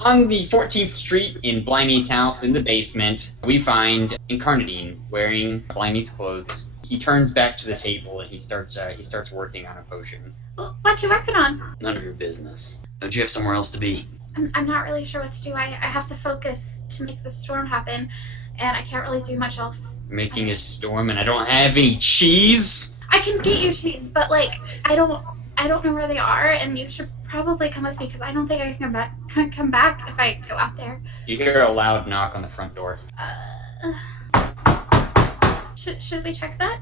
On the 14th Street in Blimey's house in the basement, we find Incarnadine wearing Blimey's clothes. He turns back to the table and he starts working on a potion. Well, what you working on? None of your business. Don't you have somewhere else to be? I'm not really sure what to do. I have to focus to make the storm happen, and I can't really do much else. Making a storm and I don't have any cheese? I can get you cheese, but like I don't know where they are, and you should probably come with me because I don't think I can come back if I go out there. You hear a loud knock on the front door. Should we check that?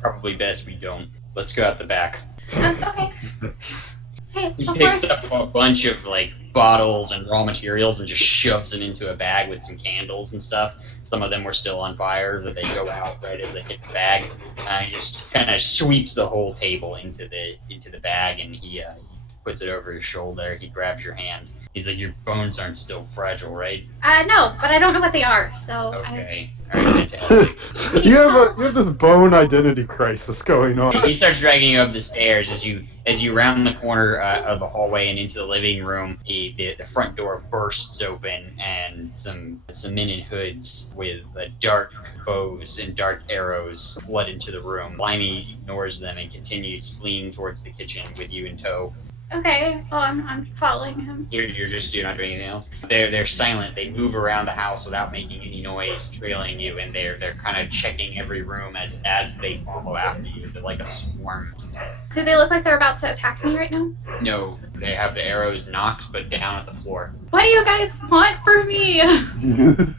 Probably best we don't. Let's go out the back. Okay. Hey, He picks up a bunch of like bottles and raw materials and just shoves them into a bag with some candles and stuff. Some of them were still on fire, but they go out right as they hit the bag. He just kind of sweeps the whole table into the bag, and he puts it over his shoulder. He grabs your hand. He's like, "Your bones aren't still fragile, right?" No, but I don't know what they are, so. Okay. All right, fantastic. You have this bone identity crisis going on. He starts dragging you up the stairs as you round the corner of the hallway and into the living room. The front door bursts open, and some men in hoods with dark bows and dark arrows flood into the room. Blimey ignores them and continues fleeing towards the kitchen with you in tow. Okay, well I'm following him. You're not doing anything else. They're silent. They move around the house without making any noise, trailing you, and they're kind of checking every room as they follow after you. They're like a swarm. Do they look like they're about to attack me right now? No, they have the arrows knocked, but down at the floor. What do you guys want from me?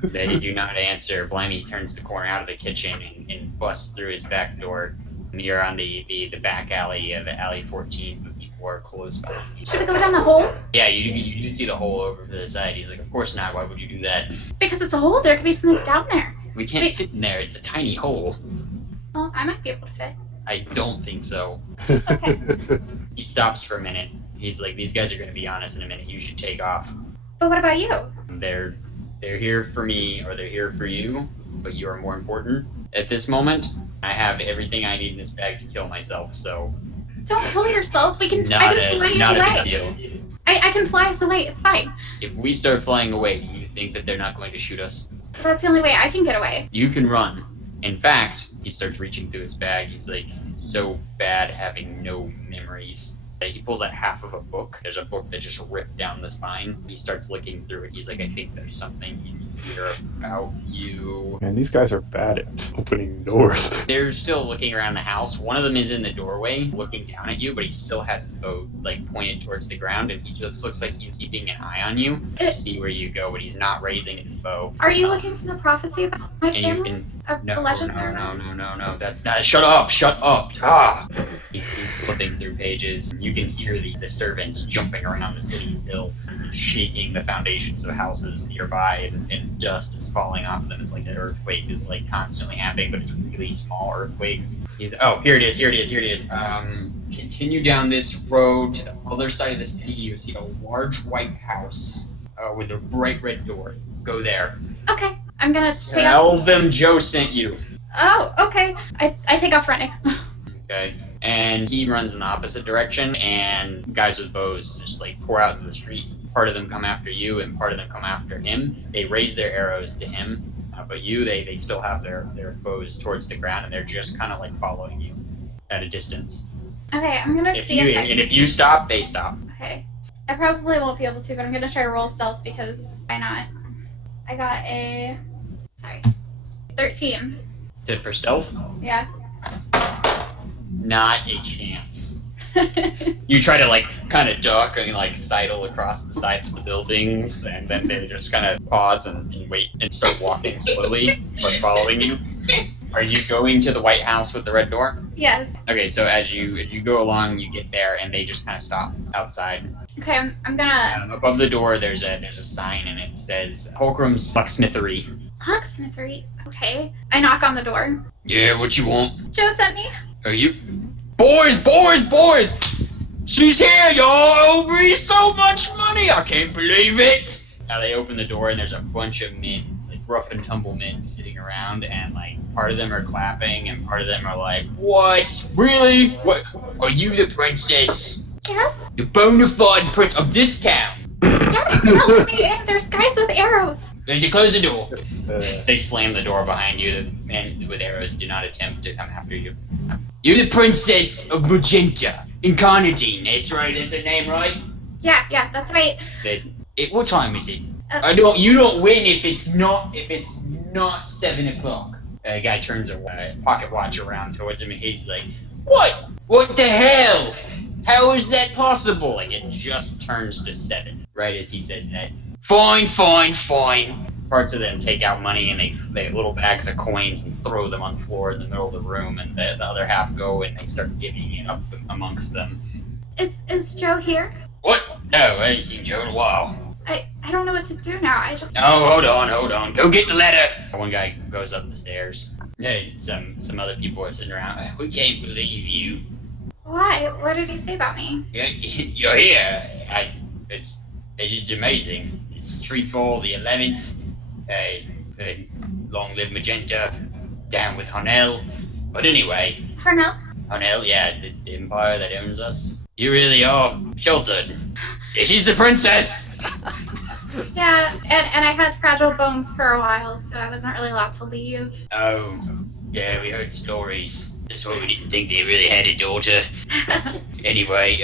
They do not answer. Blimey turns the corner out of the kitchen and busts through his back door. And you're on the back alley of alley 14, but people are close behind you. Should we go down the hole? Yeah, you do see the hole over to the side. He's like, "Of course not. Why would you do that?" Because it's a hole. There could be something down there. We can't fit in there. It's a tiny hole. Well, I might be able to fit. I don't think so. Okay. He stops for a minute. He's like, "These guys are going to be on us in a minute. You should take off." But what about you? They're here for me, or they're here for you, but you are more important. At this moment, I have everything I need in this bag to kill myself, so... Don't kill yourself. I can Not fly a away. big deal. I can fly us away. It's fine. If we start flying away, do you think that they're not going to shoot us? That's the only way I can get away. You can run. In fact, he starts reaching through his bag. He's like, "It's so bad having no memories." He pulls out half of a book. There's a book that just ripped down the spine. He starts looking through it. He's like, "I think there's something in here about you." Man, these guys are bad at opening doors. They're still looking around the house. One of them is in the doorway, looking down at you, but he still has his bow like pointed towards the ground, and he just looks like he's keeping an eye on you to see where you go, but he's not raising his bow. Are you looking for the prophecy about my And you family? can The legend? No. That's not. Shut up! Ah! He's flipping through pages. You can hear the servants jumping around the city still, shaking the foundations of houses nearby, and dust is falling off of them. It's like an earthquake is like constantly happening, but it's a really small earthquake. Here it is. Continue down this road to the other side of the city. You see a large white house with a bright red door. Go there. Okay, I'm gonna take Tell off. them Joe sent you. Oh, okay. I take off running. Okay. And he runs in the opposite direction, and guys with bows just like pour out to the street. Part of them come after you, and part of them come after him. They raise their arrows to him, but you, they still have their bows towards the ground, and they're just kind of like following you at a distance. Okay, I'm gonna see If you stop, they stop. Okay. I probably won't be able to, but I'm gonna try to roll stealth because why not? I got a 13. For stealth? Yeah. Not a chance. You try to like kind of duck and like sidle across the sides of the buildings, and then they just kind of pause and wait and start walking slowly, but following you. Are you going to the White House with the red door? Yes. Okay, so as you go along, you get there, and they just kind of stop outside. Okay, I'm gonna... Above the door, there's a sign, and it says Holcroom's Locksmithery. Locksmithery? Okay. I knock on the door. Yeah, what you want? Joe sent me. Are you... Boys! She's here, y'all! Owe me so much money! I can't believe it! Now they open the door, and there's a bunch of men, like rough and tumble men sitting around, and like part of them are clapping, and part of them are like, "What? Really? What? Are you the princess? Yes? The bona fide prince of this town? Yes, no, let me in. There's guys with arrows. As you close the door, Uh, they slam the door behind you. The men with arrows do not attempt to come after you. You're the Princess of Magenta. Incarnadine, that's right, that's her name, right? Yeah, that's right. What time is it? You don't win if it's not 7 o'clock. The guy turns a pocket watch around towards him and he's like, What? What the hell? How is that possible? Like, it just turns to 7, right as he says that. Fine. Parts of them take out money and they little bags of coins and throw them on the floor in the middle of the room, and the other half go and they start divvying it up amongst them. Is Joe here? What? No, I ain't seen Joe in a while. I don't know what to do now. I just. No, hold on. Go get the letter. One guy goes up the stairs. Hey, some other people are sitting around. We can't believe you. Why? What did he say about me? You're here. It's just amazing. It's Treefall the 11th. Long live Magenta. Down with Honel. But anyway. Harnell? Honel, yeah, the empire that owns us. You really are sheltered. Yeah, she's the princess. Yeah, and I had fragile bones for a while, so I wasn't really allowed to leave. Oh, yeah, we heard stories. That's why we didn't think they really had a daughter. Anyway,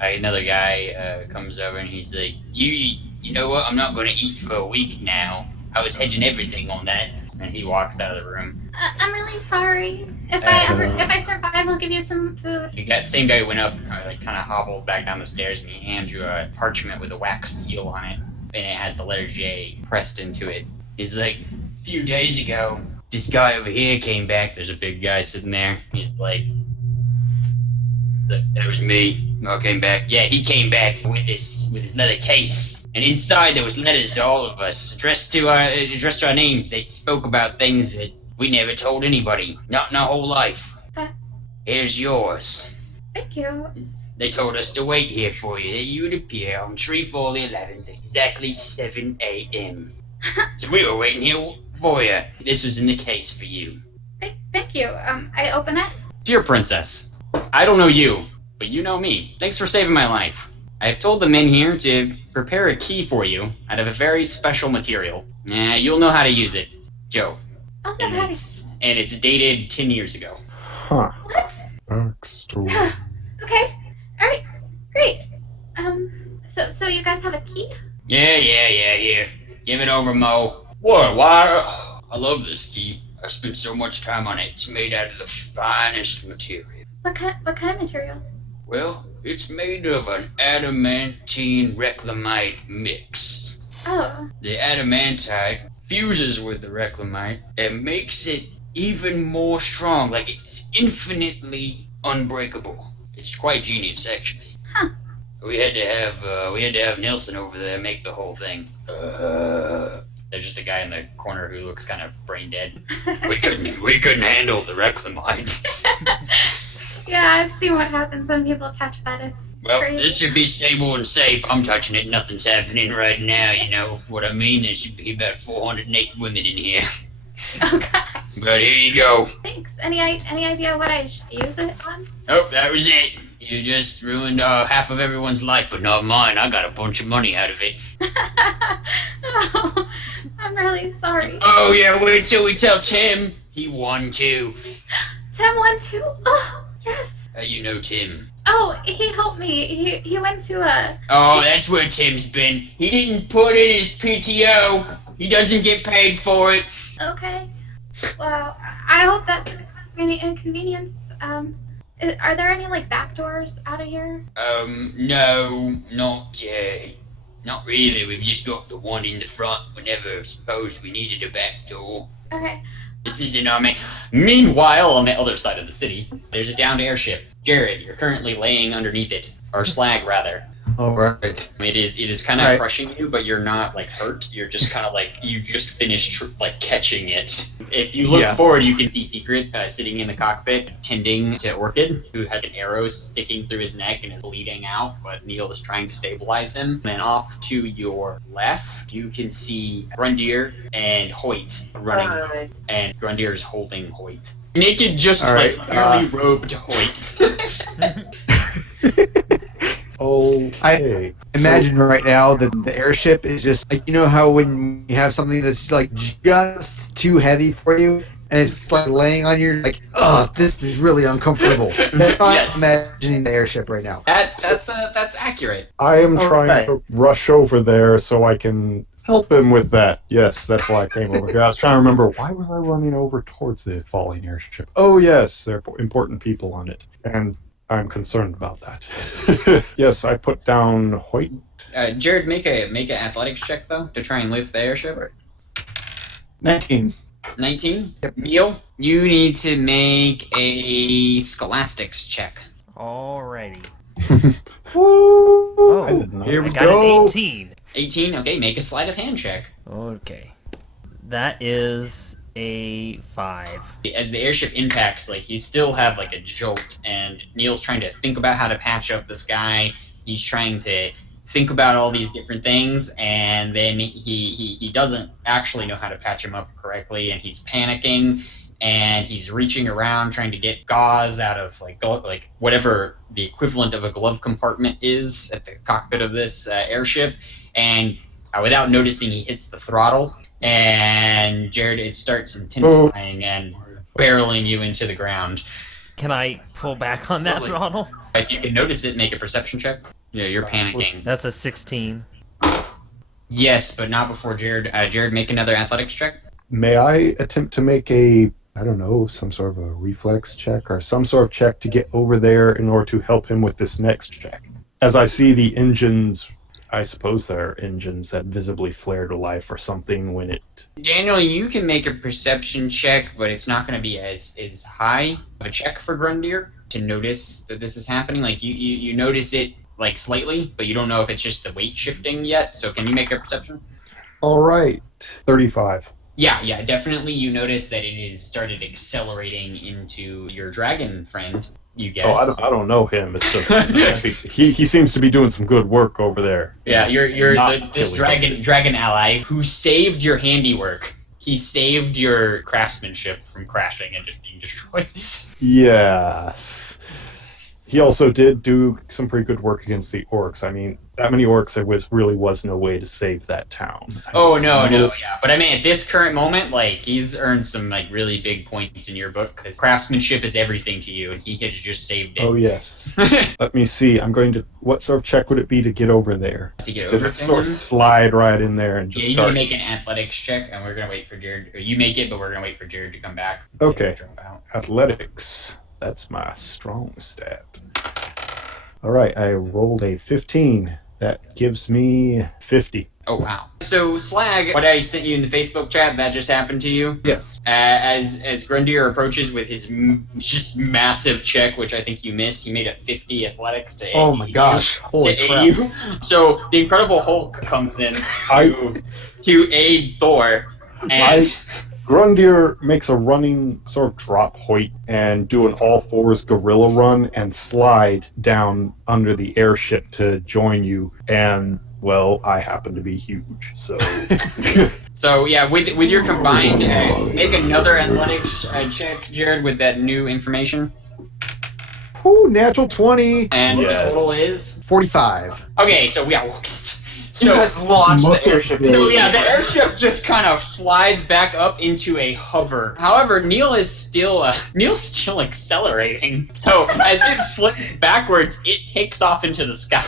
another guy comes over and he's like, you know what? I'm not gonna eat for a week now. I was hedging everything on that. And he walks out of the room. I'm really sorry. If I survive, I'll give you some food. That same guy went up, kind of hobbled back down the stairs, and he hands you a parchment with a wax seal on it, and it has the letter J pressed into it. He's like, a few days ago, this guy over here came back. There's a big guy sitting there. He's like, that was me. I came back. Yeah, he came back with his leather case, and inside there was letters to all of us, addressed to our names. They spoke about things that we never told anybody, not in our whole life. Here's yours. Thank you. They told us to wait here for you, that you would appear on Treefall the 11th, exactly 7 a.m. So we were waiting here for you. This was in the case for you. Thank you. I open it. Dear Princess, I don't know you, but you know me. Thanks for saving my life. I have told the men here to prepare a key for you out of a very special material. You'll know how to use it. Joe. I'll know how to. And it's dated 10 years ago. Huh. What? Backstory. Okay. Alright. Great. So you guys have a key? Yeah, here. Give it over, Mo. What? Why? I love this key. I spent so much time on it. It's made out of the finest material. What kind of material? Well, it's made of an adamantine reclamite mix. Oh. The adamantite fuses with the reclamite and makes it even more strong, like it's infinitely unbreakable. It's quite genius, actually. Huh. We had to have Nelson over there make the whole thing. There's just a guy in the corner who looks kind of brain dead. We couldn't handle the reclamite. Yeah, I've seen what happens when people touch that. It's crazy. This should be stable and safe. I'm touching it. Nothing's happening right now. You know what I mean? There should be about 400 naked women in here. Oh gosh. But here you go. Thanks. Any idea what I should use it on? Oh, that was it. You just ruined half of everyone's life, but not mine. I got a bunch of money out of it. Oh, I'm really sorry. Oh yeah, wait till we tell Tim. He won too. Tim won too? Oh, yes. You know Tim. Oh, he helped me. He went to a... Oh, that's where Tim's been. He didn't put in his PTO. He doesn't get paid for it. Okay. Well, I hope that's an inconvenience. Are there any, like, back doors out of here? No, not really. We've just got the one in the front. We never supposed we needed a back door. Okay. This is an army. Meanwhile, on the other side of the city, there's a downed airship. Jared, you're currently laying underneath it. Or slag, rather. Alright. It is kind of crushing you, but you're not, like, hurt. You're just kind of, like, you just finished, catching it. If you look forward, you can see Secret sitting in the cockpit, tending to Orchid, who has an arrow sticking through his neck and is bleeding out, but Neil is trying to stabilize him. And off to your left, you can see Grundier and Hoyt running, and Grundier is holding Hoyt. Naked, just, barely robed Hoyt. Okay. Imagine right now that the airship is just like, you know how when you have something that's like just too heavy for you and it's like laying on you, like, oh, this is really uncomfortable. That's how Yes. I'm imagining the airship right now. That's accurate. I am All trying right. to rush over there so I can help him with that. Yes, that's why I came over here. I was trying to remember, why was I running over towards the falling airship? Oh, yes, there are important people on it. And I'm concerned about that. Yes, I put down Hoyt. Jared, make an athletics check though to try and lift the airship. 19. 19. Neil, you need to make a scholastics check. Alrighty. Woo! Oh, I didn't know. Here I we got go. an 18. 18. Okay, make a sleight of hand check. Okay. That is a 5. As the airship impacts, like you still have like a jolt, and Neil's trying to think about how to patch up this guy. He's trying to think about all these different things, and then he doesn't actually know how to patch him up correctly, and he's panicking, and he's reaching around trying to get gauze out of like whatever the equivalent of a glove compartment is at the cockpit of this airship, and without noticing, he hits the throttle. And Jared, it starts intensifying and barreling you into the ground. Can I pull back on that throttle? If you can notice it, make a perception check. Yeah, you're panicking. That's a 16. Yes, but not before Jared. Jared, make another athletics check. May I attempt to make some sort of a reflex check or some sort of check to get over there in order to help him with this next check? As I see the engines, I suppose there are engines that visibly flare to life or something when it... Daniel, you can make a perception check, but it's not going to be as high of a check for Grundier to notice that this is happening. Like, you notice it, like, slightly, but you don't know if it's just the weight shifting yet. So can you make a perception? All right. 35. Yeah, definitely you notice that it has started accelerating into your dragon friend, you guess. Oh, I don't know him. It's just, he seems to be doing some good work over there. Yeah, you're this killing dragon ally who saved your handiwork. He saved your craftsmanship from crashing and just being destroyed. Yes. He also did do some pretty good work against the orcs. I mean, that many orcs, there really was no way to save that town. Oh, no, yeah. But I mean, at this current moment, like, he's earned some, like, really big points in your book, because craftsmanship is everything to you, and he has just saved it. Oh, yes. Let me see. What sort of check would it be to get over there? To get To over just to sort him? of slide right in there and just Yeah, you start. need to make an athletics check, and we're going to wait for Jared. Or you make it, but we're going to wait for Jared to come back. Okay. Drop out. Athletics. That's my strong stat. All right, I rolled a 15. That gives me 50. Oh, wow. So, Slag, what I sent you in the Facebook chat, that just happened to you? Yes. As Grundier approaches with his just massive check, which I think you missed, he made a 50 athletics to Oh my gosh. Holy to crap. aid you. So the Incredible Hulk comes in to aid Thor, and Grundier makes a running sort of drop Hoyt and do an all-fours gorilla run and slide down under the airship to join you. And, well, I happen to be huge, so... so yeah, with your combined, make another athletics check, Jared, with that new information. Woo, natural 20. And Yes. the total is 45. okay. So yeah. You guys launched Most the of- airship. So yeah, the airship just kind of flies back up into a hover. However, Neil's still accelerating. So as it flips backwards, it takes off into the sky.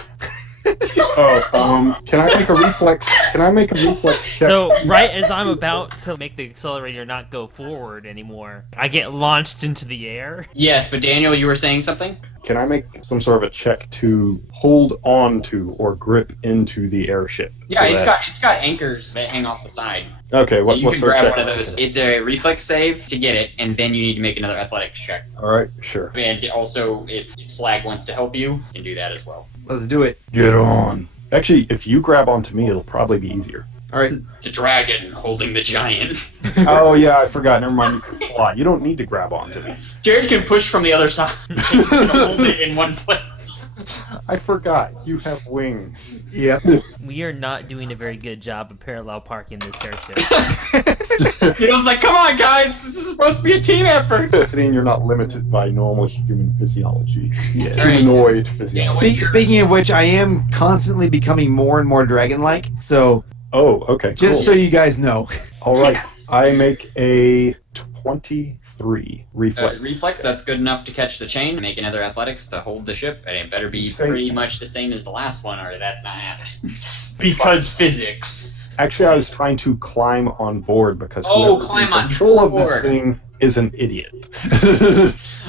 Can I make a reflex? Can I make a reflex check? So, right as I'm about to make the accelerator not go forward anymore, I get launched into the air. Yes, but Daniel, you were saying something? Can I make some sort of a check to hold on to or grip into the airship? Yeah, so it's got anchors that hang off the side. Okay, what You can sort of grab check? one of those. It's a reflex save to get it, and then you need to make another athletics check. All right, sure. And also, if Slag wants to help you, you can do that as well. Let's do it. Get on. Actually, if you grab onto me, it'll probably be easier. All right. The dragon holding the giant. Oh yeah, I forgot. Never mind. You can fly. You don't need to grab onto me. Jared can push from the other side and hold it in one place. I forgot. You have wings. Yep. We are not doing a very good job of parallel parking this airship. He was like, come on, guys, this is supposed to be a team effort. You're not limited by normal human physiology. Yeah. Humanoid physiology. Speaking of which, I am constantly becoming more and more dragon-like. So Oh, okay. just cool. so you guys know. All right. I make a 23 reflex. Reflex, that's good enough to catch the chain. Make another athletics to hold the ship, and it better be Same. pretty much the same as the last one, or that's not happening. Because physics. Actually, I was trying to climb on board because Oh, whoever's climb in on control of board. this thing is an idiot.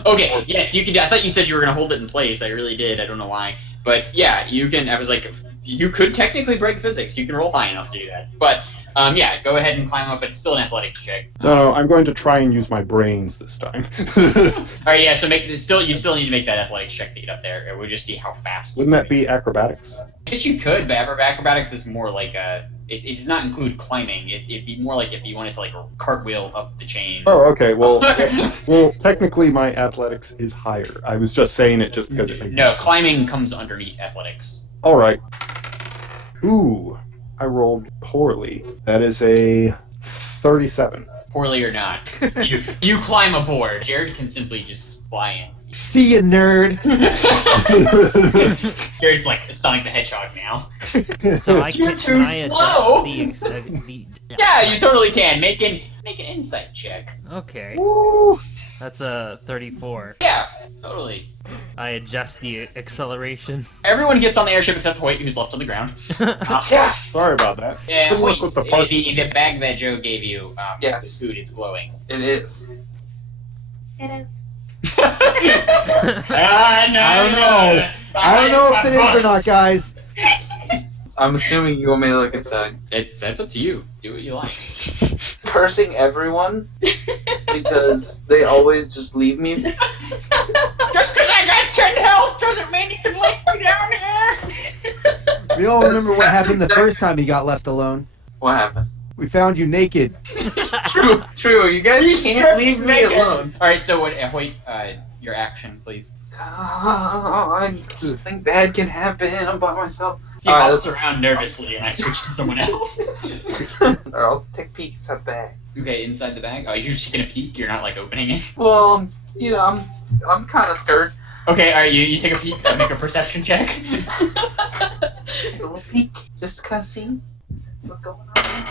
Okay, yes, you could. I thought you said you were gonna hold it in place. I really did. I don't know why, but yeah, you can. I was like, you could technically break physics. You can roll high enough to do that. But yeah, go ahead and climb up. It's still an athletics check. No, I'm going to try and use my brains this time. All right, yeah. So you still need to make that athletics check to get up there. We'll just see how fast. Wouldn't that be acrobatics? I guess you could, but acrobatics is more like a. It does not include climbing. It'd be more like if you wanted to like cartwheel up the chain. Oh, okay. Well, technically my athletics is higher. I was just saying it just because it makes No, climbing comes underneath athletics. All right. Ooh, I rolled poorly. That is a 37. Poorly or not, you climb aboard. Jared can simply just fly in. See ya, nerd. Jared's like Sonic the Hedgehog now. So I You're can too slow. Yeah, you totally can. Make an insight check. Okay. Woo. That's a 34. Yeah, totally. I adjust the acceleration. Everyone gets on the airship except Hoyt, who's left on the ground. Yeah. Sorry about that. Yeah, Good luck Hoyt, with the park. the bag that Joe gave you, Yes. the food is glowing. It is. It is. I don't know if it is or not, guys. I'm assuming you want me to look inside. That's up to you. Do what you like. Cursing everyone because they always just leave me. Just because I got 10 health doesn't mean you can leave me down here. We all remember what happened the first time he got left alone. What happened? We found you naked. True. You guys These can't strips leave me make it. alone. All right, so what? Hoyt, your action, please. I think bad can happen. I'm by myself. He hops around nervously, and I switch to someone else. Alright, I'll take a peek inside the bag. Okay, inside the bag. Oh, you're just taking a peek. You're not like opening it. Well, you know, I'm kind of scared. Okay, all right. You take a peek. Make a perception check. Take a little peek, just to kind of see what's going on.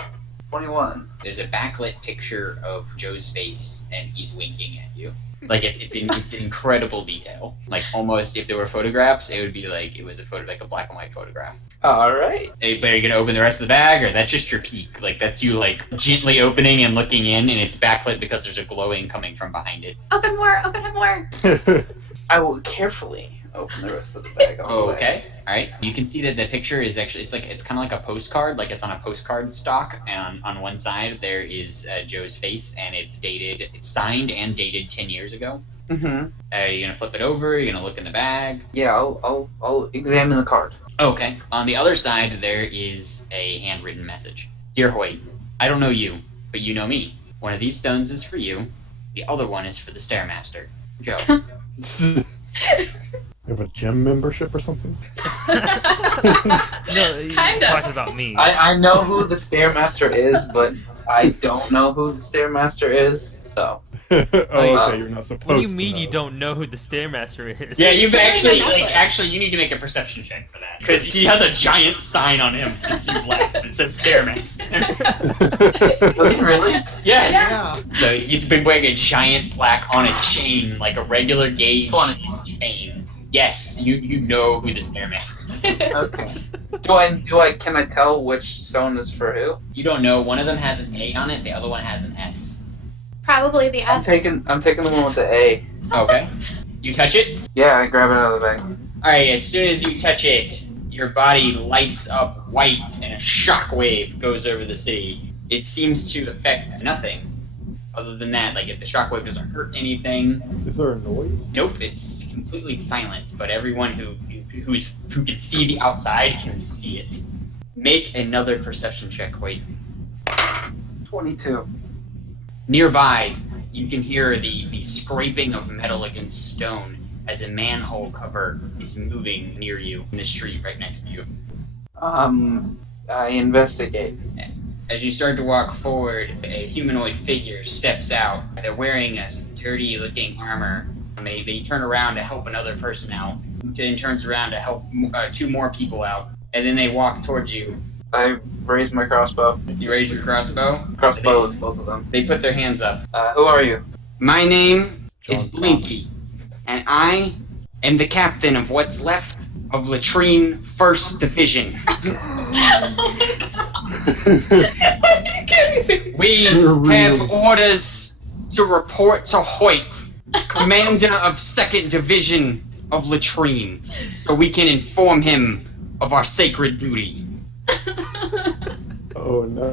21. There's a backlit picture of Joe's face, and he's winking at you. Like it's in incredible detail. Like almost if there were photographs, it would be like it was a photo, like a black and white photograph. All right. Hey, but are you gonna open the rest of the bag, or that's just your peek? Like that's you like gently opening and looking in, and it's backlit because there's a glowing coming from behind it. Open more. Open it more. I will carefully open the rest of the bag. On the way. Okay, all right. You can see that the picture is actually it's kind of like a postcard, like it's on a postcard stock. And on one side there is Joe's face, and it's signed and dated 10 years ago. Mm-hmm. You're gonna flip it over. You're gonna look in the bag. Yeah, I'll examine the card. Okay. On the other side there is a handwritten message. Dear Hoyt, I don't know you, but you know me. One of these stones is for you. The other one is for the Stairmaster, Joe. You have a gym membership or something? No, he's Kinda. talking about me. I know who the Stairmaster is, but I don't know who the Stairmaster is, so. Okay, you're not supposed to. What do you mean know. you don't know who the Stairmaster is? Yeah, you've actually Exactly. actually you need to make a perception check for that because he has a giant sign on him since you've left that says Stairmaster. Was he really? Yes. Yeah. So he's been wearing a giant black on a chain, like a regular gauge 20. chain. Yes, you know who the Stairmaster is. Okay. Can I tell which stone is for who? You don't know. One of them has an A on it. The other one has an S. Probably the I'm S. taking the one with the A. Okay. You touch it. Yeah, I grab it out of the bag. All right. As soon as you touch it, your body lights up white, and a shockwave goes over the city. It seems to affect nothing. Other than that, like if the shockwave doesn't hurt anything, Is there a noise? nope, it's completely silent. But everyone who can see the outside can see it. Make another perception check. Wait. 22. Nearby, you can hear the scraping of metal against stone as a manhole cover is moving near you in the street right next to you. I investigate. As you start to walk forward, a humanoid figure steps out. They're wearing a dirty-looking armor. They turn around to help another person out, then turns around to help 2 more people out, and then they walk towards you. I raise my crossbow. You raise your crossbow? Crossbow with both of them. They put their hands up. Who are you? My name is John Blinky, and I am the captain of what's left of Latrine 1st Division. We have orders to report to Hoyt, commander of 2nd Division of Latrine, so we can inform him of our sacred duty. Oh no.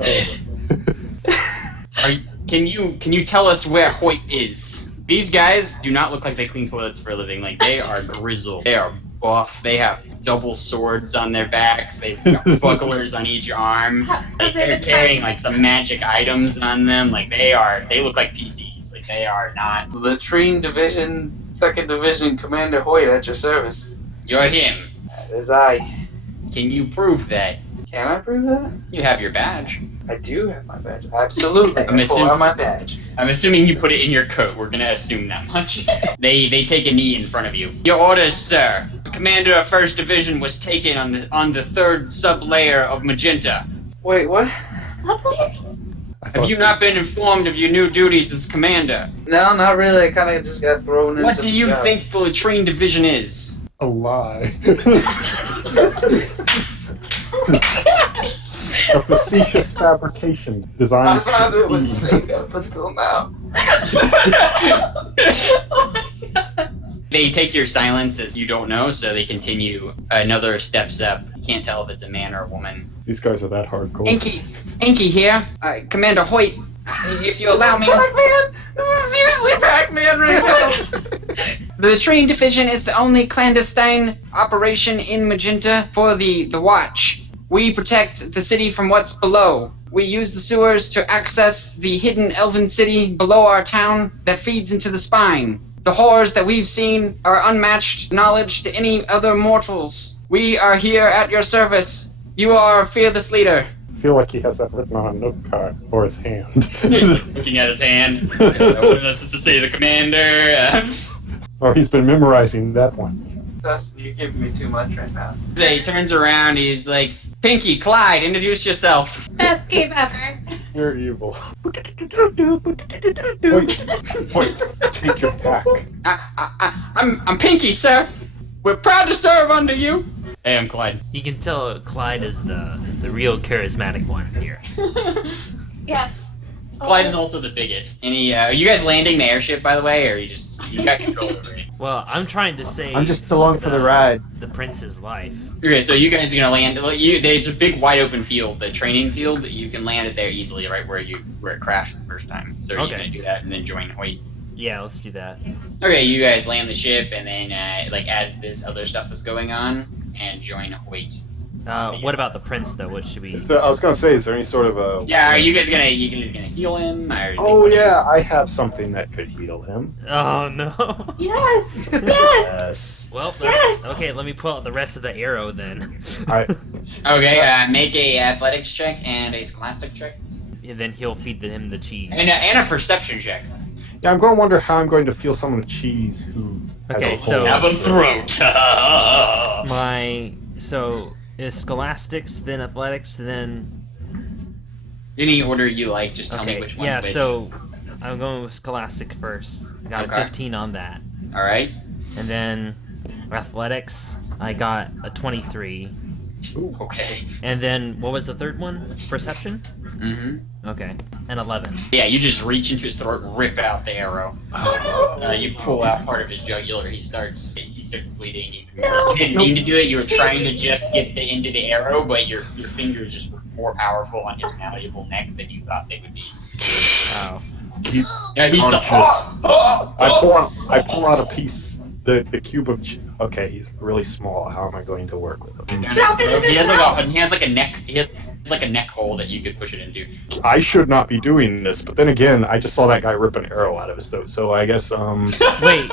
Can you tell us where Hoyt is? These guys do not look like they clean toilets for a living. Like, they are grizzled. They are buff. They have double swords on their backs. They've got bucklers on each arm. Like, they're carrying like some magic items on them. Like, they look like PCs. Like, they are not. Latrine Division, 2nd Division Commander Hoyt at your service. You're him. That is I. Can you prove that? Can I prove that? You have your badge. I do have my badge. Absolutely. I'm I pull assuming- out my badge. I'm assuming you put it in your coat. We're gonna assume that much. They take a knee in front of you. Your orders, sir. Commander of 1st Division was taken on the 3rd sub-layer of Magenta. Wait, what? Sub-layers? I Have thought you not been informed of your new duties as commander? No, not really. I kind of just got thrown into What do you the job. think the Latrine Division is? a lie. A facetious fabrication I designed found it to was deceive. fake up until now. Oh my god. They take your silence as you don't know, so they continue another steps up. You can't tell if it's a man or a woman. These guys are that hardcore. Inky here. Commander Hoyt, if you allow me. Pac-Man! This is seriously Pac-Man right now! The Latrine Division is the only clandestine operation in Magenta for the Watch. We protect the city from what's below. We use the sewers to access the hidden elven city below our town that feeds into the spine. The horrors that we've seen are unmatched knowledge to any other mortals. We are here at your service. You are our fearless leader. I feel like he has that written on a note card or his hand. Looking at his hand. What else to say to the commander? Or he's been memorizing that one. Dustin, you're giving me too much right now. He turns around, he's like, Pinky, Clyde, introduce yourself. Best game ever. You're evil. Wait, take your back. I'm Pinky, sir. We're proud to serve under you. Hey, I'm Clyde. You can tell Clyde is the real charismatic one here. Yes. Clyde is also the biggest. Any, are you guys landing the airship, by the way, or you got control over it? Well, I'm trying to save. I'm just along for the ride. The prince's life. Okay, so you guys are gonna land. It's a big, wide open field, the training field. You can land it there easily, right where it crashed the first time. So you're Okay. gonna do that and then join Hoyt. Yeah, let's do that. Okay, you guys land the ship, and then as this other stuff is going on, and join Hoyt. What about the prince though? What should we? So I was gonna say, is there any sort of a? Yeah, are you guys gonna heal him? Or Oh yeah, I have something that could heal him. Oh no. Yes. Yes. Yes. Well, that's, Yes! okay. Let me pull out the rest of the arrow then. Okay, make a athletics check and a scholastic check, And then he'll feed him the cheese. and a perception check. Yeah, I'm going to wonder how I'm going to feel someone with cheese who. has Okay, a so- hole in their So is scholastics, then athletics, then Any order you like, just tell me okay. which one's Yeah, which. so I'm going with scholastic first. I got Okay. a 15 on that, All right. and then athletics. I got a 23, Okay. and then what was the third one? Perception. Mm-hmm. Okay, and 11. Yeah, you just reach into his throat, rip out the arrow. You pull out part of his jugular. He starts bleeding. No. You didn't mean to do it. You were trying to just get the end of the arrow, but your fingers just were more powerful on his malleable neck than you thought they would be. Oh. Yeah, he's I pull out a piece, the cube of. Okay, he's really small. How am I going to work with him? Drop it in He his has mouth. he has like a neck. It's like a neck hole that you could push it into. I should not be doing this, but then again, I just saw that guy rip an arrow out of his throat, so I guess, Wait,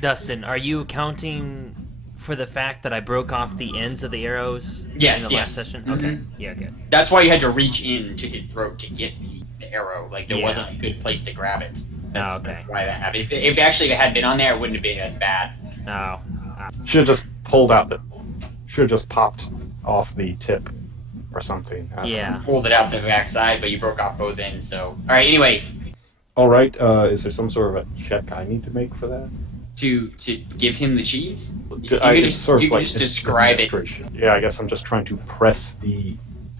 Dustin, are you accounting for the fact that I broke off the ends of the arrows Yes, in the yes. last session? Okay, yeah, good. That's why you had to reach into his throat to get the arrow. Like, there Yeah. wasn't a good place to grab it. That's, okay. that's why that happened. If actually it had been on there, it wouldn't have been as bad. No. should have just pulled out the, should have just popped off the tip or something. I don't know. Yeah. Pulled it out the backside, but you broke off both ends, so... Alright, anyway, All right, is there some sort of a check I need to make for that? to give him the cheese, you I- can it's just, sort of you can like just describe it. administration. Yeah, I guess I'm just trying to press the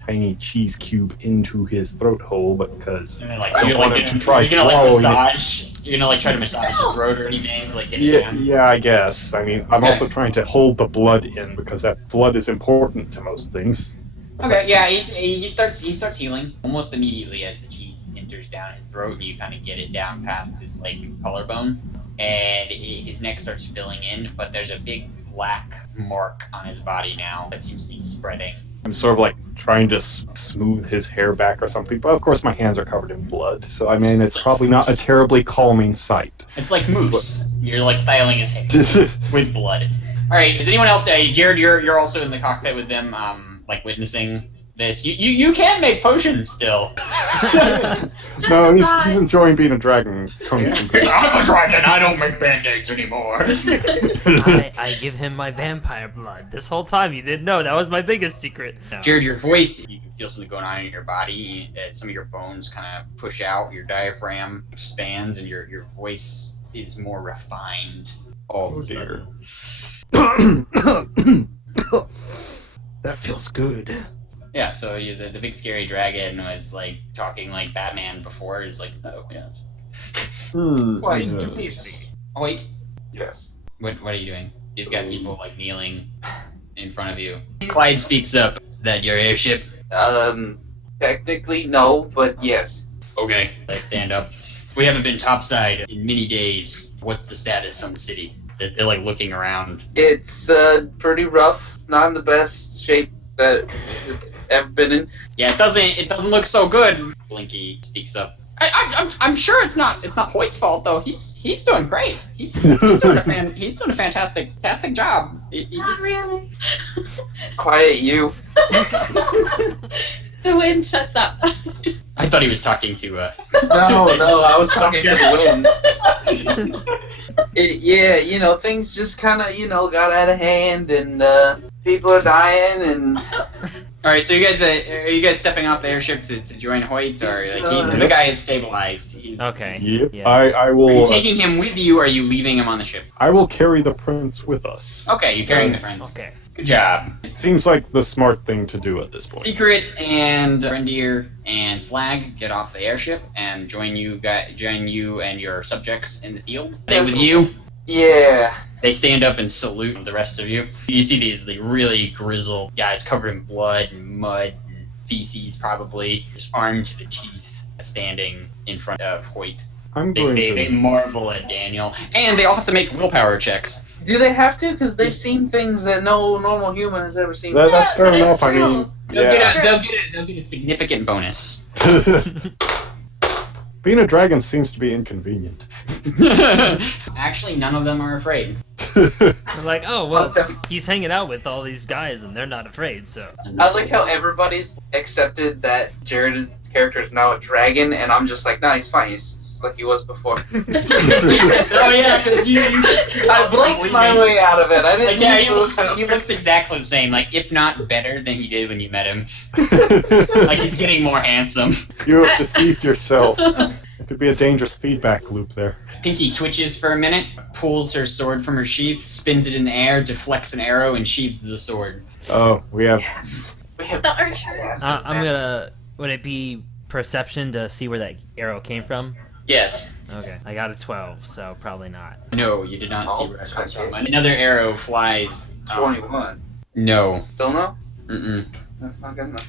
tiny cheese cube into his throat hole, because And then, like, I you're don't like, want him to try you're gonna like swallowing it. massage. You're gonna like try to massage his throat or anything to like get it Yeah, down. yeah, I guess. I mean, I'm Okay. also trying to hold the blood in, because that blood is important to most things. Okay, yeah, he starts healing almost immediately as the cheese enters down his throat, and you kind of get it down past his like collarbone, and his neck starts filling in. But there's a big black mark on his body now that seems to be spreading. I'm sort of like trying to smooth his hair back or something, but of course my hands are covered in blood, so I mean, it's probably not a terribly calming sight. It's like moose. You're like styling his hair with blood. All right, is anyone else? Jared, you're also in the cockpit with them, like witnessing this. You can make potions still. No, he's enjoying being a dragon. I'm a dragon. I don't make band-aids anymore. I give him my vampire blood. This whole time you didn't know. That was my biggest secret. No. Jared, your voice, you can feel something going on in your body. Some of your bones kind of push out. Your diaphragm expands, and your voice is more refined. Oh dear. That feels good. Yeah, so the big scary dragon was like talking like Batman before. He's like, oh, yes. Quite Yeah. interesting. Oh, wait. Yes. What are you doing? You've got people like kneeling in front of you. Clyde speaks up. Is that your airship? Technically no, but yes. Okay. I stand up. We haven't been topside in many days. What's the status on the city? They're like looking around. It's pretty rough. It's not in the best shape that it's ever been in. Yeah, it doesn't look so good. Blinky speaks up. I'm sure it's not Hoyt's fault though. He's doing great. He's doing a fantastic job. He Not just- really. Quiet you. The wind shuts up. I thought he was talking to No, I was talking to the wind. Yeah, you know, things just kind of, got out of hand, and people are dying, and All right, so are you guys stepping off the airship to join Hoyt, or like the guy is stabilized? Okay. Yep. Yeah. I Are you will. taking him with you, or are you leaving him on the ship? I will carry the prince with us. Okay, you're carrying the friends. Okay. Good job. Seems like the smart thing to do at this point. Secret and Rendir and Slag get off the airship and join you and your subjects in the field. They with you. yeah. They stand up and salute the rest of you. You see these really grizzled guys covered in blood and mud and feces, probably, just armed to the teeth, standing in front of Hoyt. I'm They, going they, they to. marvel at Daniel, and they all have to make willpower checks. Do they have to? Because they've seen things that no normal human has ever seen. That's fair that is enough. I true. mean, They'll, yeah. they'll get a significant bonus. Being a dragon seems to be inconvenient. Actually, none of them are afraid. They're like, oh well, Concept. he's hanging out with all these guys and they're not afraid. So I like how everybody's accepted that Jared's character is now a dragon, and I'm just like, nah, he's fine. He's just like he was before. Oh yeah, because you I blinked my way out of it. I didn't. Like, yeah, he lose looks exactly the same. Like, if not better than he did when you met him. Like, he's getting more handsome. You have deceived yourself. It could be a dangerous feedback loop there. Pinky twitches for a minute, pulls her sword from her sheath, spins it in the air, deflects an arrow, and sheathes the sword. Oh, we have. Yes. We have The archer. I'm gonna. Would it be perception to see where that arrow came from? Yes. Okay. I got a 12, so probably not. No, you did not see where it comes from. Another arrow flies. 21. No. Still no? Mm-mm. That's not good enough.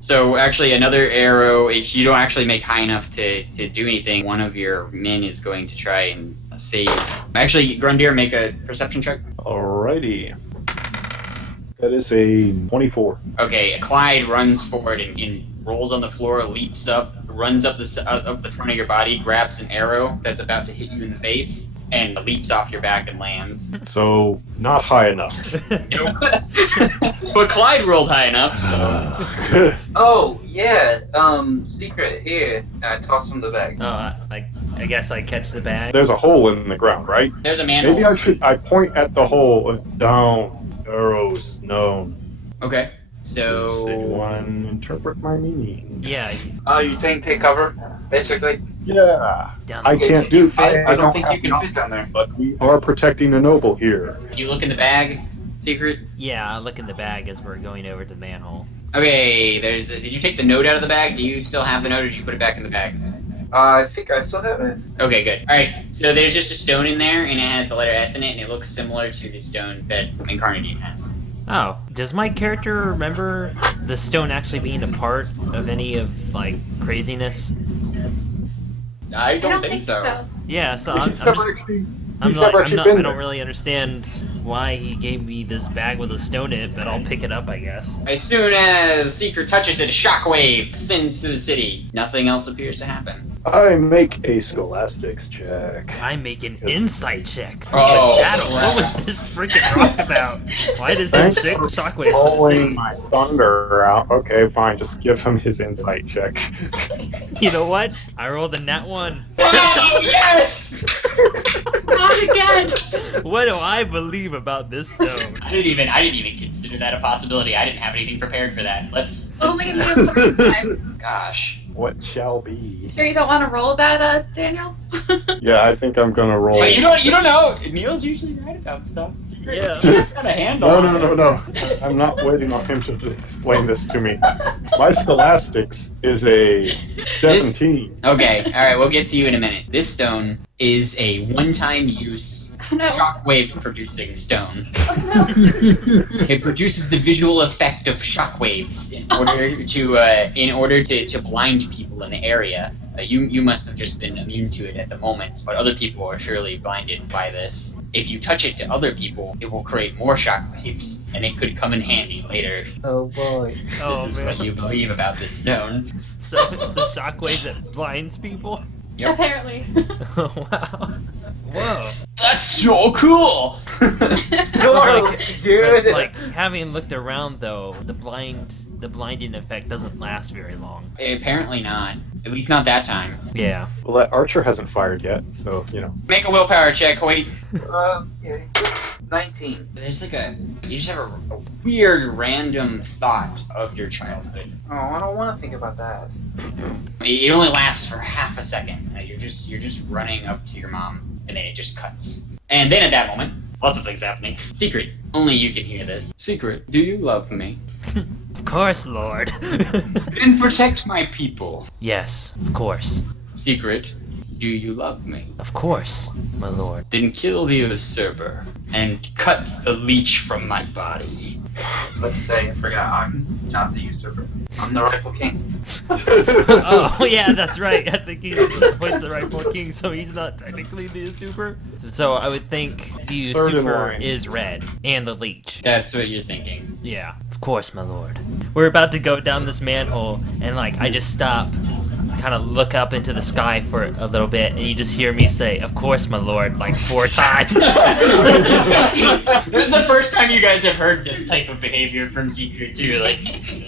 So actually, another arrow. You don't actually make high enough to do anything. One of your men is going to try and save. Actually, Grundir, make a perception check. Alrighty. That is a 24. Okay, Clyde runs forward and rolls on the floor, leaps up, runs up the front of your body, grabs an arrow that's about to hit you in the face, and leaps off your back and lands. So, not high enough. But Clyde rolled high enough, so... Oh, yeah, secret, here. I toss him the bag. I guess I catch the bag. There's a hole in the ground, right? There's a manhole. Maybe I point at the hole. Down. Arrows. Known. Okay, Does so... anyone interpret my meaning? Yeah. Oh, you saying take cover, basically? Yeah. Down I the- can't Can you do... fit? I don't think have you can enough, fit down there. But we are protecting a noble here. You look in the bag, Secret? Yeah, I look in the bag as we're going over to the manhole. Okay, did you take the note out of the bag? Do you still have the note, or did you put it back in the bag? I think I still have it. Okay, good. Alright, so there's just a stone in there, and it has the letter S in it, and it looks similar to the stone that Incarnadine has. Oh, does my character remember the stone actually being a part of any of, like, craziness? I I don't think so. Yeah, so I'm He's never just... actually- I'm he's like, never I'm actually not, been I don't there. really understand why he gave me this bag with a stone in it, but I'll pick it up, I guess. As soon as Secret touches it, a shockwave sends through the city. Nothing else appears to happen. I make a scholastics check. I make an insight check. Oh, What was this freaking rock about? Why did some Thanks sick for shockwaves for the Calling city? my thunder out. Okay, fine. Just give him his insight check. You know what? I rolled a nat 1. Oh, yes! Not again. What do I believe about this stone? I didn't even consider that a possibility. I didn't have anything prepared for that. Let's Only in the time. gosh. What shall be? Sure you don't want to roll that, Daniel? Yeah, I think I'm gonna roll. But you don't know. Neil's usually right about stuff. Yeah. He's got a handle. No. I'm not waiting on him to explain this to me. My scholastics is a 17. Okay, alright, we'll get to you in a minute. This stone is a one-time use Oh no. shockwave producing stone. Oh no. It produces the visual effect of shockwaves in order to blind people in the area. You must have just been immune to it at the moment, but other people are surely blinded by this. If you touch it to other people, it will create more shockwaves, and it could come in handy later. Oh boy. Oh, This is man. what you believe about this stone. So it's a shockwave that blinds people? Yep. Apparently. Oh, wow. Whoa. That's so cool! Dude. But, like, having looked around, though, the blinding effect doesn't last very long. Apparently not. At least not that time. Yeah. Well, that archer hasn't fired yet, so you know. Make a willpower check, wait. Okay. 19. There's you just have a weird random thought of your childhood. Oh, I don't want to think about that. It only lasts for half a second. You're just running up to your mom, and then it just cuts. And then at that moment, lots of things happening. Secret. Only you can hear this. Secret. Do you love me? Of course, Lord. Then protect my people. Yes, of course. Secret. Do you love me? Of course, my lord. Then kill the usurper and cut the leech from my body. Let's say I forgot I'm not the usurper. I'm the rightful king. Oh, yeah, that's right. I think he's the rightful king, so he's not technically the usurper. So I would think the Third in usurper line. is red, and the leech. That's what you're thinking. Yeah, of course, my lord. We're about to go down this manhole, and, like, I just stop, kind of look up into the sky for a little bit, and you just hear me say, of course, my lord, like 4 times. This is the first time you guys have heard this type of behavior from Secret too. Like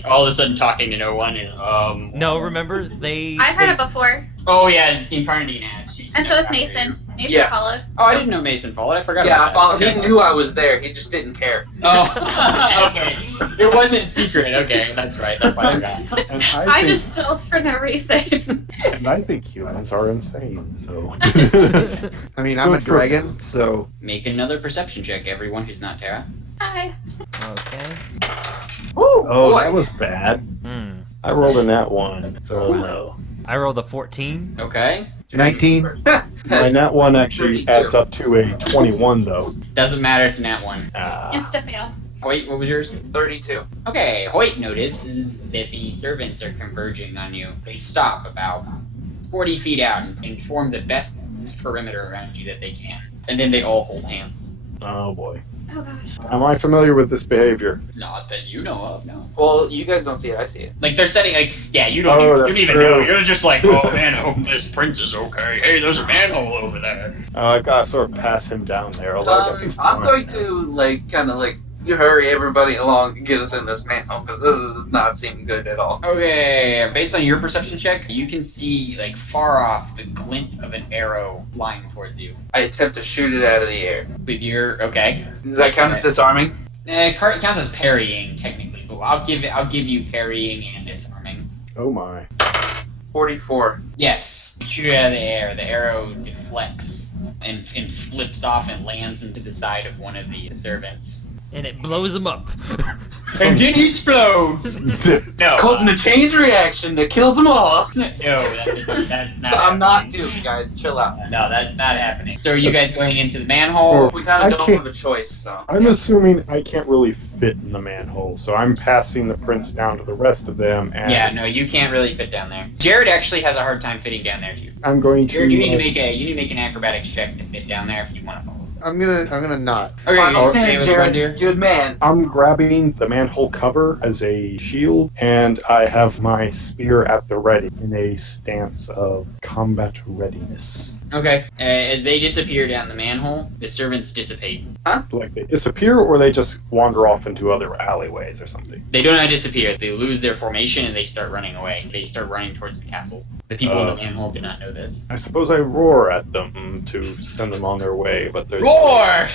all of a sudden talking to no one and No, remember, they... I've heard it before. Oh yeah, Incarnadine has. And so is Mason. Mason Yeah. followed. Oh, I didn't know Mason followed. I forgot Yeah, about I followed. that. He knew I was there. He just didn't care. Oh, okay. It wasn't Secret. Okay, that's right. That's why I forgot. And I think, just told for no reason. and I think humans are insane. So. I mean, I'm a dragon, so Make another perception check, everyone who's not Tara. Hi. Okay. Oh, boy. that was bad. Hmm. I rolled a nat 1, so no. I rolled a 14. Okay. 19. My nat 1 actually adds up to a 21, though. Doesn't matter. It's a nat one. Insta fail. Hoyt, what was yours? 32. Okay. Hoyt notices that the servants are converging on you. They stop about 40 feet out and form the best perimeter around you that they can. And then they all hold hands. Oh boy. Oh gosh. Am I familiar with this behavior? Not that you know of, no. Well, you guys don't see it. I see it. Like they're setting like, yeah, you Oh, don't that's even true. know. You're just like, oh man, I hope this prince is okay. Hey, there's a manhole over there. I gotta sort of pass him down there. Although I guess he's I'm fine. going to kind of you hurry everybody along and get us in this manhole because this is not seeming good at all. Okay, based on your perception check, you can see like far off the glint of an arrow flying towards you. I attempt to shoot it out of the air. With your okay, Does that count as disarming? it counts as parrying technically, but I'll give you parrying and disarming. Oh my. 44. Yes, you shoot it out of the air. The arrow deflects and flips off and lands into the side of one of the servants. And it blows him up. And then he explodes. No, Causing a chain reaction that kills them all. no, that's not. I'm not happening. doomed, guys. Chill out. No, that's not happening. So are you guys going into the manhole? We kind I of don't can't- have a choice, so. I'm assuming I can't really fit in the manhole, so I'm passing the prince down to the rest of them, and Yeah, no, you can't really fit down there. Jared actually has a hard time fitting down there too. I'm going to. Jared, you need to make an acrobatics check to fit down there if you want to follow. I'm gonna not. Okay, I you're gonna stay understand, with Jared. Grundir? Good man. I'm grabbing the manhole cover as a shield, and I have my spear at the ready in a stance of combat readiness. Okay. As they disappear down the manhole, the servants dissipate. Like they disappear, or they just wander off into other alleyways or something. They do not disappear. They lose their formation and they start running away. They start running towards the castle. The people in the manhole do not know this. I suppose I roar at them to send them on their way, but there's Roar!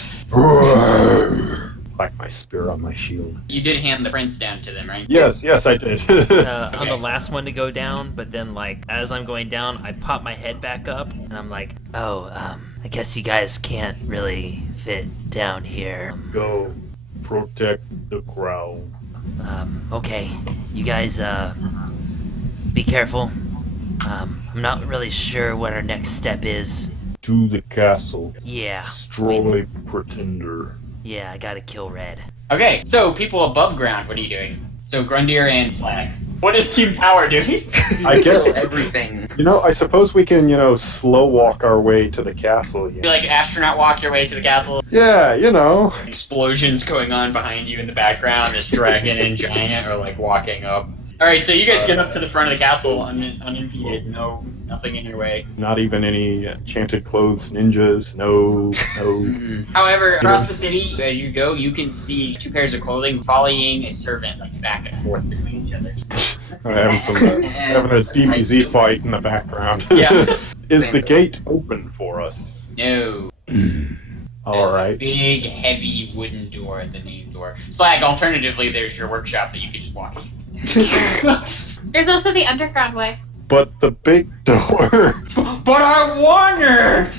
like my spear on my shield. You did hand the prince down to them, right? Yes, I did. I'm the last one to go down, but then as I'm going down, I pop my head back up, and I'm like, oh, I guess you guys can't really fit down here. Go protect the crown. Okay, you guys, be careful. I'm not really sure what our next step is. To the castle. Yeah. Destroy pretender. Yeah, I gotta kill Red. Okay, so people above ground, what are you doing? So Grundir and Slag. What is Team Power doing? I guess, Everything. I suppose we can, slow walk our way to the castle. You like astronaut walk your way to the castle. Yeah, Explosions going on behind you in the background as Dragon and Giant are like walking up. Alright, so you guys get up to the front of the castle unimpeded. Nothing in your way. Not even any enchanted clothes ninjas. No. However, across the city, as you go, you can see two pairs of clothing volleying a servant like back and forth between each other. Having a DBZ fight in the background. Yeah. Is the gate open for us? No. All right. Big, heavy wooden door, the main door. Slag, alternatively, there's your workshop that you could just walk in. There's also the underground way. But the big door. But I wonder!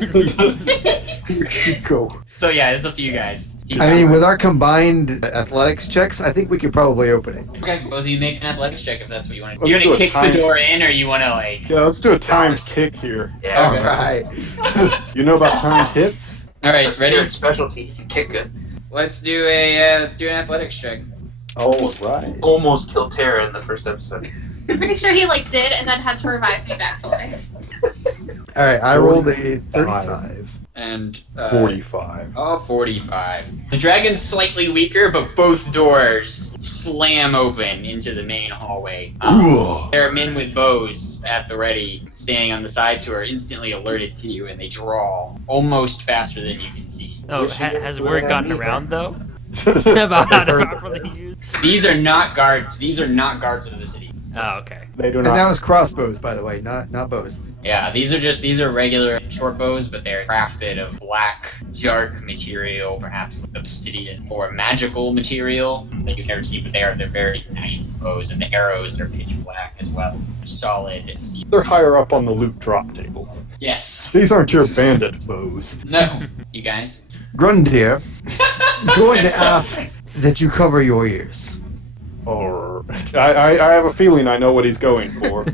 Go. So yeah, it's up to you guys. I mean, with our combined athletics checks, I think we could probably open it. Okay, both of you make an athletics check if that's what you want to do. Let's You do gonna a kick time- the door in, or you want to like... Yeah, let's do a timed kick here. Yeah. All Okay. right. You know about timed hits? Alright, That's ready? Jared's specialty. He can kick good. Let's do an athletics check. All right. Almost killed Tara in the first episode. I'm pretty sure he did and then had to revive me back to life. All right. I rolled a 35. And 45. 45. The dragon's slightly weaker, but both doors slam open into the main hallway. There are men with bows at the ready, standing on the sides, who are instantly alerted to you, and they draw almost faster than you can see. Oh, has word gotten around, though? About how to properly use? These are not guards. These are not guards of the city. Oh, okay. They do And not. that was crossbows, by the way, not bows. Yeah, these are regular short bows, but they're crafted of black, dark material, perhaps obsidian or magical material that you've never seen, but they're very nice bows, and the arrows are pitch black as well. Solid steel. They're higher up on the loot drop table. Yes. These aren't your bandit bows. No. You guys? Grundir, I'm going to ask that you cover your ears. Or I have a feeling I know what he's going for.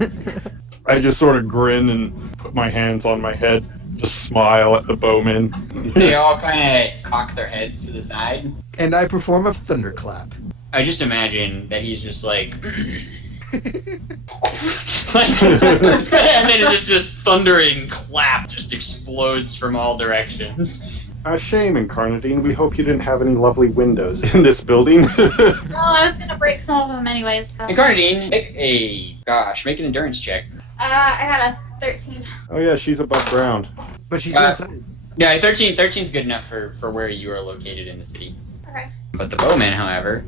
I just sort of grin and put my hands on my head, just smile at the bowmen. They all kind of cock their heads to the side. And I perform a thunderclap. I just imagine that he's just like... and then just thundering clap just explodes from all directions. A shame, Incarnadine. We hope you didn't have any lovely windows in this building. Well, I was gonna break some of them anyways. So. Incarnadine, make an endurance check. I got a 13. Oh yeah, she's above ground. But she's Uh, inside. Yeah, 13's good enough for where you are located in the city. Okay. But the bowmen, however,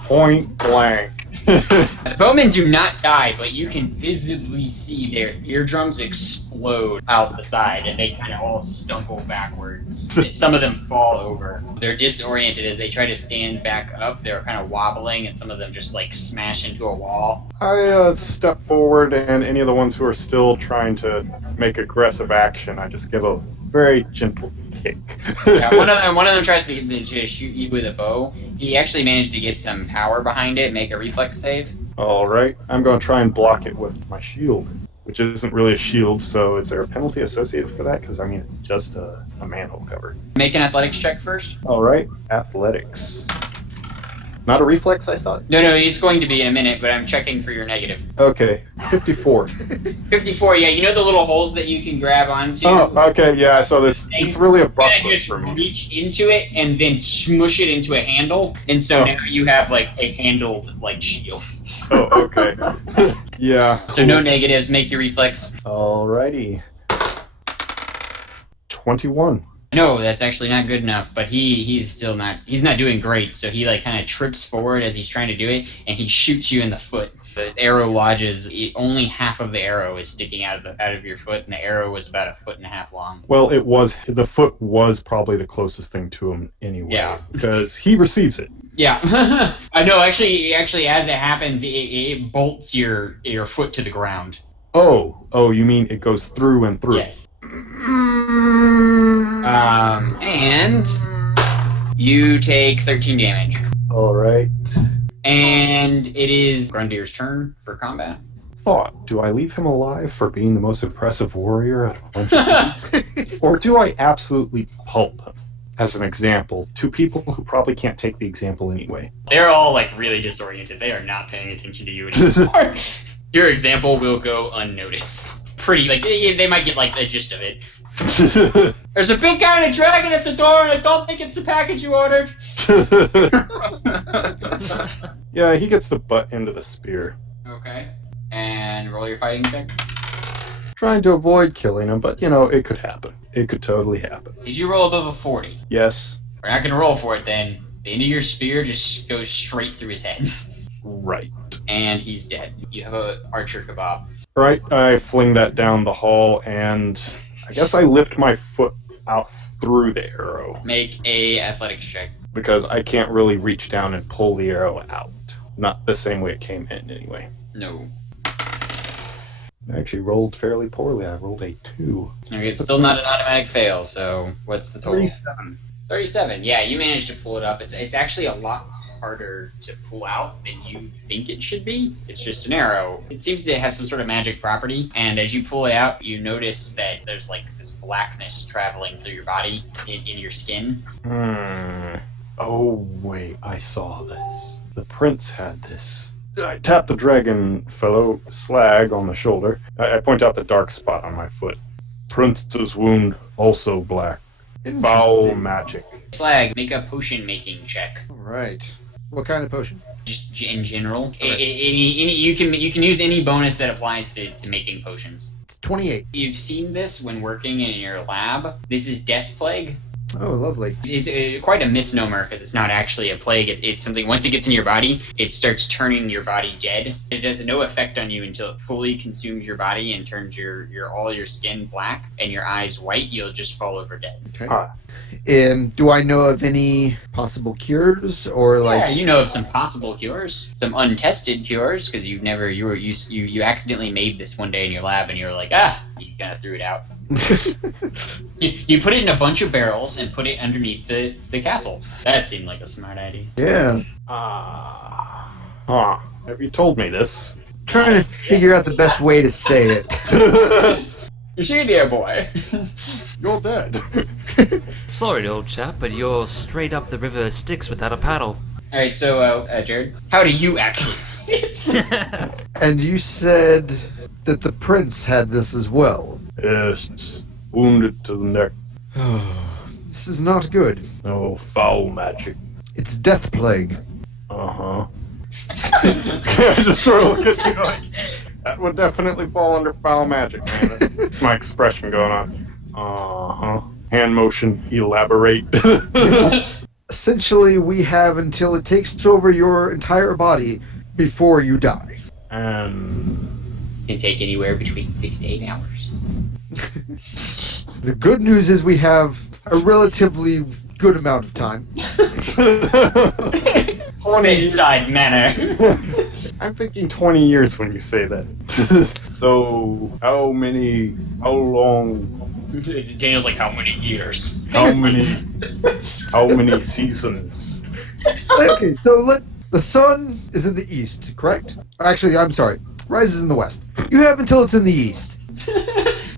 Point blank. the bowmen do not die, but you can visibly see their eardrums explode out the side, and they kind of all stumble backwards. Some of them fall over. They're disoriented as they try to stand back up. They're kind of wobbling, and some of them just like smash into a wall. I step forward, and any of the ones who are still trying to make aggressive action, I just give a very gentle kick. Yeah, one of them tries to shoot you with a bow. He actually managed to get some power behind it. Make a reflex save. All right, I'm going to try and block it with my shield, which isn't really a shield. So, is there a penalty associated for that? Because I mean, it's just a manhole cover. Make an athletics check first. All right, athletics. Not a reflex, I thought. No, it's going to be in a minute, but I'm checking for your negative. Okay, 54. 54, yeah, you know the little holes that you can grab onto? Oh, okay, yeah. So it's really a You're buffalo gonna just for me. reach into it and then smush it into a handle, and so now you have like a handled like shield. Oh, okay. Yeah. So no negatives, make your reflex. Alrighty. 21. No, that's actually not good enough, but he's not doing great, so he like kind of trips forward as he's trying to do it, and he shoots you in the foot. The arrow lodges, only half of the arrow is sticking out of your foot, and the arrow was about 1.5 feet long. Well, the foot was probably the closest thing to him anyway. Yeah. Because he receives it. Yeah. I know, actually as it happens, it bolts your foot to the ground. Oh, you mean it goes through and through? Yes. And you take 13 damage. Alright. And it is Grundyr's turn for combat. Thought, do I leave him alive for being the most impressive warrior out of a bunch of things? Or do I absolutely pulp him? As an example, to people who probably can't take the example anyway. They're all like really disoriented. They are not paying attention to you anymore. Your example will go unnoticed. Pretty, like, they might get like the gist of it. There's a big guy and a dragon at the door, and I don't think it's the package you ordered. Yeah, he gets the butt end of the spear. Okay. And roll your fighting check. Trying to avoid killing him, but it could happen. It could totally happen. Did you roll above a 40? Yes. We're not gonna roll for it then. The end of your spear just goes straight through his head. Right. And he's dead. You have a archer kebab. Right, I fling that down the hall, and I guess I lift my foot out through the arrow, Make a athletics check. because I can't really reach down and pull the arrow out. Not the same way it came in, anyway. No. I actually rolled fairly poorly. I rolled a 2. Okay, it's still not an automatic fail, so what's the total? 37. 37. Yeah, you managed to pull it up. It's actually a lot harder to pull out than you think it should be. It's just an arrow. It seems to have some sort of magic property, and as you pull it out, you notice that there's like this blackness traveling through your body, in your skin. Oh, wait, I saw this. The prince had this. I tap the dragon fellow Slag on the shoulder. I point out the dark spot on my foot. Prince's wound, also black. Foul Interesting. magic. Slag, make a potion making check. All right. What kind of potion? Just in general. Okay. Any you can use any bonus that applies to making potions. 28. You've seen this when working in your lab. This is Death Plague. Oh, lovely. It's quite a misnomer because it's not actually a plague. It's something, once it gets in your body, it starts turning your body dead. It has no effect on you until it fully consumes your body and turns all your skin black and your eyes white. You'll just fall over dead. Okay. Ah. Do I know of any possible cures or Yeah, you know of some possible cures, some untested cures, because you accidentally made this one day in your lab and you were like, you kind of threw it out. You put it in a bunch of barrels and put it underneath the castle. That seemed like a smart idea. Yeah. Have you told me this? Trying to figure out the best way to say it. You see, dear boy. You're dead. Sorry, old chap, but you're straight up the river Styx without a paddle. All right, so Jared, how do you actually see it? And you said that the prince had this as well. Yes, wounded to the neck. This is not good. No foul magic. It's death plague. Uh-huh. I just sort of look at you like, that would definitely fall under foul magic, man. That's my expression going on. Uh-huh. Hand motion, elaborate. Essentially, we have until it takes over your entire body before you die. Can take anywhere between 6 to 8 hours. The good news is we have a relatively good amount of time. 20 Inside manner. I'm thinking 20 years when you say that. So, how long, Daniel's like, how many years? how many seasons? Okay, so the sun is in the east, correct? Actually, I'm sorry. Rises in the west. You have until it's in the east.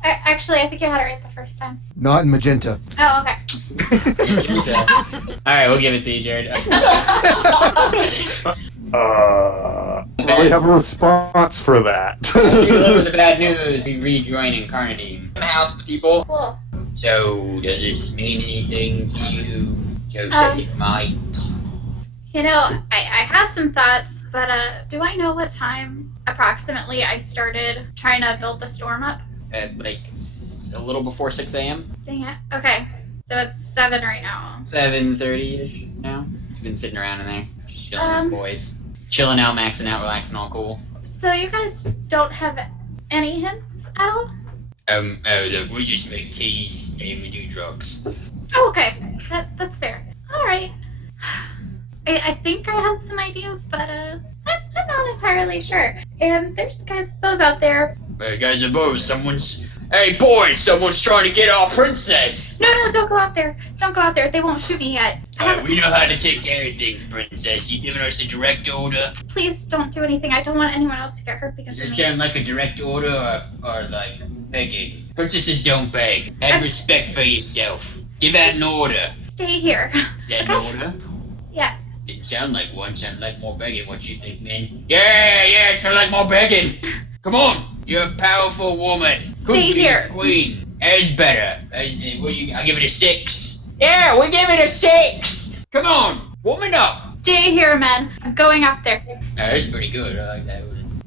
Actually, I think you had it right the first time. Not in magenta. Oh, okay. Alright, we'll give it to you, Jared. We have a response for that. To deliver the bad news, we rejoin Incarnity. House people. Cool. So, does this mean anything to you? Joseph, it might. You know, I have some thoughts, but do I know what time approximately I started trying to build the storm up? Like, a little before 6 a.m.? Dang it. Okay. So it's 7 right now. 7:30-ish now. You've been sitting around in there, just chilling with the boys. Chilling out, maxing out, relaxing, all cool. So you guys don't have any hints at all? Look, we just make keys and we do drugs. Oh, okay. That's fair. All right. I think I have some ideas, but I'm not entirely sure. And there's guys, those out there. Hey, guys above, hey boys, someone's trying to get our princess! No, don't go out there. Don't go out there. They won't shoot me yet. We know how to take care of things, princess. You giving us a direct order? Please don't do anything. I don't want anyone else to get hurt because Does of it me. sound like a direct order or like begging? Princesses don't beg. Have respect for yourself. Give out an order. Stay here. Is that an order? Yes. Didn't sound like one, sound like more begging. What you think, man? Yeah, it sounds like more begging. Come on, you're a powerful woman. Stay here. Queen. As better. I'll give it a 6. Yeah, we give it a 6. Come on, woman up. Stay here, men. I'm going out there. That's pretty good. I like that.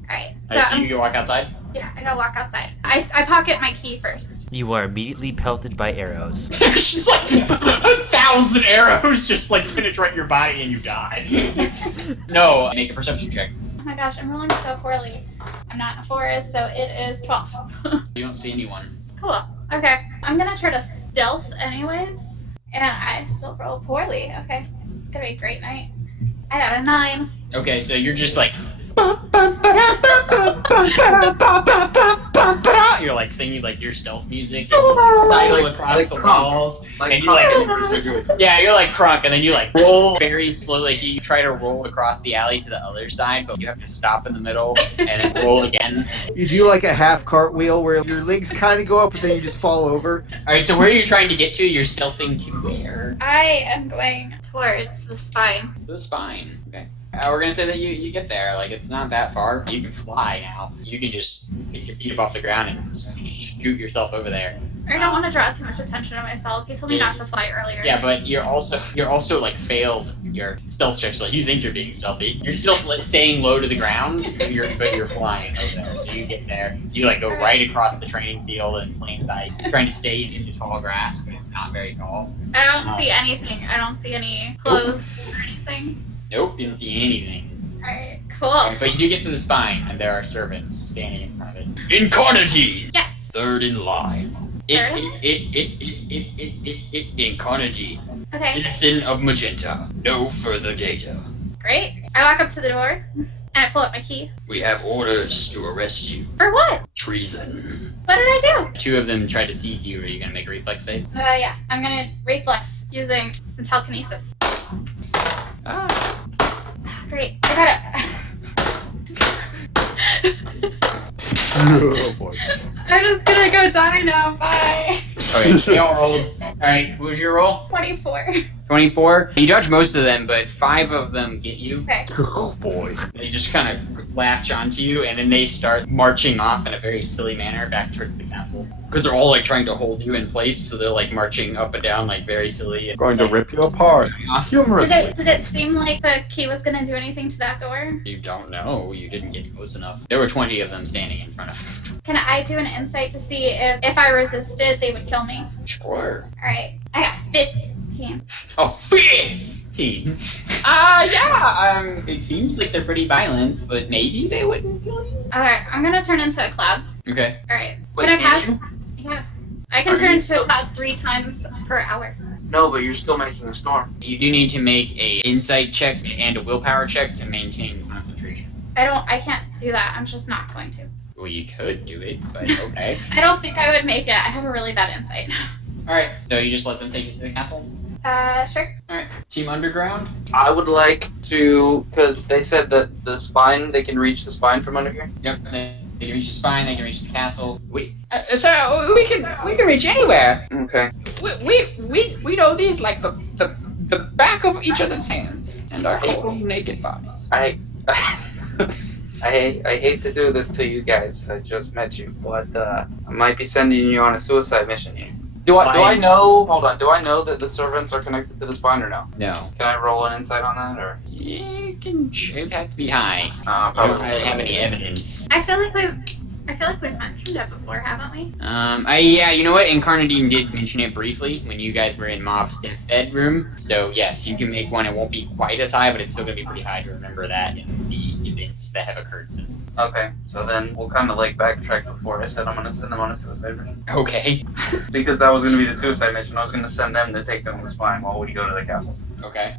Alright, So you can walk outside? yeah, I gotta walk outside. I pocket my key first. You are immediately pelted by arrows. She's like 1,000 arrows just like penetrate your body and you die. No, make a perception check. Oh my gosh, I'm rolling so poorly. I'm not in a forest, so it is 12. You don't see anyone. Cool. Okay. I'm gonna try to stealth anyways. And I still roll poorly. Okay. This is gonna be a great night. I got a 9. Okay, so you're just like you're like singing like your stealth music and you sidle across Like the Crunk. walls Like and you like Crunk. yeah, you're like Crunk, and then you like roll very slowly. Like you try to roll across the alley to the other side, but you have to stop in the middle and then roll again. You do like a half cartwheel where your legs kind of go up, but then you just fall over. All right, so where are you trying to get to? You're stealthing to where? I am going towards the spine. The spine. Okay. We're gonna say that you get there. Like it's not that far. You can fly now. You can just pick your feet up off the ground and just shoot yourself over there. I don't want to draw too much attention to myself. You told me not to fly earlier. Yeah, but you're also like failed your stealth checks. Like you think you're being stealthy. You're still staying low to the ground, but you're flying over there. So you get there. You like go right across the training field in plain sight. You're trying to stay in the tall grass, but it's not very tall. I don't see anything. I don't see any clothes or anything. Nope, you don't see anything. Alright, cool. But you do get to the spine, and there are servants standing in front of it. Incarnity! Yes. Third in line. Third? Incarnity. Okay, Citizen of Magenta. No further data. great. I walk up to the door and I pull up my key. We have orders to arrest you. For what? Treason. What did I do? 2 of them tried to seize you. Are you gonna make a reflex save? Yeah, I'm gonna reflex using some telekinesis. Great, I got it. Oh boy. I'm just gonna go die now, bye. Okay, they all rolled Alright, what was your roll? 24. 24. You dodge most of them, but 5 of them get you. Okay. Oh boy. They just kind of latch onto you, and then they start marching off in a very silly manner back towards the castle. Because they're all like trying to hold you in place, so they're like marching up and down like very silly. And, Going to rip you apart. Humorous. Did it seem like the key was gonna do anything to that door? You don't know. You didn't get close enough. There were 20 of them standing in front of you. Can I do an insight to see if I resisted, they would kill me? Sure. Alright. I got 15. Oh, 15! It seems like they're pretty violent, but maybe they wouldn't kill you. Alright, I'm gonna turn into a cloud. Okay. Alright. Wait, Can I can pass? you? Yeah. I can Are turn you into still- a cloud 3 times per hour. No, but you're still making a storm. You do need to make a insight check and a willpower check to maintain concentration. I can't do that. I'm just not going to. Well, you could do it, but okay. I don't think I would make it. I have a really bad insight. Alright, so you just let them take you to the castle? Sure. Alright. Team Underground? I would like to, because they said that the spine, they can reach the spine from under here. Yep, they can reach the spine, they can reach the castle. So we can reach anywhere. Okay. We know these like the back of each other's hands and our cold naked bodies. I hate to do this to you guys. I just met you, but I might be sending you on a suicide mission here. Do I know? Hold on. Do I know that the servants are connected to the spine or no? No. Can I roll an insight on that or? It'd have to be high. I don't Probably. really have any evidence. I feel like we've mentioned it before, haven't we? Yeah, you know what? Incarnadine did mention it briefly when you guys were in Mob's deathbed room. So yes, you can make one. It won't be quite as high, but it's still gonna be pretty high to remember that in the events that have occurred since. Okay, so then we'll kind of like backtrack before I said I'm gonna send them on a suicide mission. Okay. Because that was gonna be the suicide mission. I was gonna send them to take them to the spine while we go to the castle. Okay.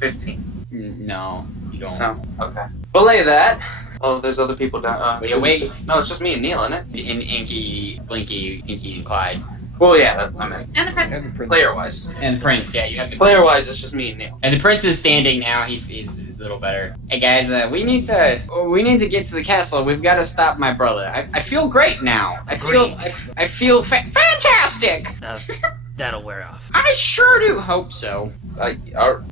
15. No, you don't. No. Okay. Belay that. Oh, there's other people down. Wait. No, it's just me and Neil, isn't it? In Inky, Blinky, Pinky, and Clyde. Well, yeah, I mean, And the prince. And the prince. player-wise. And the prince, yeah, you have the Player-wise, it's just me and Neil. And the prince is standing now. He's a little better. Hey guys, we need to get to the castle. We've got to stop my brother. I feel great now. I feel fantastic. That'll wear off. I sure do hope so.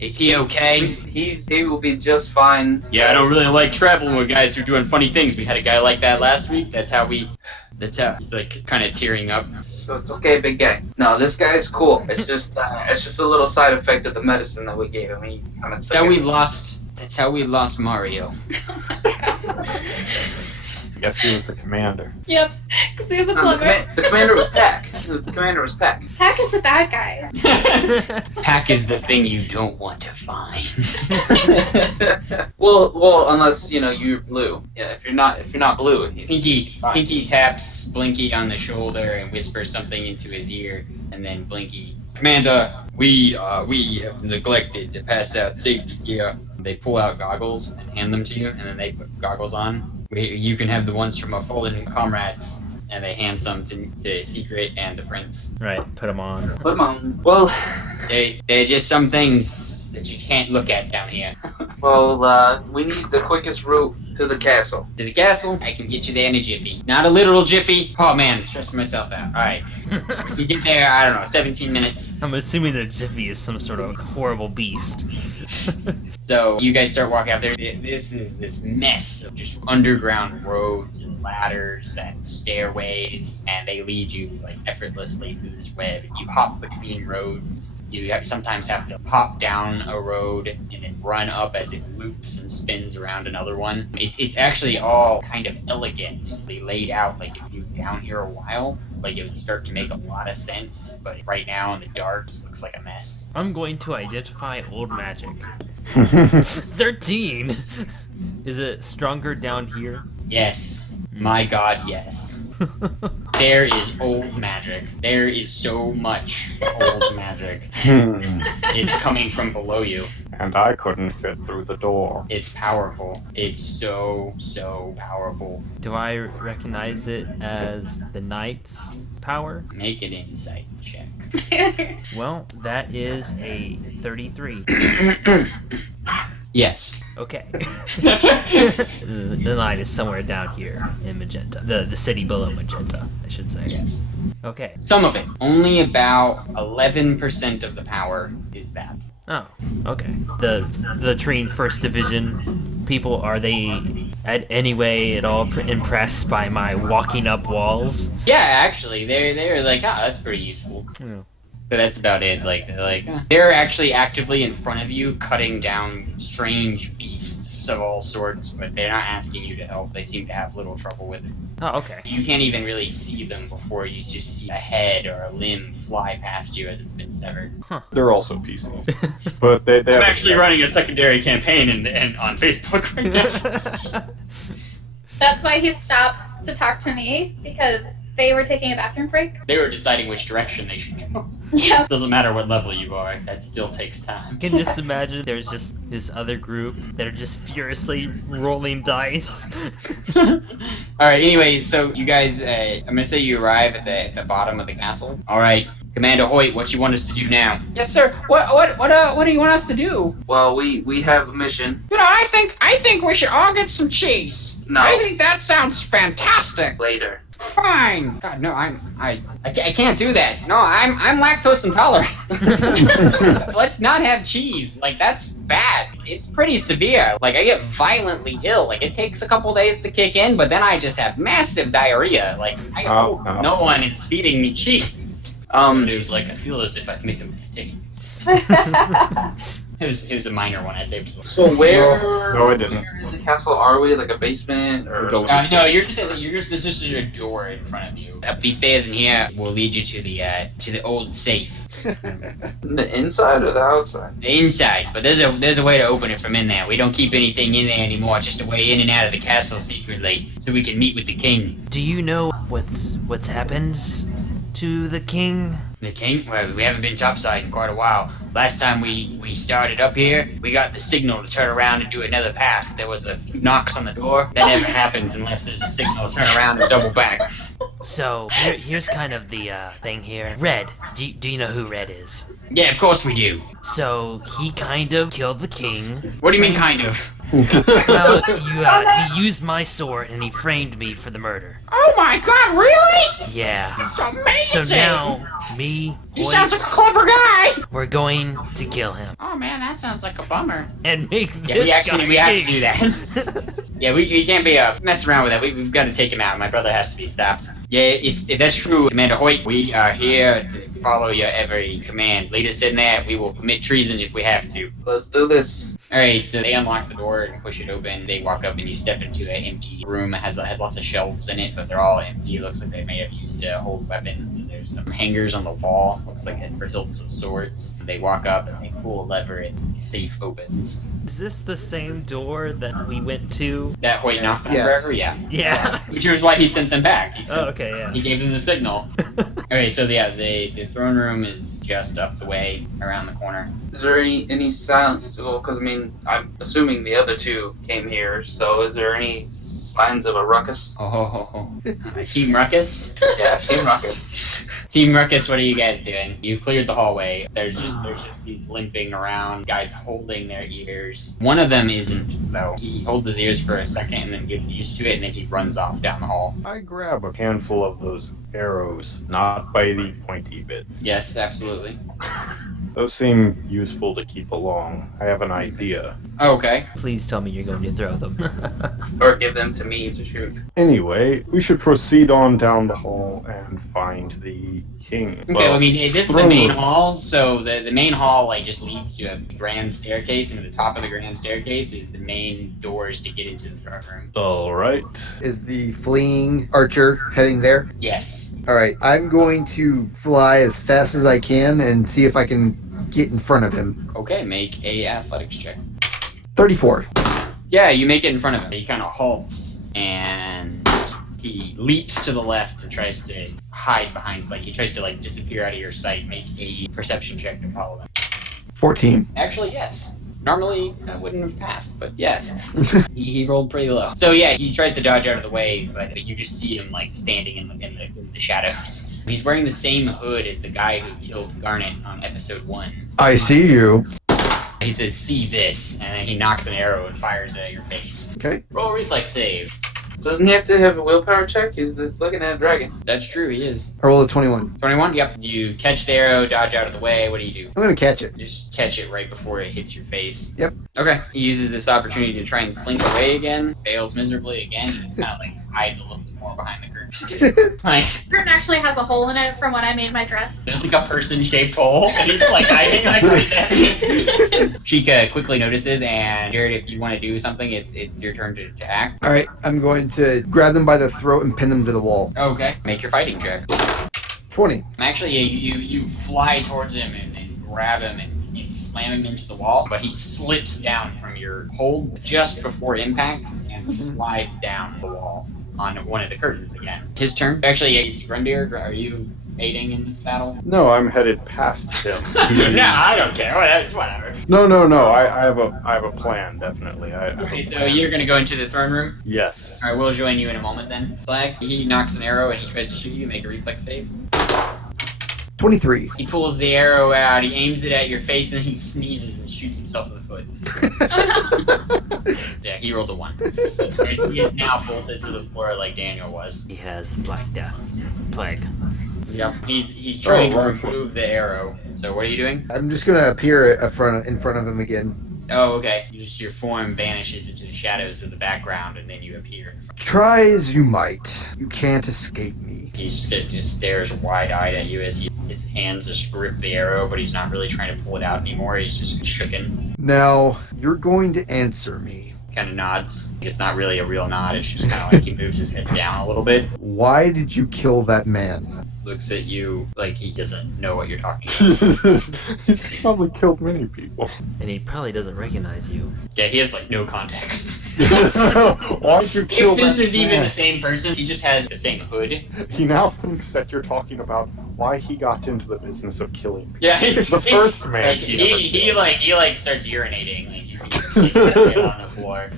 Is he okay? He will be just fine. Yeah, I don't really like traveling with guys who are doing funny things. We had a guy like that last week. That's how he's like kind of tearing up. So it's okay, big guy. No, this guy's cool. It's just a little side effect of the medicine that we gave him. He kind of That's how we lost Mario. I guess he was the commander. Yep. Because he was a plumber. The commander was Pack. The commander was Pack. Pack is the bad guy. Pack is the thing you don't want to find. well, unless you're blue. Yeah, if you're not blue, Pinky he's fine. Pinky taps Blinky on the shoulder and whispers something into his ear, and then Blinky, Commander, we have neglected to pass out safety gear. They pull out goggles and hand them to you, and then they put goggles on. You can have the ones from our fallen comrades, and they hand some to Secret and the Prince. Right, put them on. Put him on. Well, They're just some things that you can't look at down here. we need the quickest route to the castle. To the castle, I can get you there in a jiffy. Not a literal jiffy. Oh man, stressing myself out. Alright. If you get there, I don't know, 17 minutes. I'm assuming the Jiffy is some sort of horrible beast. So you guys start walking out there. This is this mess of just underground roads and ladders and stairways, and they lead you like effortlessly through this web. You hop between roads. You sometimes have to hop down a road and then run up as it loops and spins around another one. It's actually all kind of elegantly laid out. Like if you're down here a while, like it would start to make a lot of sense. But right now in the dark, it just looks like a mess. I'm going to identify old magic. 13! Is it stronger down here? Yes. My god, yes. There is old magic. There is so much old magic. It's coming from below you. And I couldn't fit through the door. It's powerful. It's so powerful. Do I recognize it as the knight's power? Make an insight check. Well, that is a 33. Yes. Okay. The line is somewhere down here in Magenta. The city below Magenta, I should say. Yes. Okay. Some of it. Only about 11% of the power is that. Oh, okay. The Trine First Division people, are they at any way at all impressed by my walking up walls? Yeah, actually, they're like, that's pretty useful. Yeah. But that's about it. Like they're actually actively in front of you, cutting down strange beasts of all sorts, but they're not asking you to help. They seem to have little trouble with it. Oh, okay. You can't even really see them before you just see a head or a limb fly past you as it's been severed. They're also PCs, but they I'm actually running a secondary campaign and on Facebook right now. That's why he stopped to talk to me, because they were taking a bathroom break. They were deciding which direction they should go. Yeah. Doesn't matter what level you are, that still takes time. I can just imagine there's just this other group that are just furiously rolling dice. Alright, anyway, so you guys, I'm gonna say you arrive at the bottom of the castle. Alright, Commander Hoyt, what you want us to do now? Yes, sir. What do you want us to do? Well, we have a mission. You know, I think we should all get some cheese. No. I think that sounds fantastic. Later. Fine. God, no, I can't do that. No, I'm lactose intolerant. Let's not have cheese. Like, that's bad. It's pretty severe. Like, I get violently ill. Like, it takes a couple days to kick in, but then I just have massive diarrhea. Like, no one is feeding me cheese. It was like, I feel as if I've made a mistake. It was a minor one. I saved. So where? No, I didn't. Where in the castle are we? Like a basement or? No, you're just this is a door in front of you. Up these stairs in here will lead you to the old safe. The inside or the outside? The inside, but there's a way to open it from in there. We don't keep anything in there anymore. Just a way in and out of the castle secretly, so we can meet with the king. Do you know what's happened to the king? The king? Well, we haven't been topside in quite a while. Last time we started up here, we got the signal to turn around and do another pass. There was a few knocks on the door. That never happens unless there's a signal to turn around and double back. So here's kind of the thing here. Red. Do you know who Red is? Yeah, of course we do. So he kind of killed the king. What do you mean, kind of? Well, he used my sword and he framed me for the murder. Oh my God! Really? Yeah. It's amazing. So now, me, he Hoyt, sounds like a clever guy. we're going to kill him Oh man, that sounds like a bummer. and make this Yeah, we guy have to king. do that. Yeah, we can't be messing around with that. We've got to take him out. My brother has to be stopped. Yeah, if that's true, Commander Hoyt, we are here to follow your every command. Lead us in there. We will commit treason if we have to. Let's do this. Alright, so they unlock the door and push it open. They walk up and you step into an empty room. It has lots of shelves in it, but they're all empty. It looks like they may have used to hold weapons. And there's some hangers on the wall. Looks like for hilts of swords. They walk up and they pull a lever and the safe opens. Is this the same door that we went to? That Hoyt knocked on Yes. forever? Yeah. Yeah. Which is why he sent them back. He sent Oh, okay, yeah. He gave them the signal. Okay, so yeah, the throne room is just up the way, around the corner. Is there any silence? Well, because I mean, I'm assuming the other two came here. So is there any signs of a ruckus? Oh, Team Ruckus? Yeah, team ruckus. Team Ruckus, what are you guys doing? You cleared the hallway. There's just these limping around, guys holding their ears. One of them isn't, though. He holds his ears for a second and then gets used to it, and then he runs off down the hall. I grab a handful of those arrows, not by the pointy bits. Yes, absolutely. Those seem useful to keep along. I have an idea. Okay. Please tell me you're going to throw them. Or give them to me to shoot. Anyway, we should proceed on down the hall and find the king. Okay, Well, I mean, this is the throne main room. hall, so the main hall, like, just leads to a grand staircase, and at the top of the grand staircase is the main doors to get into the throne room. All right. Is the fleeing archer heading there? Yes. All right, I'm going to fly as fast as I can and see if I can get in front of him. Okay, make a athletics check. 34. Yeah, you make it in front of him. He kind of halts, and he leaps to the left and tries to hide behind, he tries to, disappear out of your sight. Make a perception check to follow him. 14. Actually, yes. Normally, I wouldn't have passed, but yes. he rolled pretty low. So yeah, he tries to dodge out of the way, but you just see him, standing in the shadows. He's wearing the same hood as the guy who killed Garnet on episode 1. I see you. He says, "See this," and then he knocks an arrow and fires it at your face. Okay. Roll a reflex save. Doesn't he have to have a willpower check? He's just looking at a dragon. That's true, he is. I roll a 21. 21? Yep. You catch the arrow, dodge out of the way. What do you do? I'm gonna catch it. Just catch it right before it hits your face. Yep. Okay. He uses this opportunity to try and slink away again. Fails miserably again. He kind of like hides a little bit more behind the curtain. Like, Curtain actually has a hole in it from when I made my dress. there's like a person-shaped hole, and he's like hiding like right there. Chica quickly notices, and Jared, if you want to do something, it's your turn to act. All right, I'm going to grab them by the throat and pin them to the wall. Okay. Make your fighting check. 20. Actually, you fly towards him and grab him and slam him into the wall, but he slips down from your hold just before impact and slides down the wall on one of the curtains again. His turn. Actually, it's Grundir. Are you aiding in this battle? No, I'm headed past him. No, I don't care. Whatever. No. I have a plan, definitely. I have Okay, a so plan. you're gonna go into the throne room. Yes. All right, we'll join you in a moment then. Slag. He knocks an arrow and he tries to shoot you. Make a reflex save. 23. He pulls the arrow out. He aims it at your face and then he sneezes and shoots himself in the foot. Yeah, he rolled a 1. And he is now bolted to the floor like Daniel was. He has the Black Death plague. Yep. He's trying to right. remove the arrow. So what are you doing? I'm just gonna appear in front of him again. Oh, okay. Your form vanishes into the shadows of the background, and then you appear in front. Try as you might, you can't escape me. He just stares wide-eyed at you as his hands just grip the arrow, but he's not really trying to pull it out anymore. He's just shooken. Now, you're going to answer me. Kind of nods. It's not really a real nod. It's just kind of like he moves his head down a little bit. Why did you kill that man? Looks at you like he doesn't know what you're talking about. He's probably killed many people. And he probably doesn't recognize you. Yeah, he has like no context. Why'd you kill If this that is even man? the same person, he just has the same hood. He now thinks that you're talking about why he got into the business of killing people. Yeah, The first man Like, he ever he like starts urinating. Like you can get on the floor.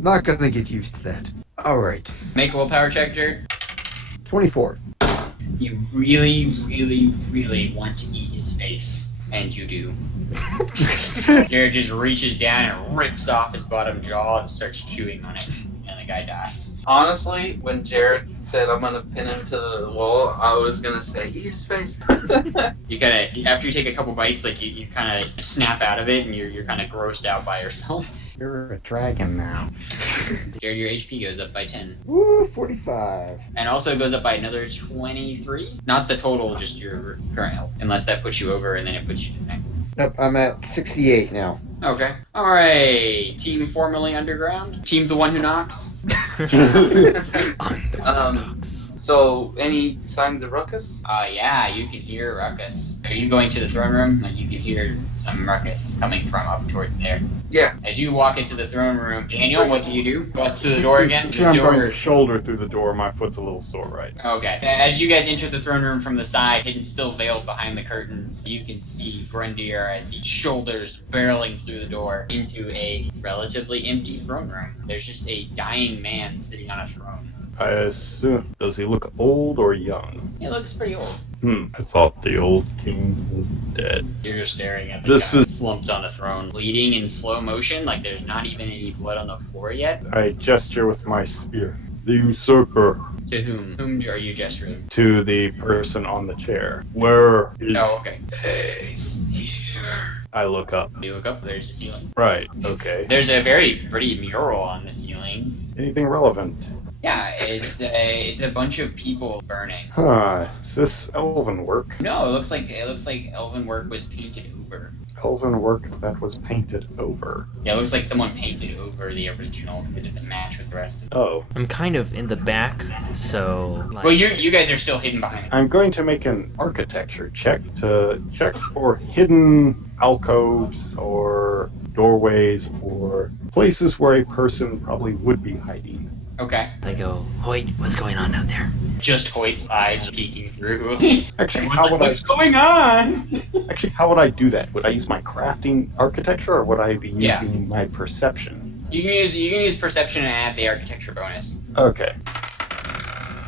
Not gonna get used to that. Alright. Make a willpower check, Jared. 24. You really, really, really want to eat his face, and you do. Jared just reaches down and rips off his bottom jaw and starts chewing on it, and the guy dies. Honestly, when Jared said I'm gonna pin him to the wall, I was gonna say, eat his face. You kind of, after you take a couple bites, like you kind of snap out of it, and you're kind of grossed out by yourself. You're a dragon now. Jared, your HP goes up by 10. Woo, 45. And also goes up by another 23. Not the total, just your current health. Unless that puts you over and then it puts you to the next one. Yep, I'm at 68 now. Okay. Alright. Team formerly underground. Team the one who knocks. So, any signs of ruckus? Yeah, you can hear ruckus. Are you going to the throne room? Like you can hear some ruckus coming from up towards there. Yeah. As you walk into the throne room, Daniel, what do you do? Bust through the door again? The Jump on door. your shoulder through the door. My foot's a little sore right now. Okay. As you guys enter the throne room from the side, hidden still veiled behind the curtains, you can see Grundir as he shoulders barreling through the door into a relatively empty throne room. There's just a dying man sitting on a throne. I assume. Does he look old or young? He looks pretty old. I thought the old king was dead. You're just staring at the This guy is- slumped on the throne, bleeding in slow motion, like there's not even any blood on the floor yet. I gesture with my spear. The usurper. To whom? Whom are you gesturing? To the person on the chair. Where is... Oh, okay. He's here. I look up. You look up, there's the ceiling. Right, okay. There's a very pretty mural on the ceiling. Anything relevant? Yeah, it's a bunch of people burning. Is this elven work? No, it looks like elven work was painted over. Elven work that was painted over. Yeah, it looks like someone painted over the original because it doesn't match with the rest of it. Oh. I'm kind of in the back, so like, Well, you guys are still hidden behind it. I'm going to make an architecture check to check for hidden alcoves or doorways or places where a person probably would be hiding. Okay. I go, Hoyt, what's going on down there? Just Hoyt's eyes are peeking through. Actually, What's going on? how would I do that? Would I use my crafting architecture or would I be using Yeah. my perception? You can use perception and add the architecture bonus. Okay.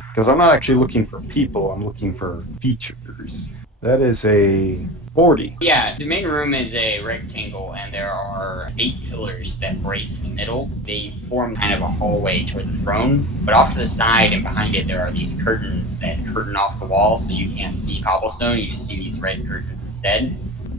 Because I'm not actually looking for people, I'm looking for features. That is a 40. Yeah, the main room is a rectangle, and there are 8 pillars that brace the middle. They form kind of a hallway toward the throne, but off to the side and behind it there are these curtains that curtain off the wall, so you can't see cobblestone, you just see these red curtains instead.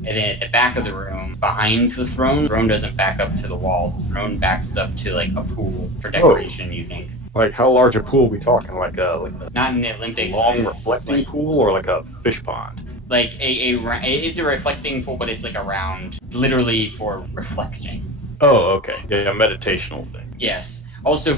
And then at the back of the room, behind the throne doesn't back up to the wall. The throne backs up to like a pool for decoration, you think. Like, how large a pool are we talking? Like a Not in the Olympics. long it's reflecting like, pool or like a fish pond? Like it's a reflecting pool, but it's like a round, literally for reflecting. Oh, okay. Yeah, a meditational thing. Yes. Also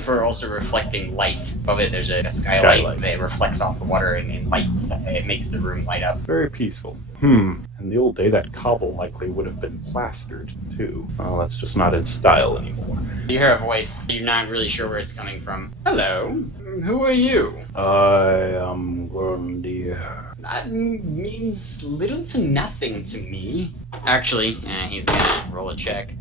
reflecting light above it. There's a skylight that reflects off the water and light and stuff. It makes the room light up. Very peaceful. In the old day, that cobble likely would have been plastered, too. Well, that's just not in style anymore. You hear a voice. You're not really sure where it's coming from. Hello. Who are you? I am Grundy. That means little to nothing to me. Actually, he's gonna roll a check.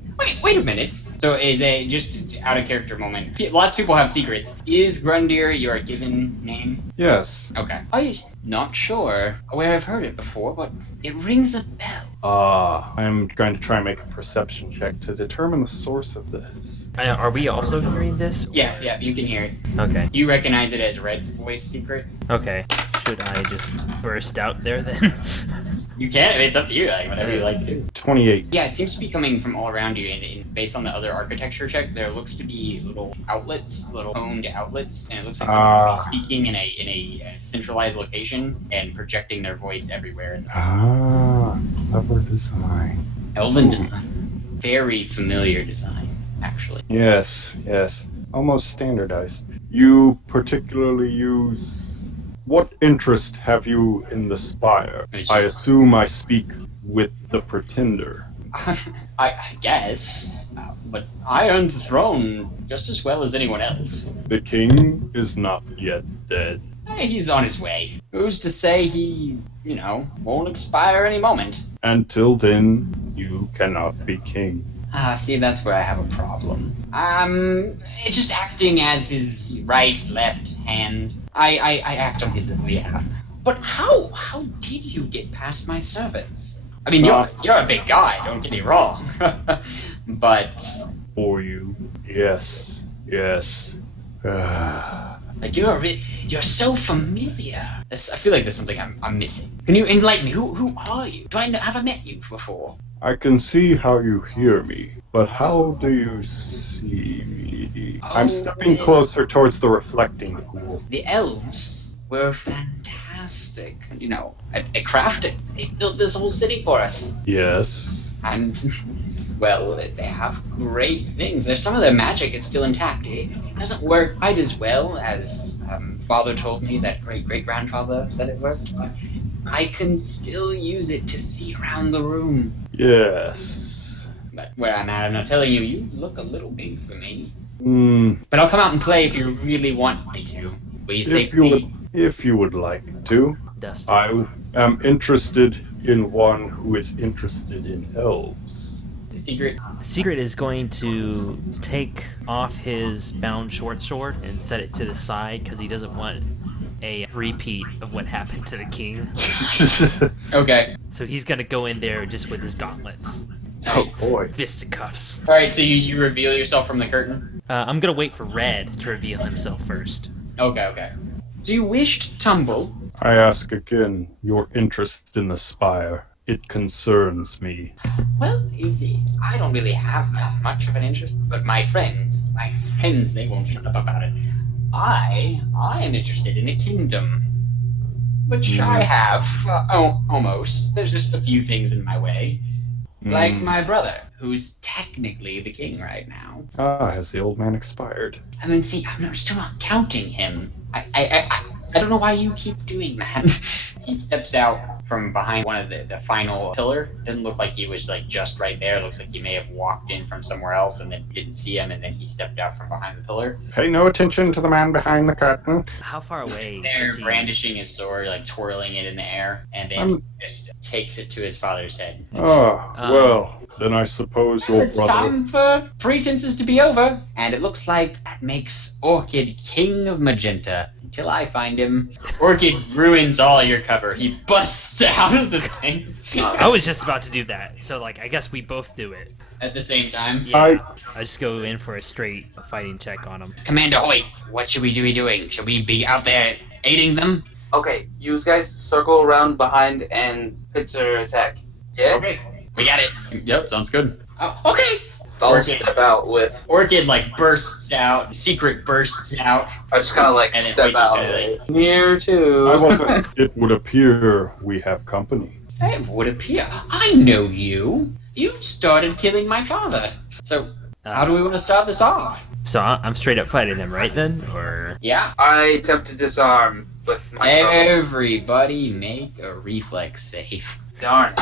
Wait a minute. So is a just out of character moment. Lots of people have secrets. Is Grundir your given name? Yes. Okay. I'm not sure where I've heard it before, but it rings a bell. I'm going to try and make a perception check to determine the source of this. Are we also hearing this? Yeah, you can hear it. Okay. You recognize it as Red's voice secret? Okay. Should I just burst out there then? You can. It's up to you. Like whatever you like to do. 28. Yeah, it seems to be coming from all around you, and based on the other architecture check, there looks to be little outlets, little honed outlets, and it looks like someone is speaking in a centralized location and projecting their voice everywhere. Clever design. Elven design. Very familiar design, actually. Yes. Almost standardized. You particularly use... What interest have you in the spire? I assume I speak with the pretender. I guess, but I earned the throne just as well as anyone else. The king is not yet dead. He's on his way. Who's to say he, won't expire any moment? Until then, you cannot be king. See, that's where I have a problem. It's just acting as his right, left hand. I act on his behalf. But how did you get past my servants? I mean, you're a big guy, don't get me wrong. But... For you, yes. Like, you're so familiar. I feel like there's something I'm missing. Can you enlighten me? Who are you? Have I met you before? I can see how you hear me, but how do you see me? I'm stepping closer towards the reflecting pool. The elves were fantastic. They crafted. They built this whole city for us. Yes. And, well, they have great things. Some of their magic is still intact. It doesn't work quite as well as Father told me that great-great-grandfather said it worked, but I can still use it to see around the room. Yes. But where I'm at, I'm not telling you, you look a little big for me. But I'll come out and play if you really want me to. Will you say if you would like to. Dust. I am interested in one who is interested in elves. The secret? Secret is going to take off his bound short sword and set it to the side because he doesn't want a repeat of what happened to the king. Okay. So he's gonna go in there just with his gauntlets. Oh boy. Fisticuffs. Alright, so you reveal yourself from the curtain? I'm gonna wait for Red to reveal himself first. Okay. Do you wish to tumble? I ask again, your interest in the spire. It concerns me. Well, you see, I don't really have that much of an interest, but my friends, they won't shut up about it. I am interested in a kingdom. Which I have, almost. There's just a few things in my way. Like my brother, who's technically the king right now. Has the old man expired? I mean, see, I'm still not counting him. I don't know why you keep doing that. He steps out from behind one of the final pillar. Didn't look like he was just right there. It looks like he may have walked in from somewhere else and then didn't see him, and then he stepped out from behind the pillar. Pay no attention to the man behind the curtain. How far away There, is he? brandishing his sword, twirling it in the air, and then just takes it to his father's head. Well, then I suppose your It's brother... time for pretenses to be over, and it looks like that makes Orchid king of Magenta. till I find him. Orchid ruins all your cover. He busts out of the thing I was just about to do that, so like I guess we both do it. at the same time. Yeah, I just go in for a straight fighting check on him. Commander Hoyt, what should we be doing? Should we be out there aiding them? Okay, you guys circle around behind and pincer attack. Yeah? Okay, we got it. Yep, sounds good. Oh, okay. I'll Orchid. step out with. Orchid like bursts out. Secret bursts out. I just kind of like And then step Hoyt just out. kinda, Near to. I wasn't. It would appear we have company. It would appear. I know you. You started killing my father. So, how do we want to start this off? So I'm straight up fighting him, right then? Or Yeah. I attempt to disarm with my. Everybody make a reflex save. Darn.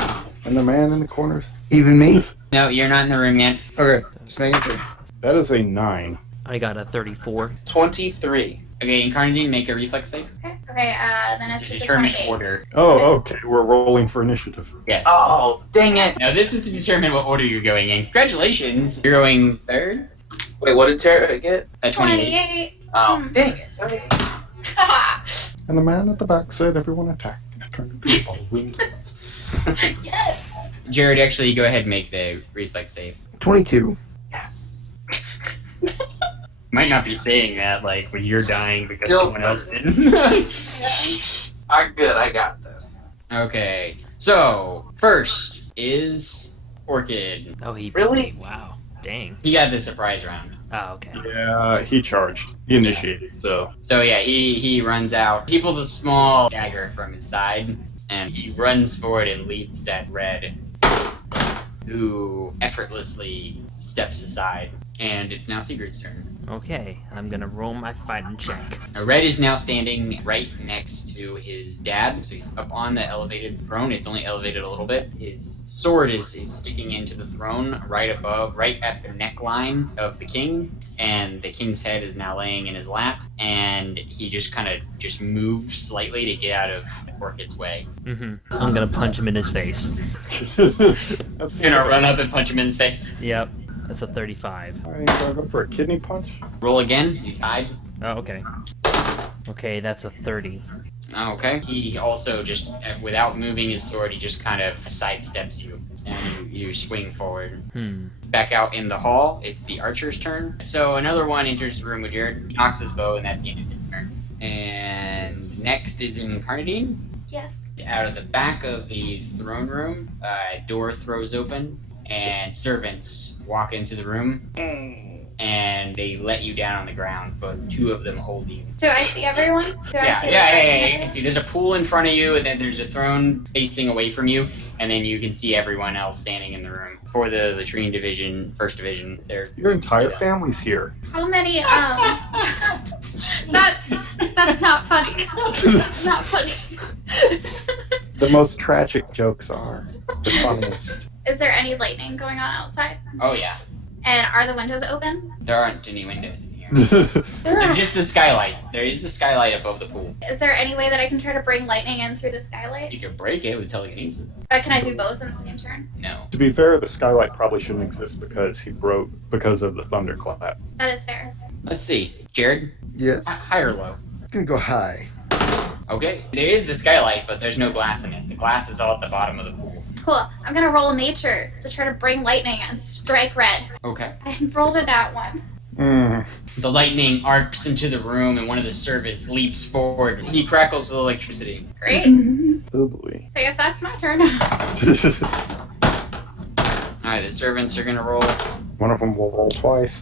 And the man in the corner. Even me? No, you're not in the room yet. Okay, just making sure. That is a 9. I got a 34. 23. Okay, Incarnadine, make a reflex save. Okay, then it's To just a determine 28. order. Oh, okay. We're rolling for initiative. Yes. Oh, dang it. Now this is to determine what order you're going in. Congratulations. You're going third? Wait, what did Tara get? A 28. Oh, Hmm. dang it. Okay. And the man at the back said, "Everyone attack." Turn into a ballroom. Yes. Jared, actually, go ahead and make the reflex save. 22. Yes. Might not be saying that, like, when you're dying because Still- someone else didn't. I'm good. I got this. Okay. So, first is Orchid. Oh, he Really? Wow. Dang. He got the surprise round. Oh, okay. Yeah, he charged. He initiated. So So yeah, he runs out. He pulls a small dagger from his side, and he runs forward and leaps at Red, who effortlessly steps aside. And it's now Sigurd's turn. Okay, I'm gonna roll my fighting check. Now, Red is now standing right next to his dad, so he's up on the elevated throne. It's only elevated a little bit. His sword is sticking into the throne right above, right at the neckline of the king, and the king's head is now laying in his lap, and he just kind of just moves slightly to get out of Orchid's way. I'm gonna punch him in his face. that's He's gonna run up and punch him in his face. Yep, that's a 35. Alright, so I go for a kidney punch. Roll again. You tied. Oh, okay. Okay, that's a 30. Okay. He also just, without moving his sword, he just kind of sidesteps you, and you swing forward. Back out in the hall, it's the archer's turn. So another one enters the room with Jared, knocks his bow, and that's the end of his turn. And next is Incarnadine. Yes. Out of the back of the throne room, a door throws open, and servants walk into the room, and they let you down on the ground, but two of them hold you. Do I see everyone? Do I Yeah, see yeah, everyone? yeah. You can see there's a pool in front of you, and then there's a throne facing away from you, and then you can see everyone else standing in the room. For the latrine division, first division, they're Your entire family's here. How many, that's not funny. That's not funny. The most tragic jokes are the funniest. Is there any lightning going on outside? Oh yeah, And are the windows open? there aren't any windows in here. There's just the skylight. There is the skylight above the pool. Is there any way that I can try to bring lightning in through the skylight? You can break it with telekinesis. Can I do both in the same turn? No. To be fair, the skylight probably shouldn't exist because he broke because of the thunderclap. That is fair. Let's see, Jared, Yes. high or low? It's gonna go high. Okay, there is the skylight, but there's no glass in it. The glass is all at the bottom of the pool. Cool. I'm gonna roll nature to try to bring lightning and strike Red. Okay. I rolled a nat 1. The lightning arcs into the room, and one of the servants leaps forward. He crackles with electricity. Great. Oh boy. So I guess that's my turn. Alright, the servants are gonna roll. One of them will roll twice.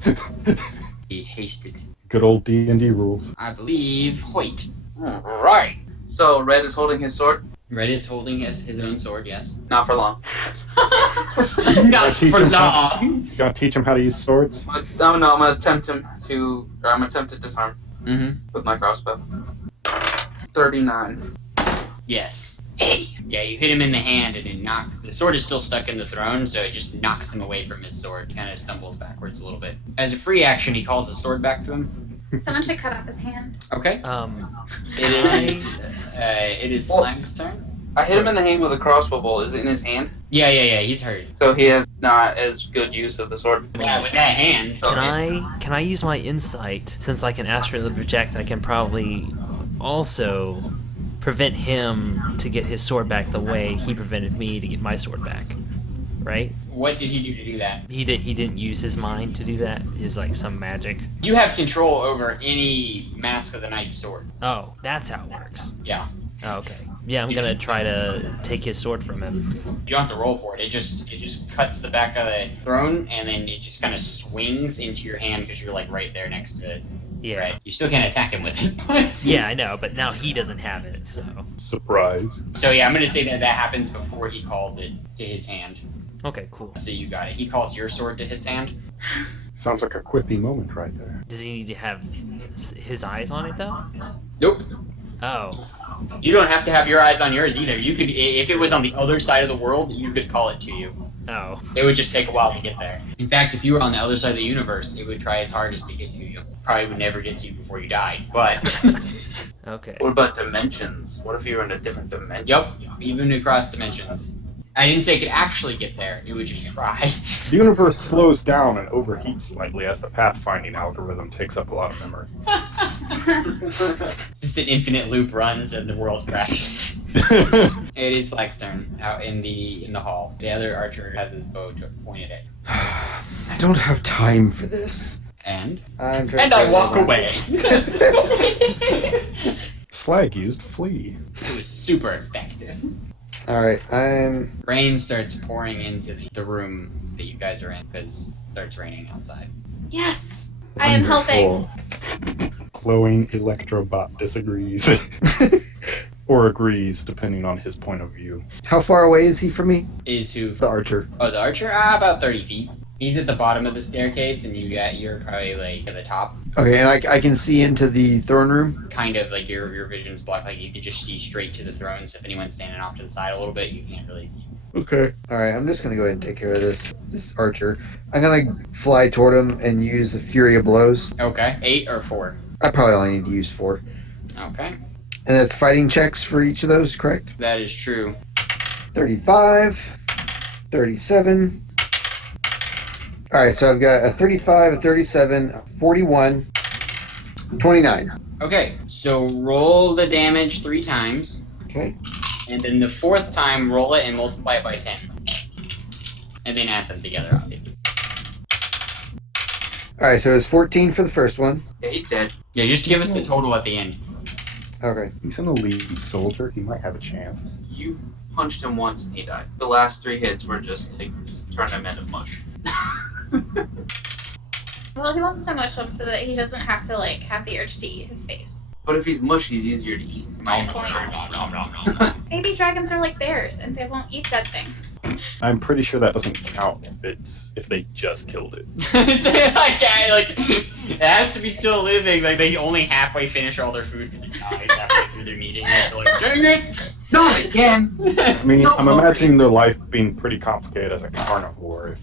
Be hasted. Good old D&D rules. I believe Hoyt. Right. So Red is holding his sword. Red is holding his own sword, yes. Not for long. Not teach for him how- long. You gonna teach him how to use swords? Oh no, I'm gonna attempt to disarm Mm-hmm. with my crossbow. 39. Yes. Hey! Yeah, you hit him in the hand, and it knocks. The sword is still stuck in the throne, so it just knocks him away from his sword. He kind of stumbles backwards a little bit. As a free action, he calls his sword back to him. Someone should cut off his hand. Okay. It is Well- Slag's turn. I hit him in the hand with a crossbow bolt. Is it in his hand? Yeah, he's hurt. So he has not as good use of the sword. Yeah, with that hand. Can I use my insight, since I can astrally project? I can probably also prevent him to get his sword back the way he prevented me to get my sword back, right? What did he do to do that? He didn't use his mind to do that. His like some magic. You have control over any Mask of the Night sword. Oh, that's how it works. Yeah. Oh, okay. Yeah, I'm gonna try to take his sword from him. You don't have to roll for it. It just cuts the back of the throne, and then it just kind of swings into your hand because you're like right there next to it. Yeah. Right. You still can't attack him with it. Yeah, I know, but now he doesn't have it, so. Surprise. So yeah, I'm gonna say that happens before he calls it to his hand. Okay, cool. So you got it. He calls your sword to his hand. Sounds like a quippy moment right there. Does he need to have his eyes on it though? Nope. Oh. You don't have to have your eyes on yours either. You could, if it was on the other side of the world, you could call it to you. Oh. It would just take a while to get there. In fact, if you were on the other side of the universe, it would try its hardest to get to you. Probably would never get to you before you died, but... Okay. What about dimensions? What if you were in a different dimension? Yep, even across dimensions. I didn't say it could actually get there, it would just try. The universe slows down and overheats slightly as the pathfinding algorithm takes up a lot of memory. Just an infinite loop runs and the world crashes. It is Slack's turn, out in the hall. The other archer has his bow pointed at you. I don't have time for this. And I walk away. Slag used flee. It was super effective. Alright, Rain starts pouring into the room that you guys are in because it starts raining outside. Yes, I am helping. Glowing Electrobot disagrees. Or agrees, depending on his point of view. How far away is he from me? Is who? The archer. Oh, the archer? About 30 feet. He's at the bottom of the staircase, and you're probably like at the top. Okay, and I can see into the throne room? Kind of like your vision's blocked. Like you could just see straight to the throne. So if anyone's standing off to the side a little bit, you can't really see. Okay. Alright, I'm just gonna go ahead and take care of this archer. I'm gonna fly toward him and use the Fury of Blows. Okay. 8 or 4. I probably only need to use 4. Okay. And that's fighting checks for each of those, correct? That is true. 35, 37. Alright, so I've got a 35, a 37, a 41, 29. Okay. So roll the damage 3 times, Okay. and then the 4th time roll it and multiply it by 10, and then add them together, obviously. Alright, so it's 14 for the first one. Yeah, he's dead. Yeah, just give us the total at the end. Okay. He's an elite soldier. He might have a chance. You punched him once and he died. The last 3 hits were just turned him into mush. Well, he wants to mush him so that he doesn't have to like have the urge to eat his face. But if he's mush, he's easier to eat. Nom, point. nom, nom, nom, nom. Baby dragons are like bears, and they won't eat dead things. I'm pretty sure that doesn't count if they just killed it. It's like it has to be still living. Like they only halfway finish all their food because it dies halfway through their eating it. They're like, dang it! Not again! I mean, So I'm imagining their life being pretty complicated as a carnivore.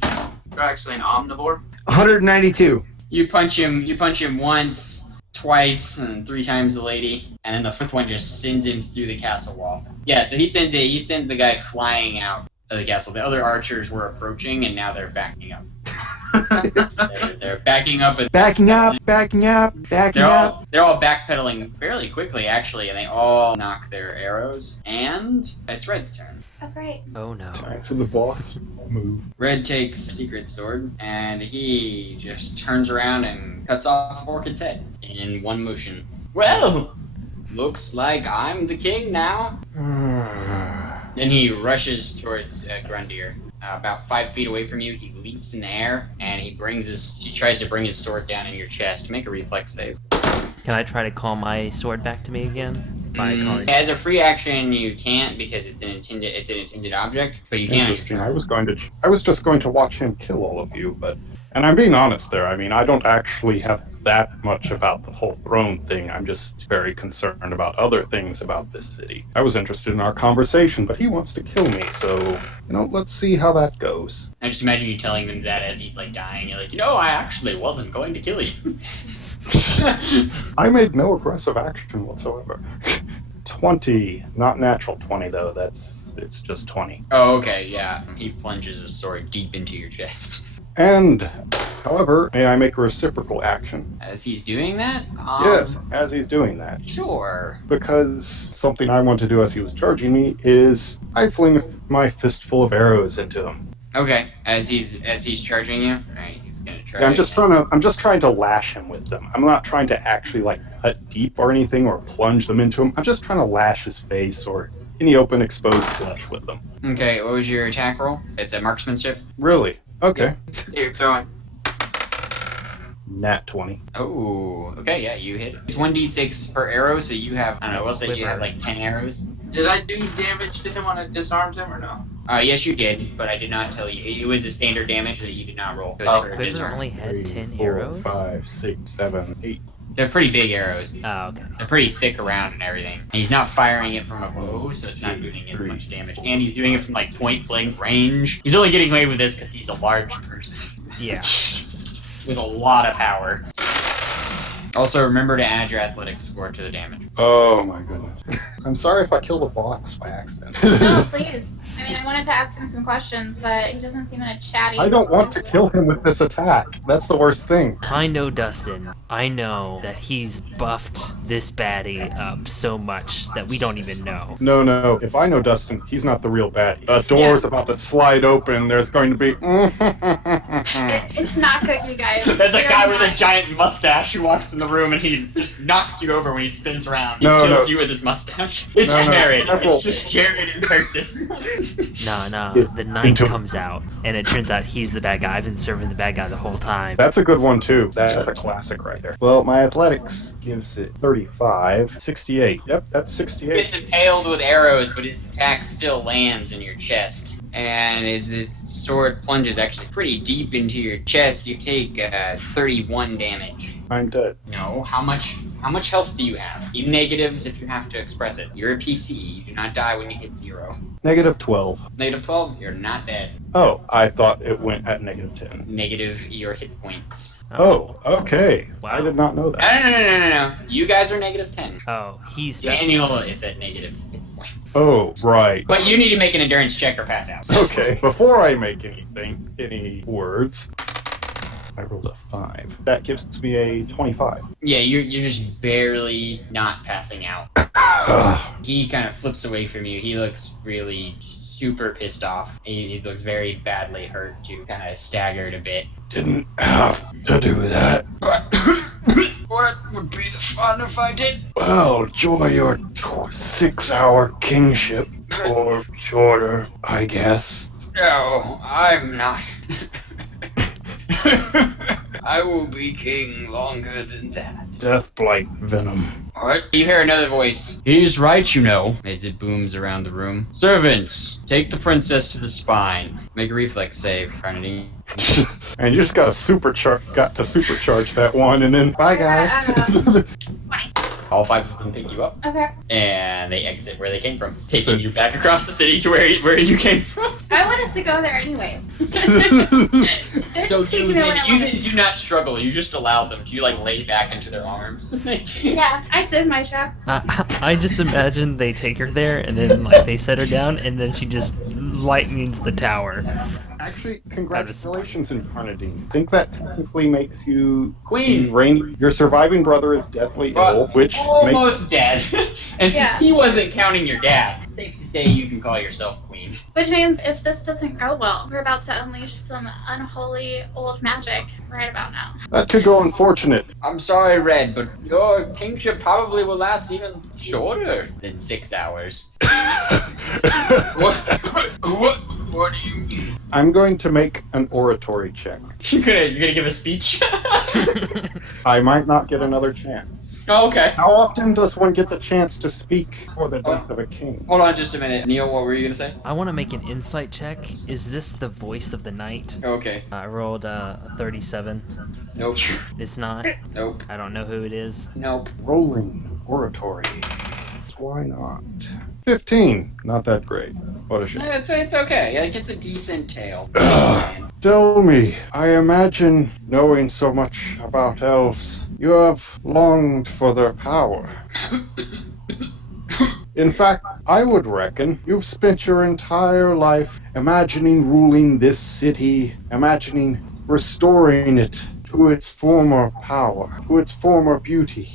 You're actually an omnivore? 192. You punch him once, twice, and 3 times the lady, and then the 5th one just sends him through the castle wall. Yeah, so he sends the guy flying out of the castle. The other archers were approaching, and now they're backing up. they're backing up. Backing up, backing up, backing up. They're all backpedaling fairly quickly, actually, and they all knock their arrows. And it's Red's turn. Oh, great. Oh no. Time for the boss move. Red takes Secret Sword, and he just turns around and cuts off Orchid's head in one motion. Well, looks like I'm the king now. Then he rushes towards Grundir. About 5 feet away from you, he leaps in the air, and he tries to bring his sword down in your chest. Make a reflex save. Can I try to call my sword back to me again? By calling. As a free action, you can't because it's an intended object, but you can. Interesting. I was just going to watch him kill all of you, and I'm being honest there. I mean, I don't actually have that much about the whole throne thing. I'm just very concerned about other things about this city. I was interested in our conversation, but he wants to kill me, so, let's see how that goes. I just imagine you telling them that as he's like dying. You're like, I actually wasn't going to kill you. I made no aggressive action whatsoever. 20, not natural 20 though. It's just 20. Oh, okay, yeah. He plunges his sword deep into your chest. And, however, may I make a reciprocal action? As he's doing that? Yes, as he's doing that. Sure. Because something I want to do as he was charging me is I fling my fistful of arrows into him. Okay, as he's charging you, alright, he's gonna try. Yeah, I'm just trying to lash him with them. I'm not trying to actually like cut deep or anything or plunge them into him. I'm just trying to lash his face or any open exposed flesh with them. Okay, what was your attack roll? It's a marksmanship. Really? Okay. You're throwing. Nat 20. Oh, okay, yeah, you hit. It's 1d6 per arrow, so you have, I don't know, we'll say you have like 10 arrows. Did I do damage to him when I disarmed him or no? Yes, you did, but I did not tell you. It was a standard damage that you did not roll. It was Oh, for Quiver disarm. only had 10 4, arrows? 5, 6, 7, 8. They're pretty big arrows. Oh, okay. They're pretty thick around and everything. And he's not firing it from a bow, so it's not doing as much damage. And he's doing it from like point blank range. He's only getting away with this because he's a large person Yeah. with a lot of power. Also, remember to add your athletics score to the damage. Oh my goodness. I'm sorry if I killed a boss by accident. No, please. I mean, I wanted to ask him some questions, but he doesn't seem in a chatty. I don't want to kill him with this attack. That's the worst thing. I know Dustin. I know that he's buffed this baddie up so much that we don't even know. No. If I know Dustin, he's not the real baddie. The door's about to slide open. There's going to be. It's not good, you guys. There's a You're guy with a not- giant mustache who walks in the room and he just knocks you over when he spins around. He No, kills no. you with his mustache. It's No, no, Jared. several. It's just Jared in person. Nah. Yeah, The knight into- comes out, and it turns out he's the bad guy. I've been serving the bad guy the whole time. That's a good one, too. That's a classic right there. Well, my athletics gives it 35. 68. Yep, that's 68. Gets impaled with arrows, but his attack still lands in your chest. And as the sword plunges actually pretty deep into your chest, you take 31 damage. I'm dead. No, how much health do you have? Even negatives if you have to express it. You're a PC. You do not die when you hit 0. Negative 12. Negative 12, you're not dead. Oh, I thought it went at negative 10. Negative your hit points. Oh, okay. Wow. I did not know that. No. You guys are negative 10. Oh, he's Daniel is at negative hit point. Oh, right. But you need to make an endurance check or pass out. Okay, before I make any words, I rolled a 5. That gives me a 25. Yeah, you're just barely not passing out. He kind of flips away from you. He looks really super pissed off. He looks very badly hurt too, kind of staggered a bit. Didn't have to do that. What would be the fun if I did? Well, enjoy your 6-hour kingship. Or shorter, I guess. No, I'm not. I will be king longer than that. Deathblight venom. What? You hear another voice. He's right, you know, as it booms around the room. Servants, take the princess to the spine. Make a reflex save, Carnity. And you just got to supercharge that one, and then bye, guys. 20. All 5 of them pick you up, Okay. and they exit where they came from, taking you back across the city to where you came from. I wanted to go there anyways. They're So just taking me where I you wanted. do not struggle. You just allow them. Do you like lay back into their arms? Yeah, I did my job. I just imagine they take her there, and then like they set her down, and then she just lightnings the tower. Actually, congratulations, Incarnadine. I think that technically makes you Queen. Your surviving brother is deathly ill, which makes almost dead. And Yeah. since he wasn't counting your dad, it's safe to say you can call yourself queen. Which means if this doesn't go well, we're about to unleash some unholy old magic right about now. that could go unfortunate. I'm sorry, Red, but your kingship probably will last even shorter than 6 hours. What do you mean? I'm going to make an oratory check. You're gonna give a speech? I might not get another chance. Oh, okay. How often does one get the chance to speak for the death of a king? Hold on just a minute. Neil, what were you gonna say? I want to make an insight check. Is this the voice of the knight? Okay. I rolled a 37. Nope. It's not. Nope. I don't know who it is. Nope. Rolling oratory. Why not? 15. Not that great. What a shame. It's okay. Like, it's a decent tale. Tell me, I imagine, knowing so much about elves, you have longed for their power. In fact, I would reckon you've spent your entire life imagining ruling this city, imagining restoring it to its former power, to its former beauty.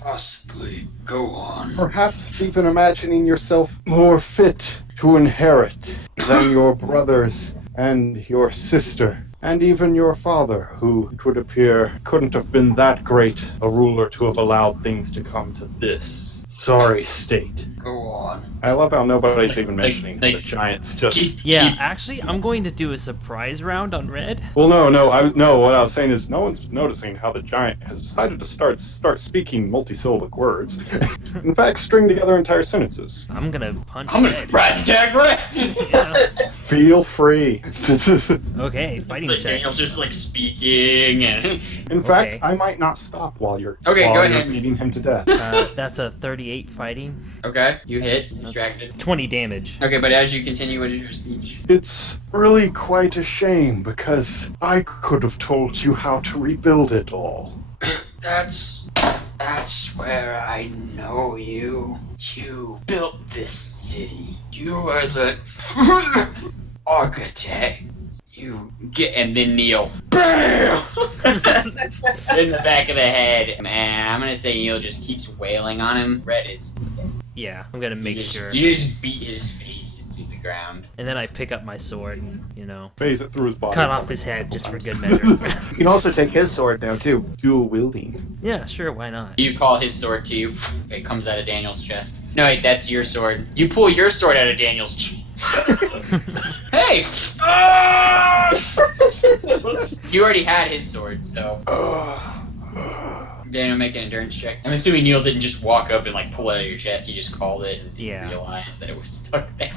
Possibly. Go on. Perhaps even imagining yourself more fit to inherit than your brothers and your sister, and even your father, who it would appear couldn't have been that great a ruler to have allowed things to come to this sorry state. Go on. I love how nobody's even Like- mentioning like- the Giants just... Yeah, actually, I'm going to do a surprise round on Red. Well, no, what I was saying is no one's noticing how the Giant has decided to start speaking multisyllabic words. In fact, string together entire sentences. I'm gonna punch I'm gonna Red. surprise attack Red! Yeah. Feel free. Okay, fighting Like check. Daniel's just like speaking and... In Okay. fact, I might not stop while you're Okay, while go you're ahead. beating him to death. That's a 38 fighting. Okay, you hit. Distracted. 20 damage. Okay, but as you continue, what is your speech? It's really quite a shame because I could have told you how to rebuild it all. That's where I know you. You built this city. You are the architect. You get, and then Neil, BAM! In the back of the head. Man, I'm gonna say Neil just keeps wailing on him. Red is. Yeah, I'm gonna make sure. You just beat his face into the ground. And then I pick up my sword and, Phase it through his body. cut off his head just for good measure. You can also take his sword now too. Dual wielding. Yeah, sure, why not? You call his sword to you. It comes out of Daniel's chest. No, wait, that's your sword. You pull your sword out of Daniel's chest. Hey! You already had his sword, so. Daniel, make an endurance check. I'm assuming Neil didn't just walk up and like pull it out of your chest. He just called it and Yeah. realized that it was stuck there.